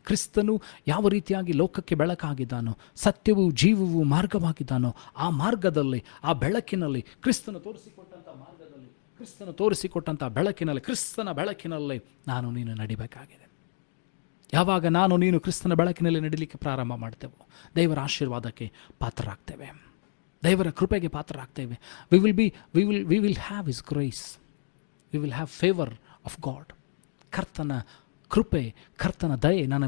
ಕ್ರಿಸ್ತನು ಯಾವ ರೀತಿಯಾಗಿ ಲೋಕಕ್ಕೆ ಬೆಳಕಾಗಿದ್ದಾನೋ, ಸತ್ಯವೂ ಜೀವವೂ ಮಾರ್ಗವಾಗಿದ್ದಾನೋ, ಆ ಮಾರ್ಗದಲ್ಲಿ, ಆ ಬೆಳಕಿನಲ್ಲಿ, ಕ್ರಿಸ್ತನು ತೋರಿಸಿಕೊಟ್ಟಂಥ ಮಾರ್ಗದಲ್ಲಿ, ಕ್ರಿಸ್ತನು ತೋರಿಸಿಕೊಟ್ಟಂಥ ಬೆಳಕಿನಲ್ಲಿ, ಕ್ರಿಸ್ತನ ಬೆಳಕಿನಲ್ಲಿ ನಾನು ನೀನು ನಡಿಬೇಕಾಗಿದೆ. ಯಾವಾಗ ನಾನು ನೀನು ಕ್ರಿಸ್ತನ ಬೆಳಕಿನಲ್ಲಿ ನಡಿಲಿಕ್ಕೆ ಪ್ರಾರಂಭ ಮಾಡ್ತೇವೋ, ದೇವರ ಆಶೀರ್ವಾದಕ್ಕೆ ಪಾತ್ರರಾಗ್ತೇವೆ, ದೇವರ ಕೃಪೆಗೆ ಪಾತ್ರರಾಗ್ತೇವೆ. We will have his grace, we will have favour of God. ಕರ್ತನ ಕೃಪೆ, ಕರ್ತನ ದಯೆ ನಿನ್ನ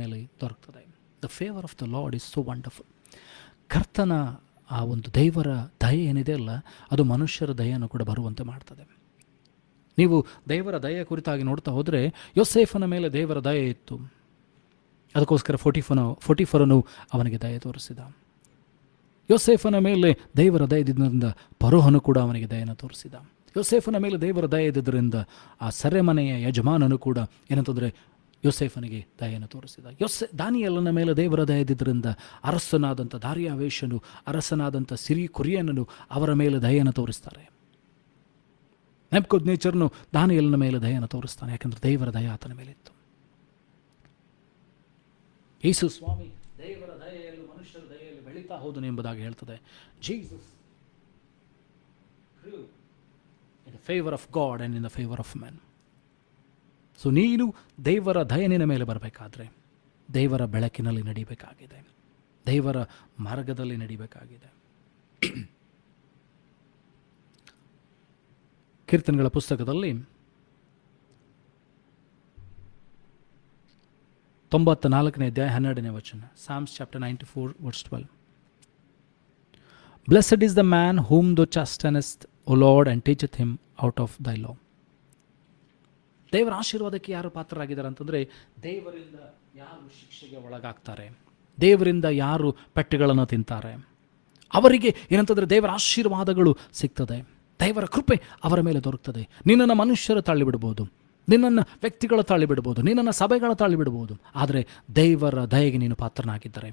ಮೇಲೆ ದೊರಕ್ತದೆ. The favour of the Lord is so wonderful. ಕರ್ತನ ಆ ಒಂದು ದೇವರ ದಯೆ ಏನಿದೆ ಅಲ್ಲ, ಅದು ಮನುಷ್ಯರ ದಯೆಯನ್ನು ಕೂಡ ಬರುವಂತೆ ಮಾಡ್ತದೆ. ನೀವು ದೇವರ ದಯೆಯ ಕುರಿತಾಗಿ ನೋಡ್ತಾ ಹೋದರೆ, ಯೋಸೇಫನ ಮೇಲೆ ದೇವರ ದಯೆ ಇತ್ತು. ಅದಕ್ಕೋಸ್ಕರ ಫೋಟಿಫರನು ಅವನಿಗೆ ದಯೆ ತೋರಿಸಿದ. ಯೋಸೇಫನ ಮೇಲೆ ದೇವರ ದಯೆ ಇದ್ದಿದ್ದರಿಂದ ಫರೋಹನು ಕೂಡ ಅವನಿಗೆ ದಯೆಯನ್ನು ತೋರಿಸಿದ. ಯೋಸೇಫನ ಮೇಲೆ ದೇವರ ದಯೆ ಇದ್ದಿದ್ದರಿಂದ ಆ ಸೆರೆಮನೆಯ ಯಜಮಾನನು ಕೂಡ ಏನಂತಂದರೆ ಯೋಸೇಫನಿಗೆ ದಯೆಯನ್ನು ತೋರಿಸಿದ. ದಾನಿಯೇಲನ ಮೇಲೆ ದೇವರ ದಯೆ ಇದ್ದಿದ್ದರಿಂದ ಅರಸನಾದಂಥ ದಾರಿಯಾವೇಶನು, ಅರಸನಾದಂಥ ಸಿರಿ ಕುರಿಯನನು ಅವರ ಮೇಲೆ ದಯೆಯನ್ನು ತೋರಿಸ್ತಾರೆ. ನೆಬೂಕದ್ನೆಚ್ಚರನು ದಾನಿಯೇಲನ ಮೇಲೆ ದಯೆಯನ್ನು ತೋರಿಸ್ತಾನೆ, ಯಾಕಂದರೆ ದೇವರ ದಯೆ ಆತನ ಮೇಲೆ ಇತ್ತು. ಯೇಸು ಸ್ವಾಮಿ ದೇವರ ದಯೆಯಲ್ಲಿ, ಮನುಷ್ಯರ ದಯೆಯಲ್ಲಿ ಬೆಳೀತಾ ಹೋದನು ಎಂಬುದಾಗಿ ಹೇಳ್ತದೆ. Jesus grew in the favor of God and in the favor of men. So ನೀನು ದೇವರ ದಯೆ ನಿನ್ನ ಮೇಲೆ ಬರಬೇಕಾದ್ರೆ ದೇವರ ಬೆಳಕಿನಲ್ಲಿ ನಡಿಬೇಕಾಗಿದೆ, ದೇವರ ಮಾರ್ಗದಲ್ಲಿ ನಡಿಬೇಕಾಗಿದೆ. ಕೀರ್ತನೆಗಳ ಪುಸ್ತಕದಲ್ಲಿ 94ನೇ ಅಧ್ಯಾಯ 12ನೇ ವಚನ, psalms chapter 94 verse 12. Blessed is the man whom thou chastenest, O Lord, and teacheth him out of thy law. ದೇವರ ಆಶೀರ್ವಾದಕ್ಕೆ ಯಾರು ಪಾತ್ರರಾಗಿದ್ದಾರೆ ಅಂತಂದರೆ, ದೇವರಿಂದ ಯಾರು ಶಿಕ್ಷೆಗೆ ಒಳಗಾಗ್ತಾರೆ, ದೇವರಿಂದ ಯಾರು ಪೆಟ್ಟುಗಳನ್ನು ತಿಂತಾರೆ, ಅವರಿಗೆ ಏನಂತಂದರೆ ದೇವರ ಆಶೀರ್ವಾದಗಳು ಸಿಗ್ತದೆ, ದೇವರ ಕೃಪೆ ಅವರ ಮೇಲೆ ದೊರಕ್ತದೆ. ನಿನ್ನನ್ನು ಮನುಷ್ಯರು ತಳ್ಳಿಬಿಡ್ಬೋದು, ನಿನ್ನನ್ನು ವ್ಯಕ್ತಿಗಳು ತಳ್ಳಿಬಿಡ್ಬೋದು, ನಿನ್ನನ್ನು ಸಭೆಗಳ ತಳ್ಳಿಬಿಡ್ಬೋದು, ಆದರೆ ದೇವರ ದಯೆಗೆ ನೀನು ಪಾತ್ರನಾಗಿದ್ದರೆ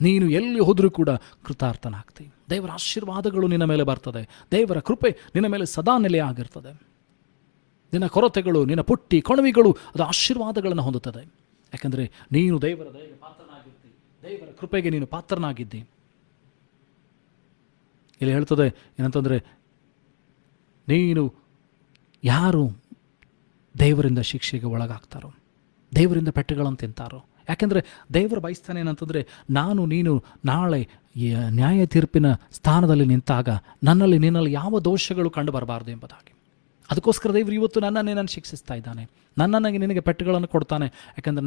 ನೀನು ಎಲ್ಲಿ ಹೋದರೂ ಕೂಡ ಕೃತಾರ್ಥನಾಗ್ತಿ. ದೇವರ ಆಶೀರ್ವಾದಗಳು ನಿನ್ನ ಮೇಲೆ ಬರ್ತದೆ, ದೇವರ ಕೃಪೆ ನಿನ್ನ ಮೇಲೆ ಸದಾ ನೆಲೆ ಆಗಿರ್ತದೆ. ನಿನ್ನ ಕೊರತೆಗಳು, ನಿನ್ನ ಪುಟ್ಟಿ ಕೊಣವಿಗಳು ಅದು ಆಶೀರ್ವಾದಗಳನ್ನು ಹೊಂದುತ್ತದೆ. ಯಾಕಂದರೆ ನೀನು ದೇವರ ದಯೆಗೆ ಪಾತ್ರನಾಗಿದ್ದಿ, ದೇವರ ಕೃಪೆಗೆ ನೀನು ಪಾತ್ರನಾಗಿದ್ದಿ. ಇಲ್ಲಿ ಹೇಳ್ತದೆ ಏನಂತಂದರೆ, ನೀನು ಯಾರು ದೇವರಿಂದ ಶಿಕ್ಷೆಗೆ ಒಳಗಾಗ್ತಾರೋ, ದೇವರಿಂದ ಪೆಟ್ಟುಗಳನ್ನು ತಿಂತಾರೋ, ಯಾಕೆಂದರೆ ದೇವರು ಬಯಸ್ತಾನೆ ಏನಂತಂದರೆ, ನಾನು ನೀನು ನಾಳೆ ನ್ಯಾಯ ತೀರ್ಪಿನ ಸ್ಥಾನದಲ್ಲಿ ನಿಂತಾಗ ನಿನ್ನಲ್ಲಿ ಯಾವ ದೋಷಗಳು ಕಂಡು ಬರಬಾರ್ದು ಎಂಬುದಾಗಿ. ಅದಕ್ಕೋಸ್ಕರ ದೇವರು ಇವತ್ತು ನನ್ನನ್ನೇ ನಾನು ಶಿಕ್ಷಿಸ್ತಾ ಇದ್ದಾನೆ. ನನ್ನನ್ನಾಗಿ ನಿನಗೆ ಪೆಟ್ಟುಗಳನ್ನು ಕೊಡ್ತಾನೆ. ಯಾಕಂದರೆ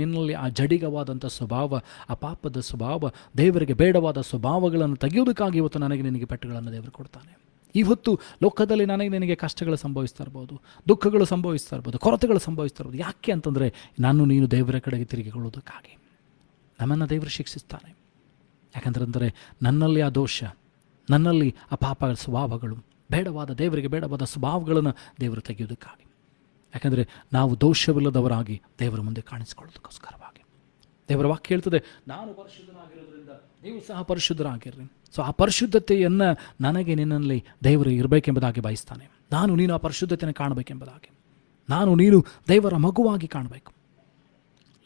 ನಿನ್ನಲ್ಲಿ ಆ ಜಡಿಗವಾದಂಥ ಸ್ವಭಾವ, ಆ ಪಾಪದ ಸ್ವಭಾವ, ದೇವರಿಗೆ ಬೇಡವಾದ ಸ್ವಭಾವಗಳನ್ನು ತೆಗೆಯುವುದಕ್ಕಾಗಿ ಇವತ್ತು ನನಗೆ ನಿನಗೆ ಪೆಟ್ಟುಗಳನ್ನು ದೇವರು ಕೊಡ್ತಾನೆ. ಇವತ್ತು ಲೋಕದಲ್ಲಿ ನಿನಗೆ ಕಷ್ಟಗಳು ಸಂಭವಿಸ್ತಾ ಇರ್ಬೋದು, ದುಃಖಗಳು ಸಂಭವಿಸ್ತಾ ಇರ್ಬೋದು, ಕೊರತೆಗಳು ಸಂಭವಿಸ್ತಾ ಇರ್ಬೋದು. ಯಾಕೆ ಅಂತಂದರೆ ನೀನು ದೇವರ ಕಡೆಗೆ ತಿರುಗಿಕೊಳ್ಳೋದಕ್ಕಾಗಿ ನಮ್ಮನ್ನು ದೇವರು ಶಿಕ್ಷಿಸ್ತಾನೆ. ಯಾಕಂದರೆ ನನ್ನಲ್ಲಿ ಆ ದೋಷ, ನನ್ನಲ್ಲಿ ಆ ಪಾಪಗಳ ಸ್ವಭಾವಗಳು, ದೇವರಿಗೆ ಬೇಡವಾದ ಸ್ವಭಾವಗಳನ್ನು ದೇವರು ತೆಗೆಯೋದಕ್ಕಾಗಿ. ಯಾಕಂದರೆ ನಾವು ದೋಷವಿಲ್ಲದವರಾಗಿ ದೇವರ ಮುಂದೆ ಕಾಣಿಸಿಕೊಳ್ಳೋದಕ್ಕೋಸ್ಕರವಾಗಿ. ದೇವರ ವಾಕ್ಯ ಹೇಳ್ತದೆ, ನಾನು ಪರಿಶುದ್ಧನಾಗಿರೋದ್ರಿಂದ ನೀವು ಸಹ ಪರಿಶುದ್ಧರಾಗಿರ್ರಿ. ಸೊ ಆ ಪರಿಶುದ್ಧತೆಯನ್ನು ನನಗೆ ನಿನ್ನಲ್ಲಿ ದೇವರು ಇರಬೇಕೆಂಬುದಾಗಿ ಬಯಸ್ತಾನೆ. ನೀನು ಆ ಪರಿಶುದ್ಧತೆಯನ್ನು ಕಾಣಬೇಕೆಂಬುದಾಗಿ, ನೀನು ದೇವರ ಮಗುವಾಗಿ ಕಾಣಬೇಕು.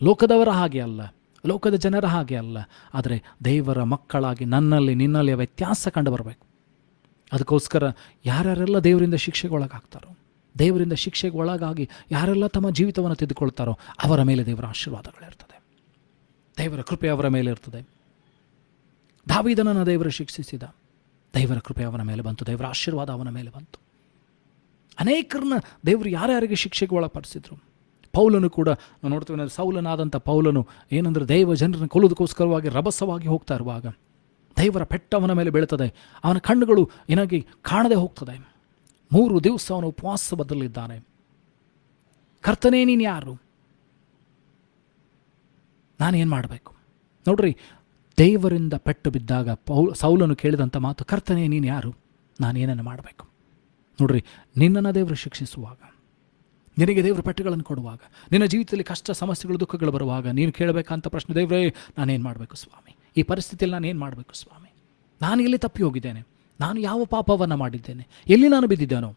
ಲೋಕದವರ ಹಾಗೆ ಅಲ್ಲ, ಲೋಕದ ಜನರ ಹಾಗೆ ಅಲ್ಲ, ಆದರೆ ದೇವರ ಮಕ್ಕಳಾಗಿ ನಿನ್ನಲ್ಲಿ ವ್ಯತ್ಯಾಸ ಕಂಡು ಬರಬೇಕು. ಅದಕ್ಕೋಸ್ಕರ ಯಾರ್ಯಾರೆಲ್ಲ ದೇವರಿಂದ ಶಿಕ್ಷೆಗೆ ಒಳಗಾಗ್ತಾರೋ, ದೇವರಿಂದ ಶಿಕ್ಷೆಗೆ ಒಳಗಾಗಿ ಯಾರೆಲ್ಲ ತಮ್ಮ ಜೀವಿತವನ್ನು ತೆಗೆದುಕೊಳ್ತಾರೋ ಅವರ ಮೇಲೆ ದೇವರ ಆಶೀರ್ವಾದಗಳಿರ್ತದೆ, ದೇವರ ಕೃಪೆ ಅವರ ಮೇಲೆ ಇರ್ತದೆ. ದಾವೀದನನ್ನು ದೇವರು ಶಿಕ್ಷಿಸಿದ, ದೇವರ ಕೃಪೆ ಅವನ ಮೇಲೆ ಬಂತು, ದೇವರ ಆಶೀರ್ವಾದ ಅವನ ಮೇಲೆ ಬಂತು. ಅನೇಕರನ್ನ ದೇವರು ಯಾರ್ಯಾರಿಗೆ ಶಿಕ್ಷೆಗೆ ಒಳಪಡಿಸಿದ್ರು. ಪೌಲನು ಕೂಡ ನಾವು ನೋಡ್ತೀವಿ, ಸೌಲನಾದಂಥ ಪೌಲನು ಏನಂದರೆ ದೇವ ಜನರನ್ನು ಕೊಲ್ಲೋದಕ್ಕೋಸ್ಕರವಾಗಿ ರಭಸವಾಗಿ ಹೋಗ್ತಾ ಇರುವಾಗ ದೇವರ ಪೆಟ್ಟ ಅವನ ಮೇಲೆ ಬೀಳ್ತದೆ. ಅವನ ಕಣ್ಣುಗಳು ಏನಾಗಿ ಕಾಣದೆ ಹೋಗ್ತದೆ. 3 ದಿವಸ ಅವನು ಉಪವಾಸ ಬದಲಿದ್ದಾನೆ. ಕರ್ತನೇ ನೀನು ಯಾರು? ನಾನೇನು ಮಾಡಬೇಕು? ನೋಡ್ರಿ, ದೇವರಿಂದ ಪೆಟ್ಟು ಬಿದ್ದಾಗ ಸೌಲನು ಕೇಳಿದಂಥ ಮಾತು, ಕರ್ತನೇ ನೀನು ಯಾರು? ನಾನೇನನ್ನು ಮಾಡಬೇಕು? ನೋಡ್ರಿ, ನಿನ್ನನ್ನು ದೇವರು ಶಿಕ್ಷಿಸುವಾಗ, ನಿನಗೆ ದೇವರು ಪೆಟ್ಟುಗಳನ್ನು ಕೊಡುವಾಗ, ನಿನ್ನ ಜೀವಿತದಲ್ಲಿ ಕಷ್ಟ, ಸಮಸ್ಯೆಗಳು, ದುಃಖಗಳು ಬರುವಾಗ ನೀನು ಕೇಳಬೇಕಂತ ಪ್ರಶ್ನೆ, ದೇವರೇ ನಾನೇನು ಮಾಡಬೇಕು ಸ್ವಾಮಿ? ಈ ಪರಿಸ್ಥಿತಿಯಲ್ಲಿ ನಾನೇನು ಮಾಡಬೇಕು ಸ್ವಾಮಿ? ನಾನು ಎಲ್ಲಿ ತಪ್ಪಿ ಹೋಗಿದ್ದೇನೆ? ನಾನು ಯಾವ ಪಾಪವನ್ನು ಮಾಡಿದ್ದೇನೆ? ಎಲ್ಲಿ ನಾನು ಬಿದ್ದಿದ್ದೇನೋ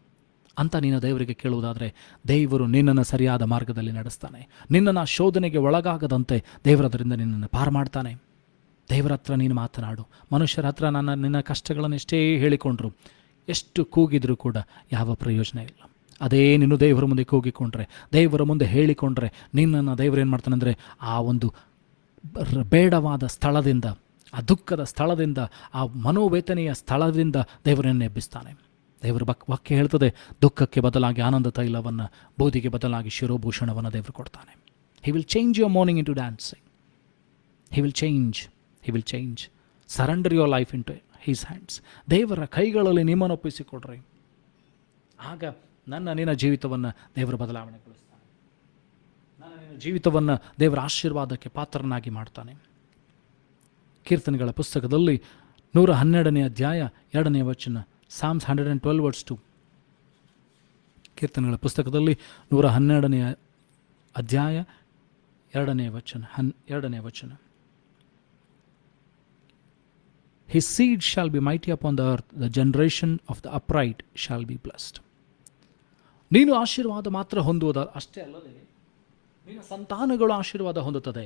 ಅಂತ ನೀನು ದೇವರಿಗೆ ಕೇಳುವುದಾದರೆ ದೇವರು ನಿನ್ನನ್ನು ಸರಿಯಾದ ಮಾರ್ಗದಲ್ಲಿ ನಡೆಸ್ತಾನೆ. ನಿನ್ನನ್ನು ಶೋಧನೆಗೆ ಒಳಗಾಗದಂತೆ ದೇವರದರಿಂದ ನಿನ್ನನ್ನು ಪಾರು ಮಾಡ್ತಾನೆ. ದೇವರ ಹತ್ರ ನೀನು ಮಾತನಾಡು. ಮನುಷ್ಯರ ಹತ್ರ ನಿನ್ನ ಕಷ್ಟಗಳನ್ನು ಎಷ್ಟೇ ಹೇಳಿಕೊಂಡ್ರು, ಎಷ್ಟು ಕೂಗಿದ್ರೂ ಕೂಡ ಯಾವ ಪ್ರಯೋಜನ ಇಲ್ಲ. ಅದೇ ನೀನು ದೇವರ ಮುಂದೆ ಕೂಗಿಕೊಂಡ್ರೆ, ದೇವರ ಮುಂದೆ ಹೇಳಿಕೊಂಡ್ರೆ, ನಿನ್ನನ್ನು ದೇವರು ಏನು ಮಾಡ್ತಾನೆ ಅಂದರೆ ಆ ಒಂದು ಬೇಡವಾದ ಸ್ಥಳದಿಂದ, ಆ ದುಃಖದ ಸ್ಥಳದಿಂದ, ಆ ಮನೋವೇದನೆಯ ಸ್ಥಳದಿಂದ ದೇವರನ್ನು ಎಬ್ಬಿಸ್ತಾನೆ. ದೇವರ ವಾಕ್ಯ ಹೇಳ್ತದೆ, ದುಃಖಕ್ಕೆ ಬದಲಾಗಿ ಆನಂದ ತೈಲವನ್ನು, ಬೂದಿಗೆ ಬದಲಾಗಿ ಶಿರೋಭೂಷಣವನ್ನು ದೇವರು ಕೊಡ್ತಾನೆ. He will change your mourning into dancing. He will change. Surrender your life into his hands. ದೇವರ ಕೈಗಳಲ್ಲಿ ನಿಮ್ಮನ್ನು ಒಪ್ಪಿಸಿಕೊಡ್ರಿ. ಆಗ ನಿನ್ನ ಜೀವಿತವನ್ನು ದೇವರ ಬದಲಾವಣೆಗೊಳಿಸ್ತಾನೆ. ನಿನ್ನ ಜೀವಿತವನ್ನು ದೇವರ ಆಶೀರ್ವಾದಕ್ಕೆ ಪಾತ್ರನಾಗಿ ಮಾಡ್ತಾನೆ. ಕೀರ್ತನೆಗಳ ಪುಸ್ತಕದಲ್ಲಿ 112ನೇ ಅಧ್ಯಾಯ 2ನೇ ವಚನ, Psalms 112:2. ಕೀರ್ತನೆಗಳ ಪುಸ್ತಕದಲ್ಲಿ 112ನೇ ಅಧ್ಯಾಯ 2ನೇ ವಚನ. His seed shall be mighty upon the earth, the generation of the upright shall be blessed. ನೀನು ಆಶೀರ್ವಾದ ಮಾತ್ರ ಹೊಂದುವುದ ಅಷ್ಟೇ ಅಲ್ಲದೆ ನಿನ್ನ ಸಂತಾನಗಳು ಆಶೀರ್ವಾದ ಹೊಂದುತ್ತದೆ.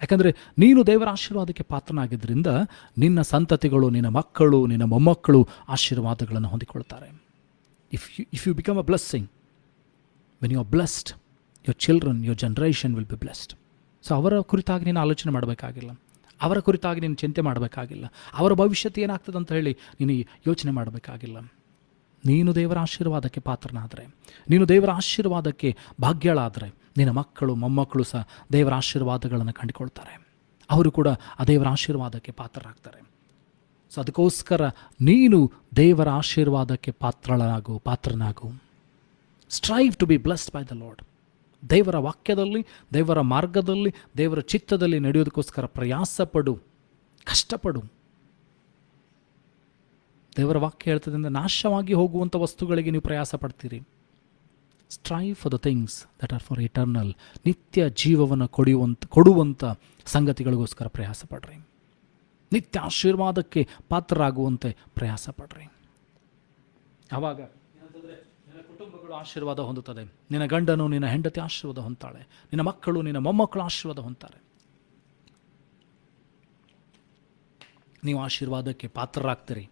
ಯಾಕಂದರೆ ನೀನು ದೇವರ ಆಶೀರ್ವಾದಕ್ಕೆ ಪಾತ್ರನಾಗಿದ್ದರಿಂದ ನಿನ್ನ ಸಂತತಿಗಳು, ನಿನ್ನ ಮಕ್ಕಳು, ನಿನ್ನ ಮೊಮ್ಮಕ್ಕಳು ಆಶೀರ್ವಾದಗಳನ್ನು ಹೊಂದಿಕೊಳ್ತಾರೆ. If you become a blessing, when you are blessed, your children, your generation will be blessed. So ಅವರ ಕುರಿತಾಗಿ ನೀನು ಆಲೋಚನೆ ಮಾಡಬೇಕಾಗಿಲ್ಲ, ಅವರ ಕುರಿತಾಗಿ ನೀನು ಚಿಂತೆ ಮಾಡಬೇಕಾಗಿಲ್ಲ, ಅವರ ಭವಿಷ್ಯತ್ತು ಏನಾಗ್ತದೆ ಅಂತ ಹೇಳಿ ನೀನು ಯೋಚನೆ ಮಾಡಬೇಕಾಗಿಲ್ಲ. ನೀನು ದೇವರ ಆಶೀರ್ವಾದಕ್ಕೆ ಪಾತ್ರನಾದರೆ, ನೀನು ದೇವರ ಆಶೀರ್ವಾದಕ್ಕೆ ಭಾಗ್ಯಳಾದರೆ, ನಿನ್ನ ಮಕ್ಕಳು, ಮೊಮ್ಮಕ್ಕಳು ಸಹ ದೇವರ ಆಶೀರ್ವಾದಗಳನ್ನು ಕಂಡುಕೊಳ್ತಾರೆ. ಅವರು ಕೂಡ ಆ ದೇವರ ಆಶೀರ್ವಾದಕ್ಕೆ ಪಾತ್ರರಾಗ್ತಾರೆ. ಸೊ ಅದಕ್ಕೋಸ್ಕರ ನೀನು ದೇವರ ಆಶೀರ್ವಾದಕ್ಕೆ ಪಾತ್ರನಾಗು. Strive to be blessed by the Lord. ದೇವರ ವಾಕ್ಯದಲ್ಲಿ, ದೇವರ ಮಾರ್ಗದಲ್ಲಿ, ದೇವರ ಚಿತ್ತದಲ್ಲಿ ನಡೆಯೋದಕ್ಕೋಸ್ಕರ ಪ್ರಯಾಸಪಡು, ಕಷ್ಟಪಡು. ದೇವರ ವಾಕ್ಯ ಹೇಳ್ತದಿಂದ ನಾಶವಾಗಿ ಹೋಗುವಂಥ ವಸ್ತುಗಳಿಗೆ ನೀವು ಪ್ರಯಾಸ ಪಡ್ತೀರಿ. Strive for the things that are for eternal. ನಿತ್ಯ ಜೀವವನ್ನು ಕೊಡುವಂಥ ಸಂಗತಿಗಳಿಗೋಸ್ಕರ ಪ್ರಯಾಸ ಪಡ್ರಿ. ನಿತ್ಯ ಆಶೀರ್ವಾದಕ್ಕೆ ಪಾತ್ರರಾಗುವಂತೆ ಪ್ರಯಾಸ ಪಡ್ರಿ. ಆವಾಗ ನಿನ್ನ ಕುಟುಂಬಗಳು ಆಶೀರ್ವಾದ ಹೊಂದುತ್ತದೆ. ನಿನ್ನ ಗಂಡನು, ನಿನ್ನ ಹೆಂಡತಿ ಆಶೀರ್ವಾದ ಹೊಂದ್ತಾಳೆ. ನಿನ್ನ ಮಕ್ಕಳು, ನಿನ್ನ ಮೊಮ್ಮಕ್ಕಳು ಆಶೀರ್ವಾದ ಹೊಂದ್ತಾರೆ. ನೀವು ಆಶೀರ್ವಾದಕ್ಕೆ ಪಾತ್ರರಾಗ್ತೀರಿ.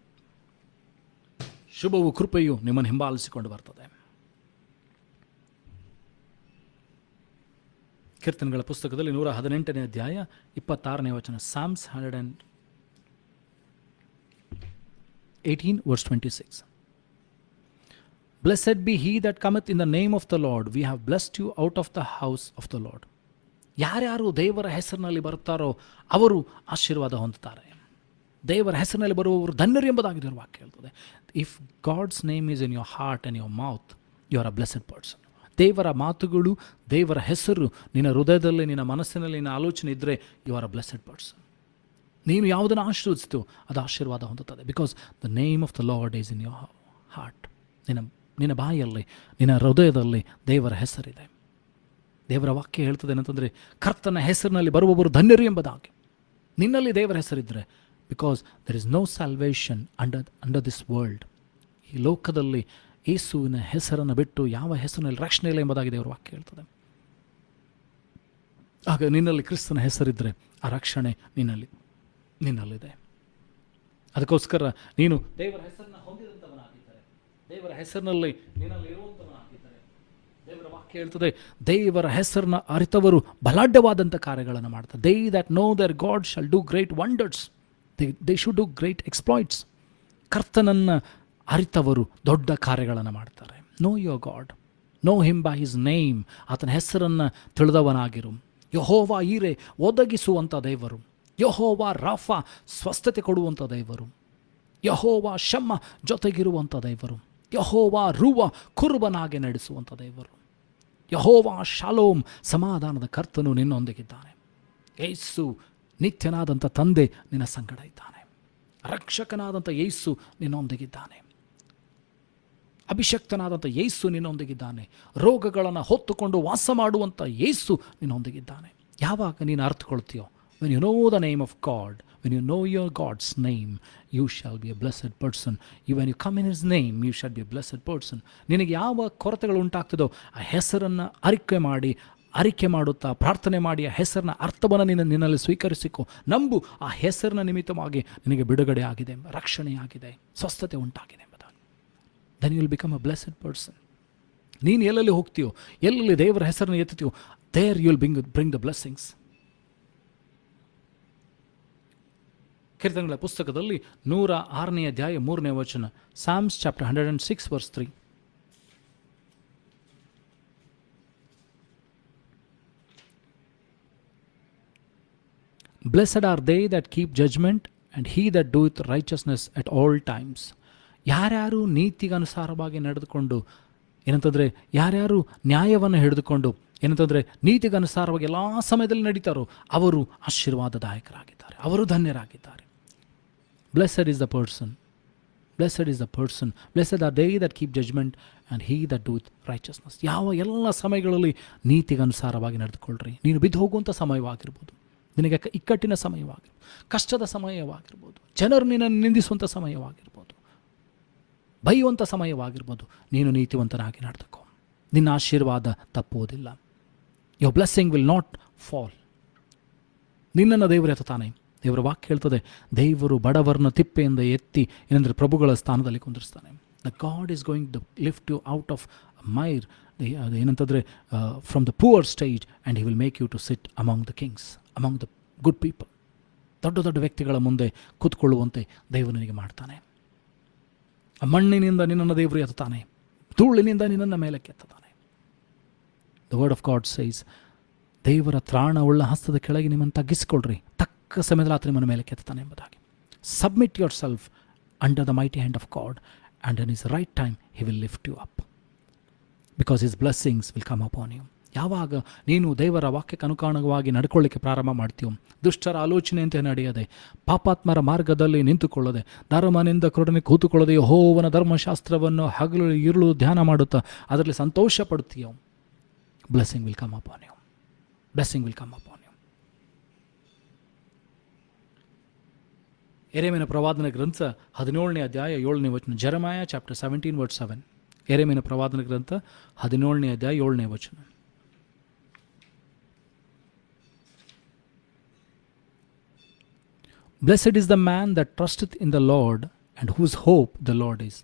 ಶುಭವು, ಕೃಪೆಯು ನಿಮ್ಮನ್ನು ಹಿಂಬಾಲಿಸಿಕೊಂಡು ಬರ್ತದೆ. ಕೀರ್ತನೆಗಳ ಪುಸ್ತಕದಲ್ಲಿ 118ನೇ ಅಧ್ಯಾಯ 26ನೇ ವಚನ, Psalms 118:26. Blessed be he that cometh in the name of the Lord. We have blessed you out of the house of the Lord. ಯಾರ್ಯಾರು ದೇವರ ಹೆಸರಿನಲ್ಲಿ ಬರುತ್ತಾರೋ ಅವರು ಆಶೀರ್ವಾದ ಹೊಂದುತ್ತಾರೆ. ದೇವರ ಹೆಸರಿನಲ್ಲಿ ಬರುವವರು ಧನ್ಯರು ಎಂಬುದಾಗಿ ದೇವರ ವಾಕ್ಯ ಹೇಳ್ತದೆ. If God's name is in your heart and your mouth, you are a blessed person. ದೇವರ ಮಾತುಗಳು, ದೇವರ ಹೆಸರು ನಿನ್ನ ಹೃದಯದಲ್ಲಿ, ನಿನ್ನ ಮನಸ್ಸಿನಲ್ಲಿ, ನಿನ್ನ ಆಲೋಚನೆ ಇದ್ದರೆ you are a blessed person. ನೀನು ಯಾವುದನ್ನು ಆಶೀರ್ವದಿಸ್ತು ಅದು ಆಶೀರ್ವಾದ ಹೊಂದುತ್ತದೆ. Because the name of the Lord is in your heart. ನಿನ್ನ ಬಾಯಲ್ಲಿ, ನಿನ್ನ ಹೃದಯದಲ್ಲಿ ದೇವರ ಹೆಸರಿದೆ. ದೇವರ ವಾಕ್ಯ ಹೇಳ್ತದೆ ಏನಂತಂದರೆ, ಕರ್ತನ ಹೆಸರಿನಲ್ಲಿ ಬರುವವರು ಧನ್ಯರು ಎಂಬುದಾಗಿ. ನಿನ್ನಲ್ಲಿ ದೇವರ ಹೆಸರಿದ್ದರೆ, because there is no salvation under this world. ಈ ಲೋಕದಲ್ಲಿ ಯೇಸುವಿನ ಹೆಸರನ್ನು ಬಿಟ್ಟು ಯಾವ ಹೆಸರಿನಲ್ಲಿ ರಕ್ಷಣೆ ಇಲ್ಲ ಎಂಬುದಾಗಿ ದೇವರ ವಾಕ್ಯ ಹೇಳ್ತದೆ. ಆಗ ನಿನ್ನಲ್ಲಿ ಕ್ರಿಸ್ತನ ಹೆಸರಿದ್ದರೆ ಆ ರಕ್ಷಣೆ ನಿನ್ನಲ್ಲಿದೆ. ಅದಕ್ಕೋಸ್ಕರ ನೀನು ದೇವರ ಹೆಸರನ್ನು ಹೊಂದಿದಂಥವನಾಗಿದ್ದರೆ, ದೇವರ ಹೆಸರಿನಲ್ಲಿ ನಿನ್ನಲ್ಲಿ ಇರುವಂಥವನಾಗಿದ್ದರೆ, ದೇವರ ವಾಕ್ಯ ಹೇಳ್ತದೆ, ದೇವರ ಹೆಸರನ್ನ ಅರಿತವರು ಬಲಾಢ್ಯವಾದಂಥ ಕಾರ್ಯಗಳನ್ನು ಮಾಡ್ತಾರೆ. They that know their God shall do great wonders, they should do great exploits. ಕರ್ತನನ್ನು ಅರಿತವರು ದೊಡ್ಡ ಕಾರ್ಯಗಳನ್ನು ಮಾಡ್ತಾರೆ. Know your God, know him by his name. ಆತನ ಹೆಸರನ್ನು ತಿಳಿದವನಾಗಿರು. ಯೆಹೋವ ಈರೆ, ಒದಗಿಸುವಂಥ ದೇವರು. ಯೆಹೋವ ರಾಫಾ, ಸ್ವಸ್ಥತೆ ಕೊಡುವಂಥ ದೇವರು. ಯೆಹೋವ ಶಮ್ಮ, ಜೊತೆಗಿರುವಂಥ ದೇವರು. ಯೆಹೋವ ರೂವ, ಕುರುಬನಾಗಿ ನಡೆಸುವಂಥ ದೇವರು. ಯೆಹೋವ ಶಾಲೋಮ್, ಸಮಾಧಾನದ ಕರ್ತನು ನಿನ್ನೊಂದಿಗಿದ್ದಾನೆ. ಯೇಸು ನಿತ್ಯನಾದಂಥ ತಂದೆ ನಿನ್ನ ಸಂಗಡ ಇದ್ದಾನೆ. ರಕ್ಷಕನಾದಂಥ ಯೇಸು ನಿನ್ನೊಂದಿಗಿದ್ದಾನೆ. ಅಭಿಷಕ್ತನಾದಂಥ ಯೇಸು ನಿನ್ನೊಂದಿಗಿದ್ದಾನೆ. ರೋಗಗಳನ್ನು ಹೊತ್ತುಕೊಂಡು ವಾಸ ಮಾಡುವಂಥ ಯೇಸು ನಿನ್ನೊಂದಿಗಿದ್ದಾನೆ. ಯಾವಾಗ ನೀನು ಅರ್ಥಕೊಳ್ತೀಯೋ, when you know the name of God, when you know your God's name, you shall be a blessed person. When you come in his name, you shall be a blessed person. ನಿನಗೆ ಯಾವ ಕೊರತೆಗಳು ಉಂಟಾಗ್ತದೋ ಆ ಹೆಸರನ್ನು ಅರಿಕೆ ಮಾಡುತ್ತಾ ಪ್ರಾರ್ಥನೆ ಮಾಡಿ ಆ ಹೆಸರಿನ ಅರ್ಥವನ್ನು ನಿನ್ನಲ್ಲಿ ಸ್ವೀಕರಿಸಿಕೊ. ನಂಬು, ಆ ಹೆಸರಿನ ನಿಮಿತ್ತವಾಗಿ ನಿನಗೆ ಬಿಡುಗಡೆ ಆಗಿದೆ, ರಕ್ಷಣೆ ಆಗಿದೆ, ಸ್ವಸ್ಥತೆ ಉಂಟಾಗಿದೆ ಎಂಬುದಾಗಿ. Then you will become a blessed person. ನೀನು ಎಲ್ಲೆಲ್ಲಿ ಹೋಗ್ತೀಯೋ, ಎಲ್ಲೆಲ್ಲಿ ದೇವರ ಹೆಸರನ್ನು ಎತ್ತುತ್ತೀಯೋ, there you will bring the blessings. ಕೀರ್ತನೆಗಳ ಪುಸ್ತಕದಲ್ಲಿ 106ನೇ ಅಧ್ಯಾಯ 3ನೇ ವಚನ, psalms chapter 106 verse 3. Blessed are they that keep judgment, and he that doeth righteousness at all times. ಯಾರ್ಯಾರು ನೀತಿಗನುಸಾರವಾಗಿ ನಡೆದುಕೊಂಡು, ಏನಂತಂದರೆ ಯಾರ್ಯಾರು ನ್ಯಾಯವನ್ನು ಹಿಡಿದುಕೊಂಡು, ಏನಂತಂದರೆ ನೀತಿಗನುಸಾರವಾಗಿ ಎಲ್ಲ ಸಮಯದಲ್ಲಿ ನಡೀತಾರೋ ಅವರು ಆಶೀರ್ವಾದದಾಯಕರಾಗಿದ್ದಾರೆ, ಅವರು ಧನ್ಯರಾಗಿದ್ದಾರೆ. Blessed is the person, blessed is the person, blessed are they that keep judgment and he that doeth righteousness. ಎಲ್ಲ ಸಮಯಗಳಲ್ಲಿ ನೀತಿಗನುಸಾರವಾಗಿ ನಡೆದುಕೊಳ್ಳ್ರಿ. ನೀನು ಬಿದ್ದು ಹೋಗುವಂಥ ಸಮಯವಾಗಿರ್ಬೋದು, ನಿನಗೆ ಇಕ್ಕಟ್ಟಿನ ಸಮಯವಾಗಿರ್ಬೋದು, ಕಷ್ಟದ ಸಮಯವಾಗಿರ್ಬೋದು, ಜನರು ನಿನ್ನನ್ನು ನಿಂದಿಸುವಂಥ ಸಮಯವಾಗಿರ್ಬೋದು, ಬೈಯುವಂಥ ಸಮಯವಾಗಿರ್ಬೋದು, ನೀನು ನೀತಿವಂತನಾಗಿ ನಡೆದುಕೋ. ನಿನ್ನ ಆಶೀರ್ವಾದ ತಪ್ಪುವುದಿಲ್ಲ. Your blessing will not fall. ನಿನ್ನನ್ನು ದೇವರು ಎತ್ತಾನೆ. ದೇವರ ವಾಕ್ಯ ಹೇಳ್ತದೆ, ದೇವರು ಬಡವರನ್ನ ತಿಪ್ಪೆಯಿಂದ ಎತ್ತಿ ಏನಂದರೆ ಪ್ರಭುಗಳ ಸ್ಥಾನದಲ್ಲಿ ಕುಂದಿರ್ಸ್ತಾನೆ. The God is going to lift you out of mire, ಏನಂತಂದರೆ from the poor stage, and he will make you to sit among the kings, among the good people. ದೊಡ್ಡ ದೊಡ್ಡ ವ್ಯಕ್ತಿಗಳ ಮುಂದೆ ಕೂತ್ಕೊಳ್ಳುವಂತೆ ದೇವರು ನಿನಗೆ ಮಾಡ್ತಾನೆ. ಮಣ್ಣಿನಿಂದ ನಿನ್ನನ್ನು ದೇವರು ಎತ್ತಾನೆ, ಧೂಳಿನಿಂದ ನಿನ್ನನ್ನು ಮೇಲಕ್ಕೆ ಎತ್ತಾನೆ. The word of God says, ದೇವರ ತ್ರಾಣವುಳ್ಳ ಹಸ್ತದ ಕೆಳಗೆ ನಿಮ್ಮನ್ನು ತಗ್ಗಿಸಿಕೊಳ್ಳ್ರಿ, ತಕ್ಕ ಸಮಯದಲ್ಲಿ ಆತ ನಿಮ್ಮನ್ನು ಮೇಲಕ್ಕೆ ಎತ್ತಾನೆ ಎಂಬುದಾಗಿ. Submit yourself under the mighty hand of God, and in his right time he will lift you up, because his blessings will come upon you. ಯಾವಾಗ ನೀನು ದೇವರ ವಾಕ್ಯಕ್ಕೆ ಅನುಗುಣವಾಗಿ ನಡ್ಕೊಳ್ಳಿಕ್ಕೆ ಪ್ರಾರಂಭ ಮಾಡ್ತೀಯೋ, ದುಷ್ಟರ ಆಲೋಚನೆಯಂತೆ ನಡೆಯದೆ, ಪಾಪಾತ್ಮರ ಮಾರ್ಗದಲ್ಲಿ ನಿಂತುಕೊಳ್ಳದೆ, ಧರ್ಮನಿಂದ ಕರುಣೆ ಕೂತುಕೊಳ್ಳದೆ, ಯೆಹೋವನ ಧರ್ಮಶಾಸ್ತ್ರವನ್ನು ಹಗಲು ಇರುಳು ಧ್ಯಾನ ಮಾಡುತ್ತಾ ಅದರಲ್ಲಿ ಸಂತೋಷ ಪಡುತ್ತೀಯೋ, blessing will come upon you, blessing will come upon you. ಯೆರೆಮೀಯನ ಪ್ರವಾದನ ಗ್ರಂಥ 17ನೇ ಅಧ್ಯಾಯ 7ನೇ ವಚನ, ಜೆರೆಮಾಯ ಚಾಪ್ಟರ್ 17 ವರ್ಸ್ 7. ಯೆರೆಮೀಯನ ಪ್ರವಾದನ ಗ್ರಂಥ 17ನೇ ಅಧ್ಯಾಯ 7ನೇ ವಚನ. Blessed is the man that trusteth in the Lord, and whose hope the Lord is.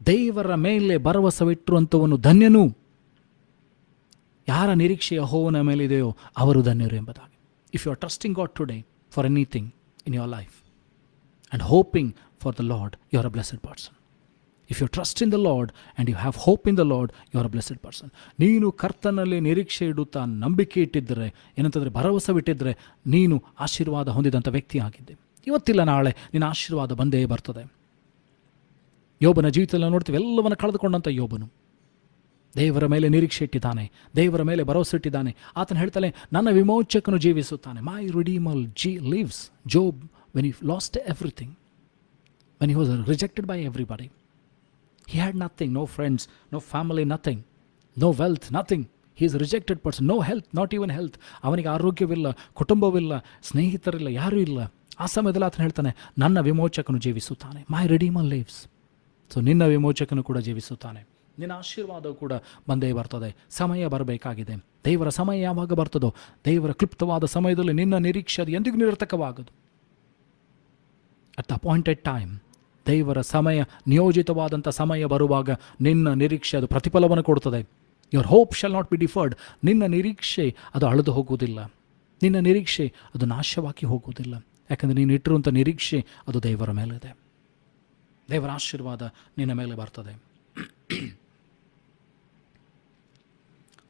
ದೇವರ ಮೇಲೆ ಭರವಸವಿಟ್ಟಿರುವಂಥವನು ಧನ್ಯನು. ಯಾರ ನಿರೀಕ್ಷೆ ಯೆಹೋವನ ಮೇಲಿದೆಯೋ ಅವರು ಧನ್ಯರು ಎಂಬುದಾಗಿ. If you are trusting God today for anything in your life and hoping for the Lord, you are a blessed person. If you trust in the Lord and you have hope in the Lord, you are a blessed person. ನೀನು ಕರ್ತನಲ್ಲಿ ನಿರೀಕ್ಷೆ ಇಡುತ್ತಾ ನಂಬಿಕೆ ಇಟ್ಟಿದ್ದರೆ, ಏನಂತಂದರೆ ಭರವಸೆ ಬಿಟ್ಟಿದ್ದರೆ, ನೀನು ಆಶೀರ್ವಾದ ಹೊಂದಿದಂಥ ವ್ಯಕ್ತಿ ಆಗಿದ್ದೆ. ಇವತ್ತಿಲ್ಲ ನಾಳೆ ನಿನ್ನ ಆಶೀರ್ವಾದ ಬಂದೇ ಬರ್ತದೆ. ಯೋಬನ ಜೀವಿತದಲ್ಲಿ ನೋಡ್ತೀವಿ, ಎಲ್ಲವನ್ನು ಕಳೆದುಕೊಂಡಂಥ ಯೋಬನು ದೇವರ ಮೇಲೆ ನಿರೀಕ್ಷೆ ಇಟ್ಟಿದ್ದಾನೆ, ದೇವರ ಮೇಲೆ ಭರವಸೆ ಇಟ್ಟಿದ್ದಾನೆ. ಆತನು ಹೇಳ್ತಾನೆ, ನನ್ನ ವಿಮೋಚಕನು ಜೀವಿಸುತ್ತಾನೆ. ಮೈ redeemer lives. Job, when he lost everything, when he was rejected by everybody, he had nothing, no friends, no family, nothing, no wealth, nothing. He is a rejected person, no health, not even health. ಅವನಿಗೆ ಆರೋಗ್ಯವಿಲ್ಲ, ಕುಟುಂಬವಿಲ್ಲ, ಸ್ನೇಹಿತರಿಲ್ಲ, ಯಾರೂ ಇಲ್ಲ. ಆ ಸಮಯದಲ್ಲಿ ಆತನು ಹೇಳ್ತಾನೆ, ನನ್ನ ವಿಮೋಚಕನು ಜೀವಿಸುತ್ತಾನೆ. ಮೈ redeemer lives. So ನಿನ್ನ ವಿಮೋಚಕನು ಕೂಡ ಜೀವಿಸುತ್ತಾನೆ. ನಿನ್ನ ಆಶೀರ್ವಾದವು ಕೂಡ ಬಂದೇ ಬರ್ತದೆ. ಸಮಯ ಬರಬೇಕಾಗಿದೆ. ದೇವರ ಸಮಯ ಯಾವಾಗ ಬರ್ತದೋ, ದೇವರ ಕ್ಲುಪ್ತವಾದ ಸಮಯದಲ್ಲಿ ನಿನ್ನ ನಿರೀಕ್ಷೆ ಅದು ಎಂದಿಗೂ ನಿರರ್ಥಕವಾಗದು. ಅಟ್ ದ ಅಪಾಯಿಂಟೆಡ್ ಟೈಮ್, ದೇವರ ಸಮಯ, ನಿಯೋಜಿತವಾದಂಥ ಸಮಯ ಬರುವಾಗ ನಿನ್ನ ನಿರೀಕ್ಷೆ ಅದು ಪ್ರತಿಫಲವನ್ನು ಕೊಡ್ತದೆ. Your hope shall not be deferred. ನಿನ್ನ ನಿರೀಕ್ಷೆ ಅದು ಅಳೆದು ಹೋಗುವುದಿಲ್ಲ. ನಿನ್ನ ನಿರೀಕ್ಷೆ ಅದು ನಾಶವಾಗಿ ಹೋಗುವುದಿಲ್ಲ. ಯಾಕಂದರೆ ನೀನು ಇಟ್ಟಿರುವಂಥ ನಿರೀಕ್ಷೆ ಅದು ದೇವರ ಮೇಲಿದೆ. ದೇವರ ಆಶೀರ್ವಾದ ನಿನ್ನ ಮೇಲೆ ಬರ್ತದೆ.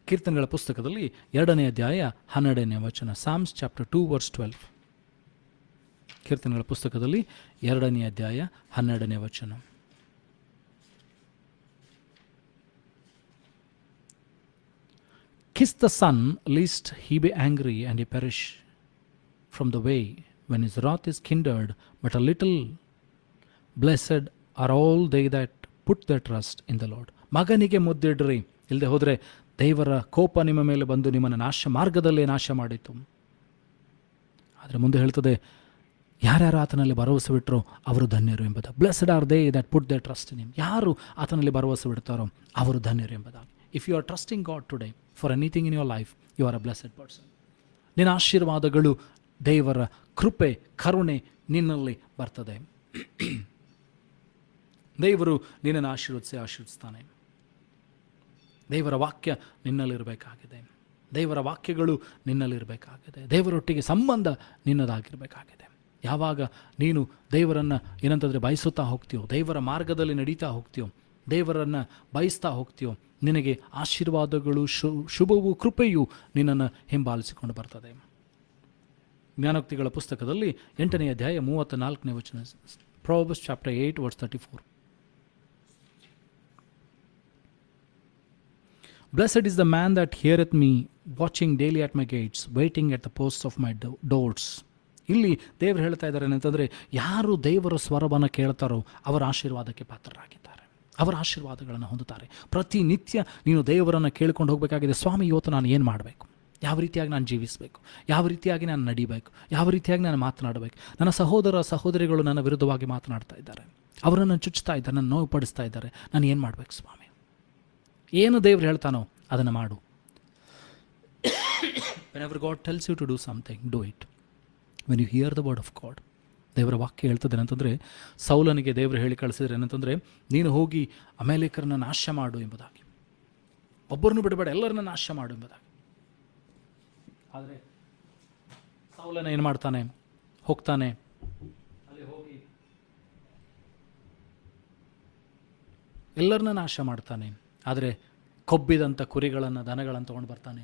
ಕೀರ್ತನೆಗಳ ಪುಸ್ತಕದಲ್ಲಿ 2ನೇ ಅಧ್ಯಾಯ 12ನೇ ವಚನ. Psalms chapter 2 verse 12. ಕೀರ್ತನೆಗಳ ಪುಸ್ತಕದಲ್ಲಿ 2ನೇ ಅಧ್ಯಾಯ 12ನೇ ವಚನ. Kiss the son, lest he be angry and he perish from the way, when his wrath is kindled. But a little blessed are all they that put their trust in the Lord. ಮಗನಿಗೆ ಮುದ್ದಿಡ್ರಿ, ಇಲ್ಲದೆ ಹೋದರೆ ದೇವರ ಕೋಪ ನಿಮ್ಮ ಮೇಲೆ ಬಂದು ನಿಮ್ಮನ್ನು ಮಾರ್ಗದಲ್ಲೇ ನಾಶ ಮಾಡಿತು. ಆದರೆ ಮುಂದೆ ಹೇಳ್ತದೆ, ಯಾರ್ಯಾರು ಆತನಲ್ಲಿ ಭರವಸೆ ಬಿಟ್ಟರೋ ಅವರು ಧನ್ಯರು ಎಂಬುದು. Blessed are they that put their trust in him. ಯಾರು ಆತನಲ್ಲಿ ಭರವಸೆ ಬಿಡ್ತಾರೋ ಅವರು ಧನ್ಯರು ಎಂಬುದಾಗಿ. If you are trusting God today for anything in your life, you are a blessed person. ನಿನ್ನ ಆಶೀರ್ವಾದಗಳು, ದೇವರ ಕೃಪೆ, ಕರುಣೆ ನಿನ್ನಲ್ಲಿ ಬರ್ತದೆ. ದೇವರು ನಿನ್ನನ್ನು ಆಶೀರ್ವದಿಸ್ತಾನೆ. ದೇವರ ವಾಕ್ಯ ನಿನ್ನಲ್ಲಿರಬೇಕಾಗಿದೆ. ದೇವರ ವಾಕ್ಯಗಳು ನಿನ್ನಲ್ಲಿರಬೇಕಾಗಿದೆ. ದೇವರೊಟ್ಟಿಗೆ ಸಂಬಂಧ ನಿನ್ನದಾಗಿರಬೇಕಾಗಿದೆ. ಯಾವಾಗ ನೀನು ದೇವರನ್ನು ಏನಂತಂದರೆ ಬಯಸುತ್ತಾ ಹೋಗ್ತೀಯೋ, ದೇವರ ಮಾರ್ಗದಲ್ಲಿ ನಡೀತಾ ಹೋಗ್ತೀಯೋ, ದೇವರನ್ನು ಬಯಸ್ತಾ ಹೋಗ್ತೀಯೋ, ನಿನಗೆ ಆಶೀರ್ವಾದಗಳು, ಶುಭವೂ ಕೃಪೆಯು ನಿನ್ನನ್ನು ಹಿಂಬಾಲಿಸಿಕೊಂಡು ಬರ್ತದೆ. ಜ್ಞಾನೋಕ್ತಿಗಳ ಪುಸ್ತಕದಲ್ಲಿ 8ನೇ ಅಧ್ಯಾಯ 34ನೇ ವಚನ. Proverbs chapter 8 verse 34. Blessed is the man that heareth me, watching daily at my gates, waiting at the posts of my doors. ಇಲ್ಲಿ ದೇವರು ಹೇಳ್ತಾ ಇದ್ದಾರೆ ಏನಂತಂದರೆ, ಯಾರು ದೇವರ ಸ್ವರವನ್ನು ಕೇಳ್ತಾರೋ ಅವರ ಆಶೀರ್ವಾದಕ್ಕೆ ಪಾತ್ರರಾಗಿದ್ದಾರೆ, ಅವರ ಆಶೀರ್ವಾದಗಳನ್ನು ಹೊಂದುತ್ತಾರೆ. ಪ್ರತಿನಿತ್ಯ ನೀನು ದೇವರನ್ನು ಕೇಳ್ಕೊಂಡು ಹೋಗಬೇಕಾಗಿದೆ. ಸ್ವಾಮಿ, ಇವತ್ತು ನಾನು ಏನು ಮಾಡಬೇಕು, ಯಾವ ರೀತಿಯಾಗಿ ನಾನು ಜೀವಿಸಬೇಕು, ಯಾವ ರೀತಿಯಾಗಿ ನಾನು ನಡಿಬೇಕು, ಯಾವ ರೀತಿಯಾಗಿ ನಾನು ಮಾತನಾಡಬೇಕು. ನನ್ನ ಸಹೋದರ ಸಹೋದರಿಗಳು ನನ್ನ ವಿರುದ್ಧವಾಗಿ ಮಾತನಾಡ್ತಾ ಇದ್ದಾರೆ, ಅವರನ್ನು ಚುಚ್ಚುತ್ತಾ ಇದ್ದಾರೆ, ನನ್ನ ನೋವು ಪಡಿಸ್ತಾ ಇದ್ದಾರೆ. ನಾನು ಏನು ಮಾಡಬೇಕು ಸ್ವಾಮಿ? ಏನು ದೇವರು ಹೇಳ್ತಾನೋ ಅದನ್ನು ಮಾಡು. Whenever God tells you to do something, do it. When you hear the word of God, ದೇವರ ವಾಕ್ಯ ಹೇಳ್ತದೆ ಏನಂತಂದರೆ, ಸೌಲನಿಗೆ ದೇವರು ಹೇಳಿ ಕಳಿಸಿದ್ರೆ ಏನಂತಂದರೆ, ನೀನು ಹೋಗಿ ಅಮೇಲೇಕರನ್ನ ನಾಶ ಮಾಡು ಎಂಬುದಾಗಿ, ಒಬ್ಬರನ್ನು ಬಿಡಬೇಡ, ಎಲ್ಲರನ್ನ ನಾಶ ಮಾಡು ಎಂಬುದಾಗಿ. ಆದರೆ ಸೌಲನ ಏನು ಮಾಡ್ತಾನೆ? ಹೋಗ್ತಾನೆ, ಅಲ್ಲಿ ಹೋಗಿ ಎಲ್ಲರನ್ನ ನಾಶ ಮಾಡ್ತಾನೆ. ಆದರೆ ಕೊಬ್ಬಿದಂಥ ಕುರಿಗಳನ್ನು, ದನಗಳನ್ನು ತೊಗೊಂಡು ಬರ್ತಾನೆ.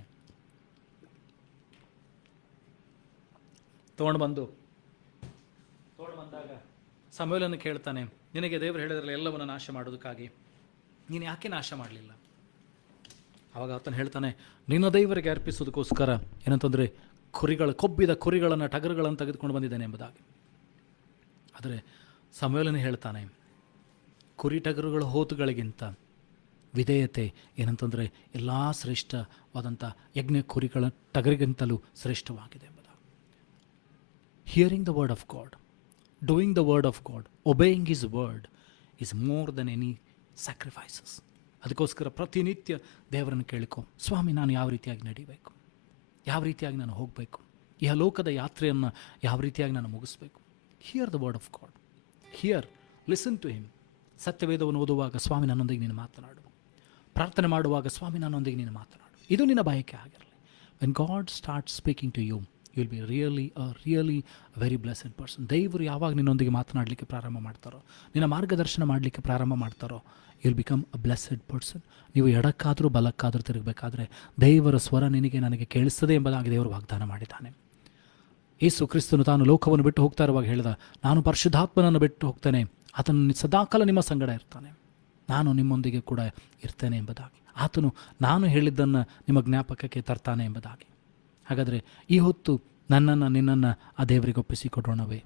ತೊಗೊಂಡು ಬಂದಾಗ ಸಮುವೇಲನ್ನು ಕೇಳ್ತಾನೆ, ನಿನಗೆ ದೇವರು ಹೇಳಿದ್ರಲ್ಲ ಎಲ್ಲವನ್ನು ನಾಶ ಮಾಡೋದಕ್ಕಾಗಿ, ನೀನು ಯಾಕೆ ನಾಶ ಮಾಡಲಿಲ್ಲ? ಆವಾಗ ಆತನು ಹೇಳ್ತಾನೆ, ನಿನ್ನ ದೇವರಿಗೆ ಅರ್ಪಿಸೋದಕ್ಕೋಸ್ಕರ ಏನಂತಂದರೆ ಕೊಬ್ಬಿದ ಕುರಿಗಳನ್ನು, ಟಗರುಗಳನ್ನು ತೆಗೆದುಕೊಂಡು ಬಂದಿದ್ದೇನೆ ಎಂಬುದಾಗಿ. ಆದರೆ ಸಮುವೇಲನು ಹೇಳ್ತಾನೆ, ಕುರಿ ಟಗರುಗಳ ಹೋತುಗಳಿಗಿಂತ ವಿಧೇಯತೆ ಏನಂತಂದರೆ ಎಲ್ಲ ಶ್ರೇಷ್ಠವಾದಂಥ ಯಜ್ಞ ಕುರಿಗಳ ಟಗರಿಗಿಂತಲೂ ಶ್ರೇಷ್ಠವಾಗಿದೆ ಎಂಬುದಾಗಿ. Hearing the word of god, doing the word of god, obeying his word is more than any sacrifices. ಅದಕ್ಕೋಸ್ಕರ ಪ್ರತಿನಿತ್ಯ ದೇವರನ್ನು ಕೇಳಿಕೊ, ಸ್ವಾಮಿ ನಾನು ಯಾವ ರೀತಿಯಾಗಿ ನಡೀಬೇಕು, ಯಾವ ರೀತಿಯಾಗಿ ನಾನು ಹೋಗಬೇಕು, ಈ ಲೋಕದ ಯಾತ್ರೆಯನ್ನು ಯಾವ ರೀತಿಯಾಗಿ ನಾನು ಮುಗಿಸ್ಬೇಕು. Hear the word of God, hear, listen to him. ಸತ್ಯವೇದವನ್ನು ಓದುವಾಗ ಸ್ವಾಮಿ ನನ್ನೊಂದಿಗೆ ನೀನು ಮಾತನಾಡು, ಪ್ರಾರ್ಥನೆ ಮಾಡುವಾಗ ಸ್ವಾಮಿ ನನ್ನೊಂದಿಗೆ ನೀನು ಮಾತನಾಡು. ಇದು ನಿನ್ನ ಬಯಕೆ ಆಗಿರಲಿ. When God start speaking to you, you will be really very blessed person. ದೇವರು ಯಾವಾಗ ನಿನ್ನೊಂದಿಗೆ ಮಾತನಾಡಲಿಕ್ಕೆ ಪ್ರಾರಂಭ ಮಾಡ್ತಾರೋ, ನಿನ್ನ ಮಾರ್ಗದರ್ಶನ ಮಾಡಲಿಕ್ಕೆ ಪ್ರಾರಂಭ ಮಾಡ್ತಾರೋ, you will become a blessed person. ನೀವು ಎಡಕ್ಕಾದರೂ ಬಲಕ್ಕಾದರೂ ತಿರುಗಬೇಕಾದ್ರೆ ದೇವರ ಸ್ವರ ನನಗೆ ಕೇಳಿಸ್ತದೆ ಎಂಬುದಾಗಿ ದೇವರು ವಾಗ್ದಾನ ಮಾಡಿದ್ದಾನೆ. ಯೇಸು ಕ್ರಿಸ್ತನು ತಾನು ಲೋಕವನ್ನು ಬಿಟ್ಟು ಹೋಗ್ತಾ ಇರುವಾಗ ಹೇಳಿದ, ನಾನು ಪರಿಶುದ್ಧಾತ್ಮನನ್ನು ಬಿಟ್ಟು ಹೋಗ್ತೇನೆ, ಆತನು ಸದಾಕಾಲ ನಿಮ್ಮ ಸಂಗಡ ಇರ್ತಾನೆ, ನಾನು ನಿಮ್ಮೊಂದಿಗೆ ಕೂಡ ಇರ್ತೇನೆ ಎಂಬುದಾಗಿ. ಆತನು ನಾನು ಹೇಳಿದ್ದನ್ನು ನಿಮ್ಮ ಜ್ಞಾಪಕಕ್ಕೆ ತರ್ತಾನೆ ಎಂಬುದಾಗಿ. ಹಾಗಾದರೆ ಈ ಹೊತ್ತು ನನ್ನನ್ನು ನಿನ್ನನ್ನು ಆ ದೇವರಿಗೆ ಒಪ್ಪಿಸಿಕೊಡೋಣವೇ?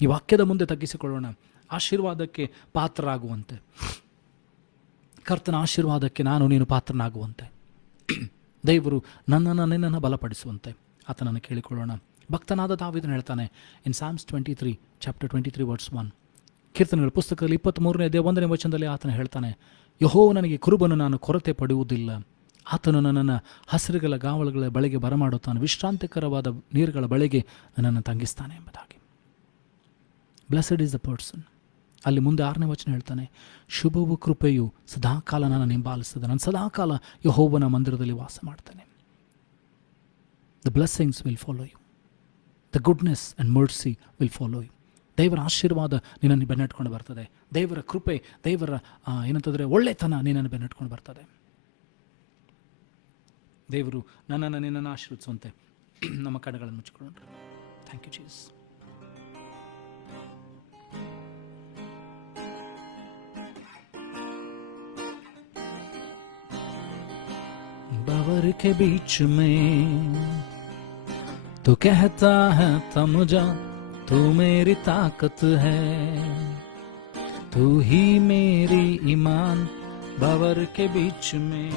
ಈ ವಾಕ್ಯದ ಮುಂದೆ ತಗ್ಗಿಸಿಕೊಳ್ಳೋಣ. ಆಶೀರ್ವಾದಕ್ಕೆ ಪಾತ್ರರಾಗುವಂತೆ, ಕರ್ತನ ಆಶೀರ್ವಾದಕ್ಕೆ ನಾನು ನೀನು ಪಾತ್ರನಾಗುವಂತೆ, ದೇವರು ನಿನ್ನನ್ನು ಬಲಪಡಿಸುವಂತೆ ಆತನನ್ನು ಕೇಳಿಕೊಳ್ಳೋಣ. ಭಕ್ತನಾದ ದಾವೀದನು ಹೇಳ್ತಾನೆ ಇನ್ Psalms 23 chapter 23 verse 1, ಕೀರ್ತನೆಗಳ ಪುಸ್ತಕದಲ್ಲಿ 23ನೇ ಅಧ್ಯಾಯ 1ನೇ ವಚನದಲ್ಲಿ ಆತನು ಹೇಳ್ತಾನೆ, ಯೆಹೋವ ನನಗೆ ಕುರುಬನು, ನಾನು ಕೊರತೆ ಪಡುವುದಿಲ್ಲ. ಆತನು ನನ್ನನ್ನು ಹಸಿರುಗಳ ಗಾವಲುಗಳ ಬಳಿಗೆ ಬರಮಾಡುತ್ತಾನೆ, ವಿಶ್ರಾಂತಿಕರವಾದ ನೀರುಗಳ ಬಳಿಗೆ ನನ್ನನ್ನು ತಂಗಿಸ್ತಾನೆ ಎಂಬುದಾಗಿ. Blessed is the person. ಅಲ್ಲಿ ಮುಂದೆ 6ನೇ ವಚನ ಹೇಳ್ತಾನೆ, ಶುಭವು ಕೃಪೆಯು ಸದಾಕಾಲ ನನ್ನ ಹಿಂಬಾಲಿಸ್ತದೆ, ನಾನು ಸದಾಕಾಲ ಯೆಹೋವನ ಮಂದಿರದಲ್ಲಿ ವಾಸ ಮಾಡ್ತೇನೆ. The blessings will follow you, the goodness and mercy will follow you. ದೇವರ ಆಶೀರ್ವಾದ ನಿನ್ನನ್ನು ಬೆನ್ನಟ್ಕೊಂಡು ಬರ್ತದೆ. ದೇವರ ಕೃಪೆ, ದೇವರ ಏನಂತಂದರೆ ಒಳ್ಳೆತನ ನಿನ್ನನ್ನು ಬೆನ್ನಟ್ಕೊಂಡು ಬರ್ತದೆ. ದೇವರು ನಿನ್ನನ್ನು ಆಶೀರ್ವಿಸುವಂತೆ ನಮ್ಮ ಕಣ್ಣುಗಳನ್ನು ಮುಚ್ಚಿಕೊಳ್ಳೋಣ. Thank you Jesus. बावर के बीच में तो कहता है थम जा, तू मेरी ताकत है, तू ही मेरी ईमान. बावर के बीच में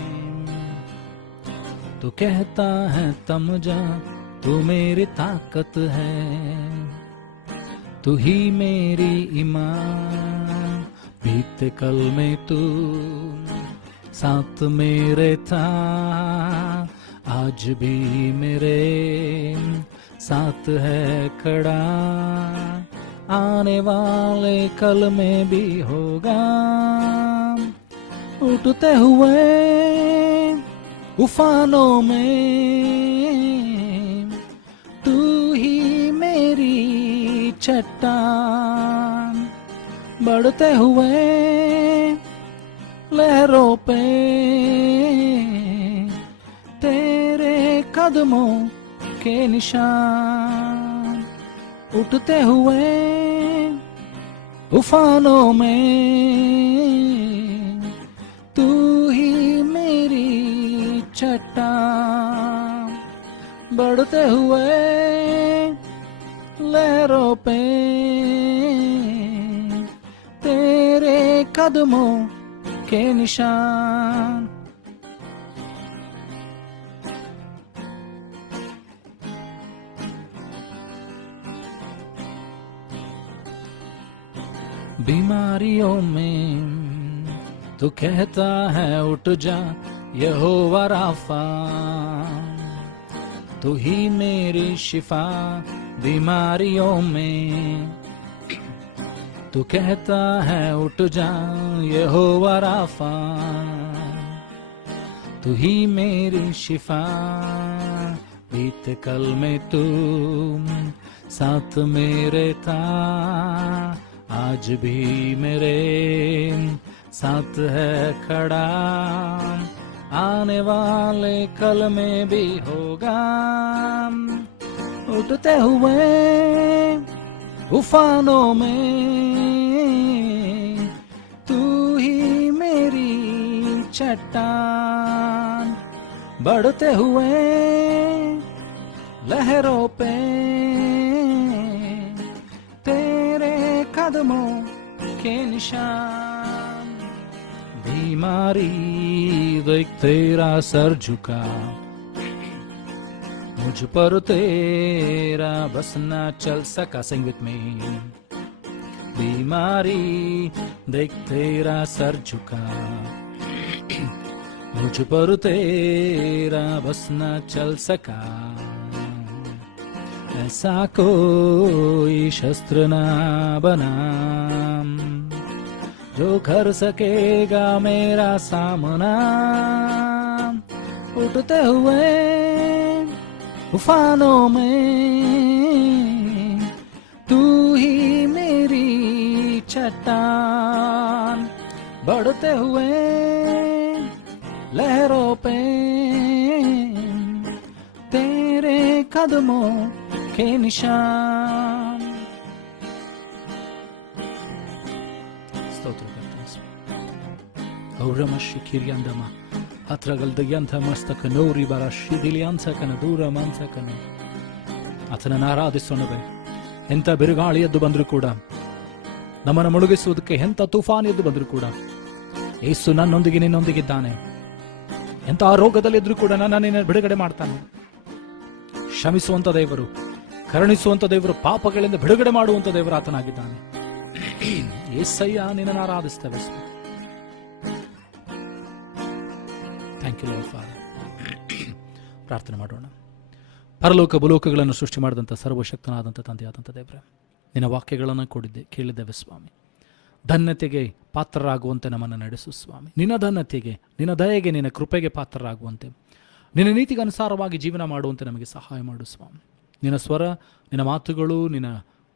तो कहता है थम जा, तू मेरी ताकत है, तू ही मेरी ईमान. बीते कल में तू साथ मेरे था, आज भी मेरे साथ है खड़ा, आने वाले कल में भी होगा. उठते हुए उफानों में तू ही मेरी चट्टान, बढ़ते हुए लहरों पे तेरे कदमों के निशान. उठते हुए उफानों में तू ही मेरी चट्टान, बढ़ते हुए लहरों पे तेरे कदमों के निशान. बीमारियों में तो कहता है उठ जा, यहोवा राफा, तू ही मेरी शिफा. बीमारियों में तू कहता है उठ जा, यहोवा राफा, तू ही मेरी शिफा. बीते कल में तू साथ मेरे था, आज भी मेरे साथ है खड़ा, आने वाले कल में भी होगा. उठते हुए उफानों में तू ही मेरी चट्टान, बढ़ते हुए लहरों पे तेरे कदमों के निशान. बीमारी देख तेरा सर झुका, मुझ पर तेरा बस ना चल सका. सिंग विथ मी. बीमारी देख तेरा सर झुका, मुझ पर तेरा बस ना चल सका. ऐसा कोई शस्त्र ना बना जो कर सकेगा मेरा सामना. उठते हुए तूफानों में तू ही मेरी चट्टान, बढ़ते हुए लहरों पे तेरे कदमों के निशान. ಸ್ತೋತ್ರ ಕರ್ತನೆ. ಗೌರಮಶಿ ಕಿರಿಯಂದಮ ಹತ್ರಗಲ್ದಯ್ಯಂಥ ಮಸ್ತಕ ನೋರಿ ಬರ ಶಿದಿಲಿಯಂಥಕನ ದೂರ ಮಾಂಸಕನ. ಆತನನ್ನು ಆರಾಧಿಸೋಣವೇ. ಎಂಥ ಬಿರುಗಾಳಿ ಎದ್ದು ಬಂದರೂ ಕೂಡ, ನಮ್ಮನ್ನು ಮುಳುಗಿಸುವುದಕ್ಕೆ ಎಂಥ ತುಫಾನ್ ಎದ್ದು ಬಂದರೂ ಕೂಡ, ಯೇಸು ನನ್ನೊಂದಿಗೆ ನಿನ್ನೊಂದಿಗಿದ್ದಾನೆ. ಎಂಥ ರೋಗದಲ್ಲಿದ್ದರೂ ಕೂಡ ನನ್ನನ್ನು ಬಿಡುಗಡೆ ಮಾಡ್ತಾನೆ. ಕ್ಷಮಿಸುವಂತ ದೇವರು, ಕರುಣಿಸುವಂತ ದೇವರು, ಪಾಪಗಳಿಂದ ಬಿಡುಗಡೆ ಮಾಡುವಂತ ದೇವರು ಆತನಾಗಿದ್ದಾನೆ. ಯೇಸಯ್ಯ, ನಿನ್ನನ್ನು ಆರಾಧಿಸ್ತೇವೆ. Thank you Lord Father. ಪ್ರಾರ್ಥನೆ ಮಾಡೋಣ. ಪರಲೋಕ ಭೂಲೋಕಗಳನ್ನು ಸೃಷ್ಟಿ ಮಾಡಿದಂಥ ಸರ್ವಶಕ್ತನಾದಂಥ ತಂದೆಯಾದಂಥ ದೇವರೇ, ನಿನ್ನ ವಾಕ್ಯಗಳನ್ನು ಕೇಳಿದ್ದೇವೆ ಸ್ವಾಮಿ. ಧನ್ಯತೆಗೆ ಪಾತ್ರರಾಗುವಂತೆ ನಮ್ಮನ್ನು ನಡೆಸು ಸ್ವಾಮಿ. ನಿನ್ನ ಧನ್ಯತೆಗೆ, ನಿನ್ನ ದಯೆಗೆ, ನಿನ್ನ ಕೃಪೆಗೆ ಪಾತ್ರರಾಗುವಂತೆ, ನಿನ್ನ ನೀತಿಗೆ ಅನುಸಾರವಾಗಿ ಜೀವನ ಮಾಡುವಂತೆ ನಮಗೆ ಸಹಾಯ ಮಾಡು ಸ್ವಾಮಿ. ನಿನ್ನ ಸ್ವರ, ನಿನ್ನ ಮಾತುಗಳು, ನಿನ್ನ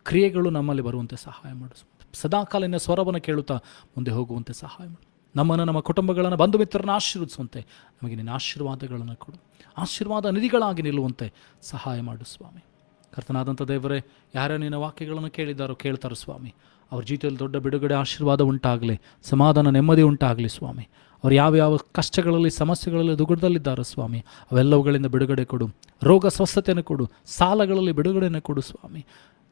ಕ್ರಿಯೆಗಳು ನಮ್ಮಲ್ಲಿ ಬರುವಂತೆ ಸಹಾಯ ಮಾಡು. ಸದಾಕಾಲ ನಿನ್ನ ಸ್ವರವನ್ನು ಕೇಳುತ್ತಾ ಮುಂದೆ ಹೋಗುವಂತೆ ಸಹಾಯ ಮಾಡು. ನಮ್ಮನ್ನು, ನಮ್ಮ ಕುಟುಂಬಗಳನ್ನು, ಬಂಧು ಮಿತ್ರರನ್ನು ಆಶೀರ್ವದಿಸುವಂತೆ ನಮಗೆ ನಿನ್ನ ಆಶೀರ್ವಾದಗಳನ್ನು ಕೊಡು. ಆಶೀರ್ವಾದ ನಿಧಿಗಳಾಗಿ ನಿಲ್ಲುವಂತೆ ಸಹಾಯ ಮಾಡು ಸ್ವಾಮಿ. ಕರ್ತನಾದಂಥ ದೇವರೇ, ಯಾರ್ಯಾರು ನಿನ್ನ ವಾಕ್ಯಗಳನ್ನು ಕೇಳ್ತಾರೋ ಸ್ವಾಮಿ, ಅವ್ರ ಜೀವಿತದಲ್ಲಿ ದೊಡ್ಡ ಬಿಡುಗಡೆ, ಆಶೀರ್ವಾದ ಉಂಟಾಗಲಿ, ಸಮಾಧಾನ, ನೆಮ್ಮದಿ ಉಂಟಾಗಲಿ ಸ್ವಾಮಿ. ಅವ್ರು ಯಾವ್ಯಾವ ಕಷ್ಟಗಳಲ್ಲಿ, ಸಮಸ್ಯೆಗಳಲ್ಲಿ, ದುಗುಡದಲ್ಲಿದ್ದಾರೋ ಸ್ವಾಮಿ, ಅವೆಲ್ಲವುಗಳಿಂದ ಬಿಡುಗಡೆ ಕೊಡು. ರೋಗ ಸ್ವಸ್ಥತೆಯನ್ನು ಕೊಡು. ಸಾಲಗಳಲ್ಲಿ ಬಿಡುಗಡೆಯನ್ನು ಕೊಡು ಸ್ವಾಮಿ.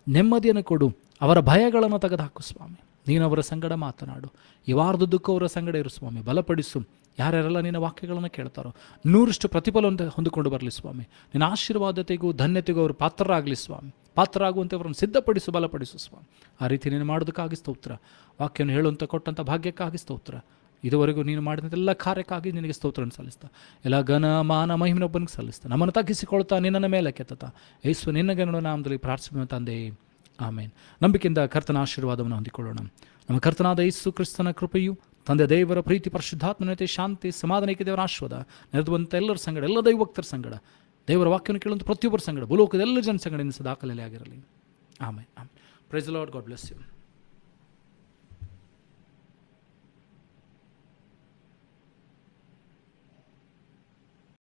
ನೆಮ್ಮದಿಯನ್ನು ಕೊಡು. ಅವರ ಭಯಗಳನ್ನು ತೆಗೆದುಹಾಕು ಸ್ವಾಮಿ. ನೀನು ಅವರ ಸಂಗಡ ಮಾತನಾಡು. ಈ ವಾರದುದ್ದಕ್ಕೂ ಅವರ ಸಂಗಡ ಇರು ಸ್ವಾಮಿ. ಬಲಪಡಿಸು. ಯಾರ್ಯಾರೆಲ್ಲ ನಿನ್ನ ವಾಕ್ಯಗಳನ್ನು ಕೇಳ್ತಾರೋ 100% ಪ್ರತಿಫಲವನ್ನು ಹೊಂದಿಕೊಂಡು ಬರಲಿ ಸ್ವಾಮಿ. ನಿನ್ನ ಆಶೀರ್ವಾದತೆಗೂ ಧನ್ಯತೆಗೂ ಅವರು ಪಾತ್ರರಾಗಲಿ ಸ್ವಾಮಿ. ಪಾತ್ರರಾಗುವಂತೆ ಅವರನ್ನು ಸಿದ್ಧಪಡಿಸು, ಬಲಪಡಿಸು ಸ್ವಾಮಿ. ಆ ರೀತಿ ನೀನು ಮಾಡೋದಕ್ಕಾಗಿ ಸ್ತೋತ್ರ. ವಾಕ್ಯವನ್ನು ಹೇಳುವಂಥ ಕೊಟ್ಟಂಥ ಭಾಗ್ಯಕ್ಕಾಗಿ ಸ್ತೋತ್ರ. ಇದುವರೆಗೂ ನೀನು ಮಾಡಿದಂತೆಲ್ಲ ಕಾರ್ಯಕ್ಕಾಗಿ ನಿನಗೆ ಸ್ತೋತ್ರವನ್ನು ಸಲ್ಲಿಸ್ತಾ, ಎಲ್ಲ ಘನ ಮಾನ ಮಹಿಮೆನೊಬ್ಬನಿಗೆ ಸಲ್ಲಿಸ್ತಾ, ನಮ್ಮನ್ನು ತಗ್ಗಿಸಿಕೊಳ್ತಾ ನಿನ್ನನ್ನು ಮೇಲೆ ಕೆತ್ತಾ ಯೇಸು ನಿನ್ನ ಗಣನ ನಾಮದಲ್ಲಿ ಪ್ರಾರ್ಥಿಸುವ ತಂದೆ, ಆಮೇನ್. ನಂಬಿಕೆಯಿಂದ ಕರ್ತನ ಆಶೀರ್ವಾದವನ್ನು ಹೊಂದಿಕೊಳ್ಳೋಣ. ನಮ್ಮ ಕರ್ತನಾದ ಯೇಸು ಕ್ರಿಸ್ತನ ಕೃಪೆಯು, ತಂದೆ ದೇವರ ಪ್ರೀತಿ, ಪರಿಶುದ್ಧಾತ್ಮನತೆ, ಶಾಂತಿ, ಸಮಾಧಾನಕ್ಕೆ ದೇವರ ಆಶೀರ್ವಾದ ನೆರೆದುವಂಥ ಎಲ್ಲರ ಸಂಗಡ, ಎಲ್ಲ ದೈವಭಕ್ತರ ಸಂಗಡ, ದೇವರ ವಾಕ್ಯವನ್ನು ಕೇಳುವಂಥ ಪ್ರತಿಯೊಬ್ಬರ ಸಂಗಡ, ಭೂಲೋಕದ ಎಲ್ಲ ಜನ ಸಂಗಡ ಸದಾಕಾಲಲ್ಲಿ ಆಗಿರಲಿ. Amen. Praise the Lord. God bless you.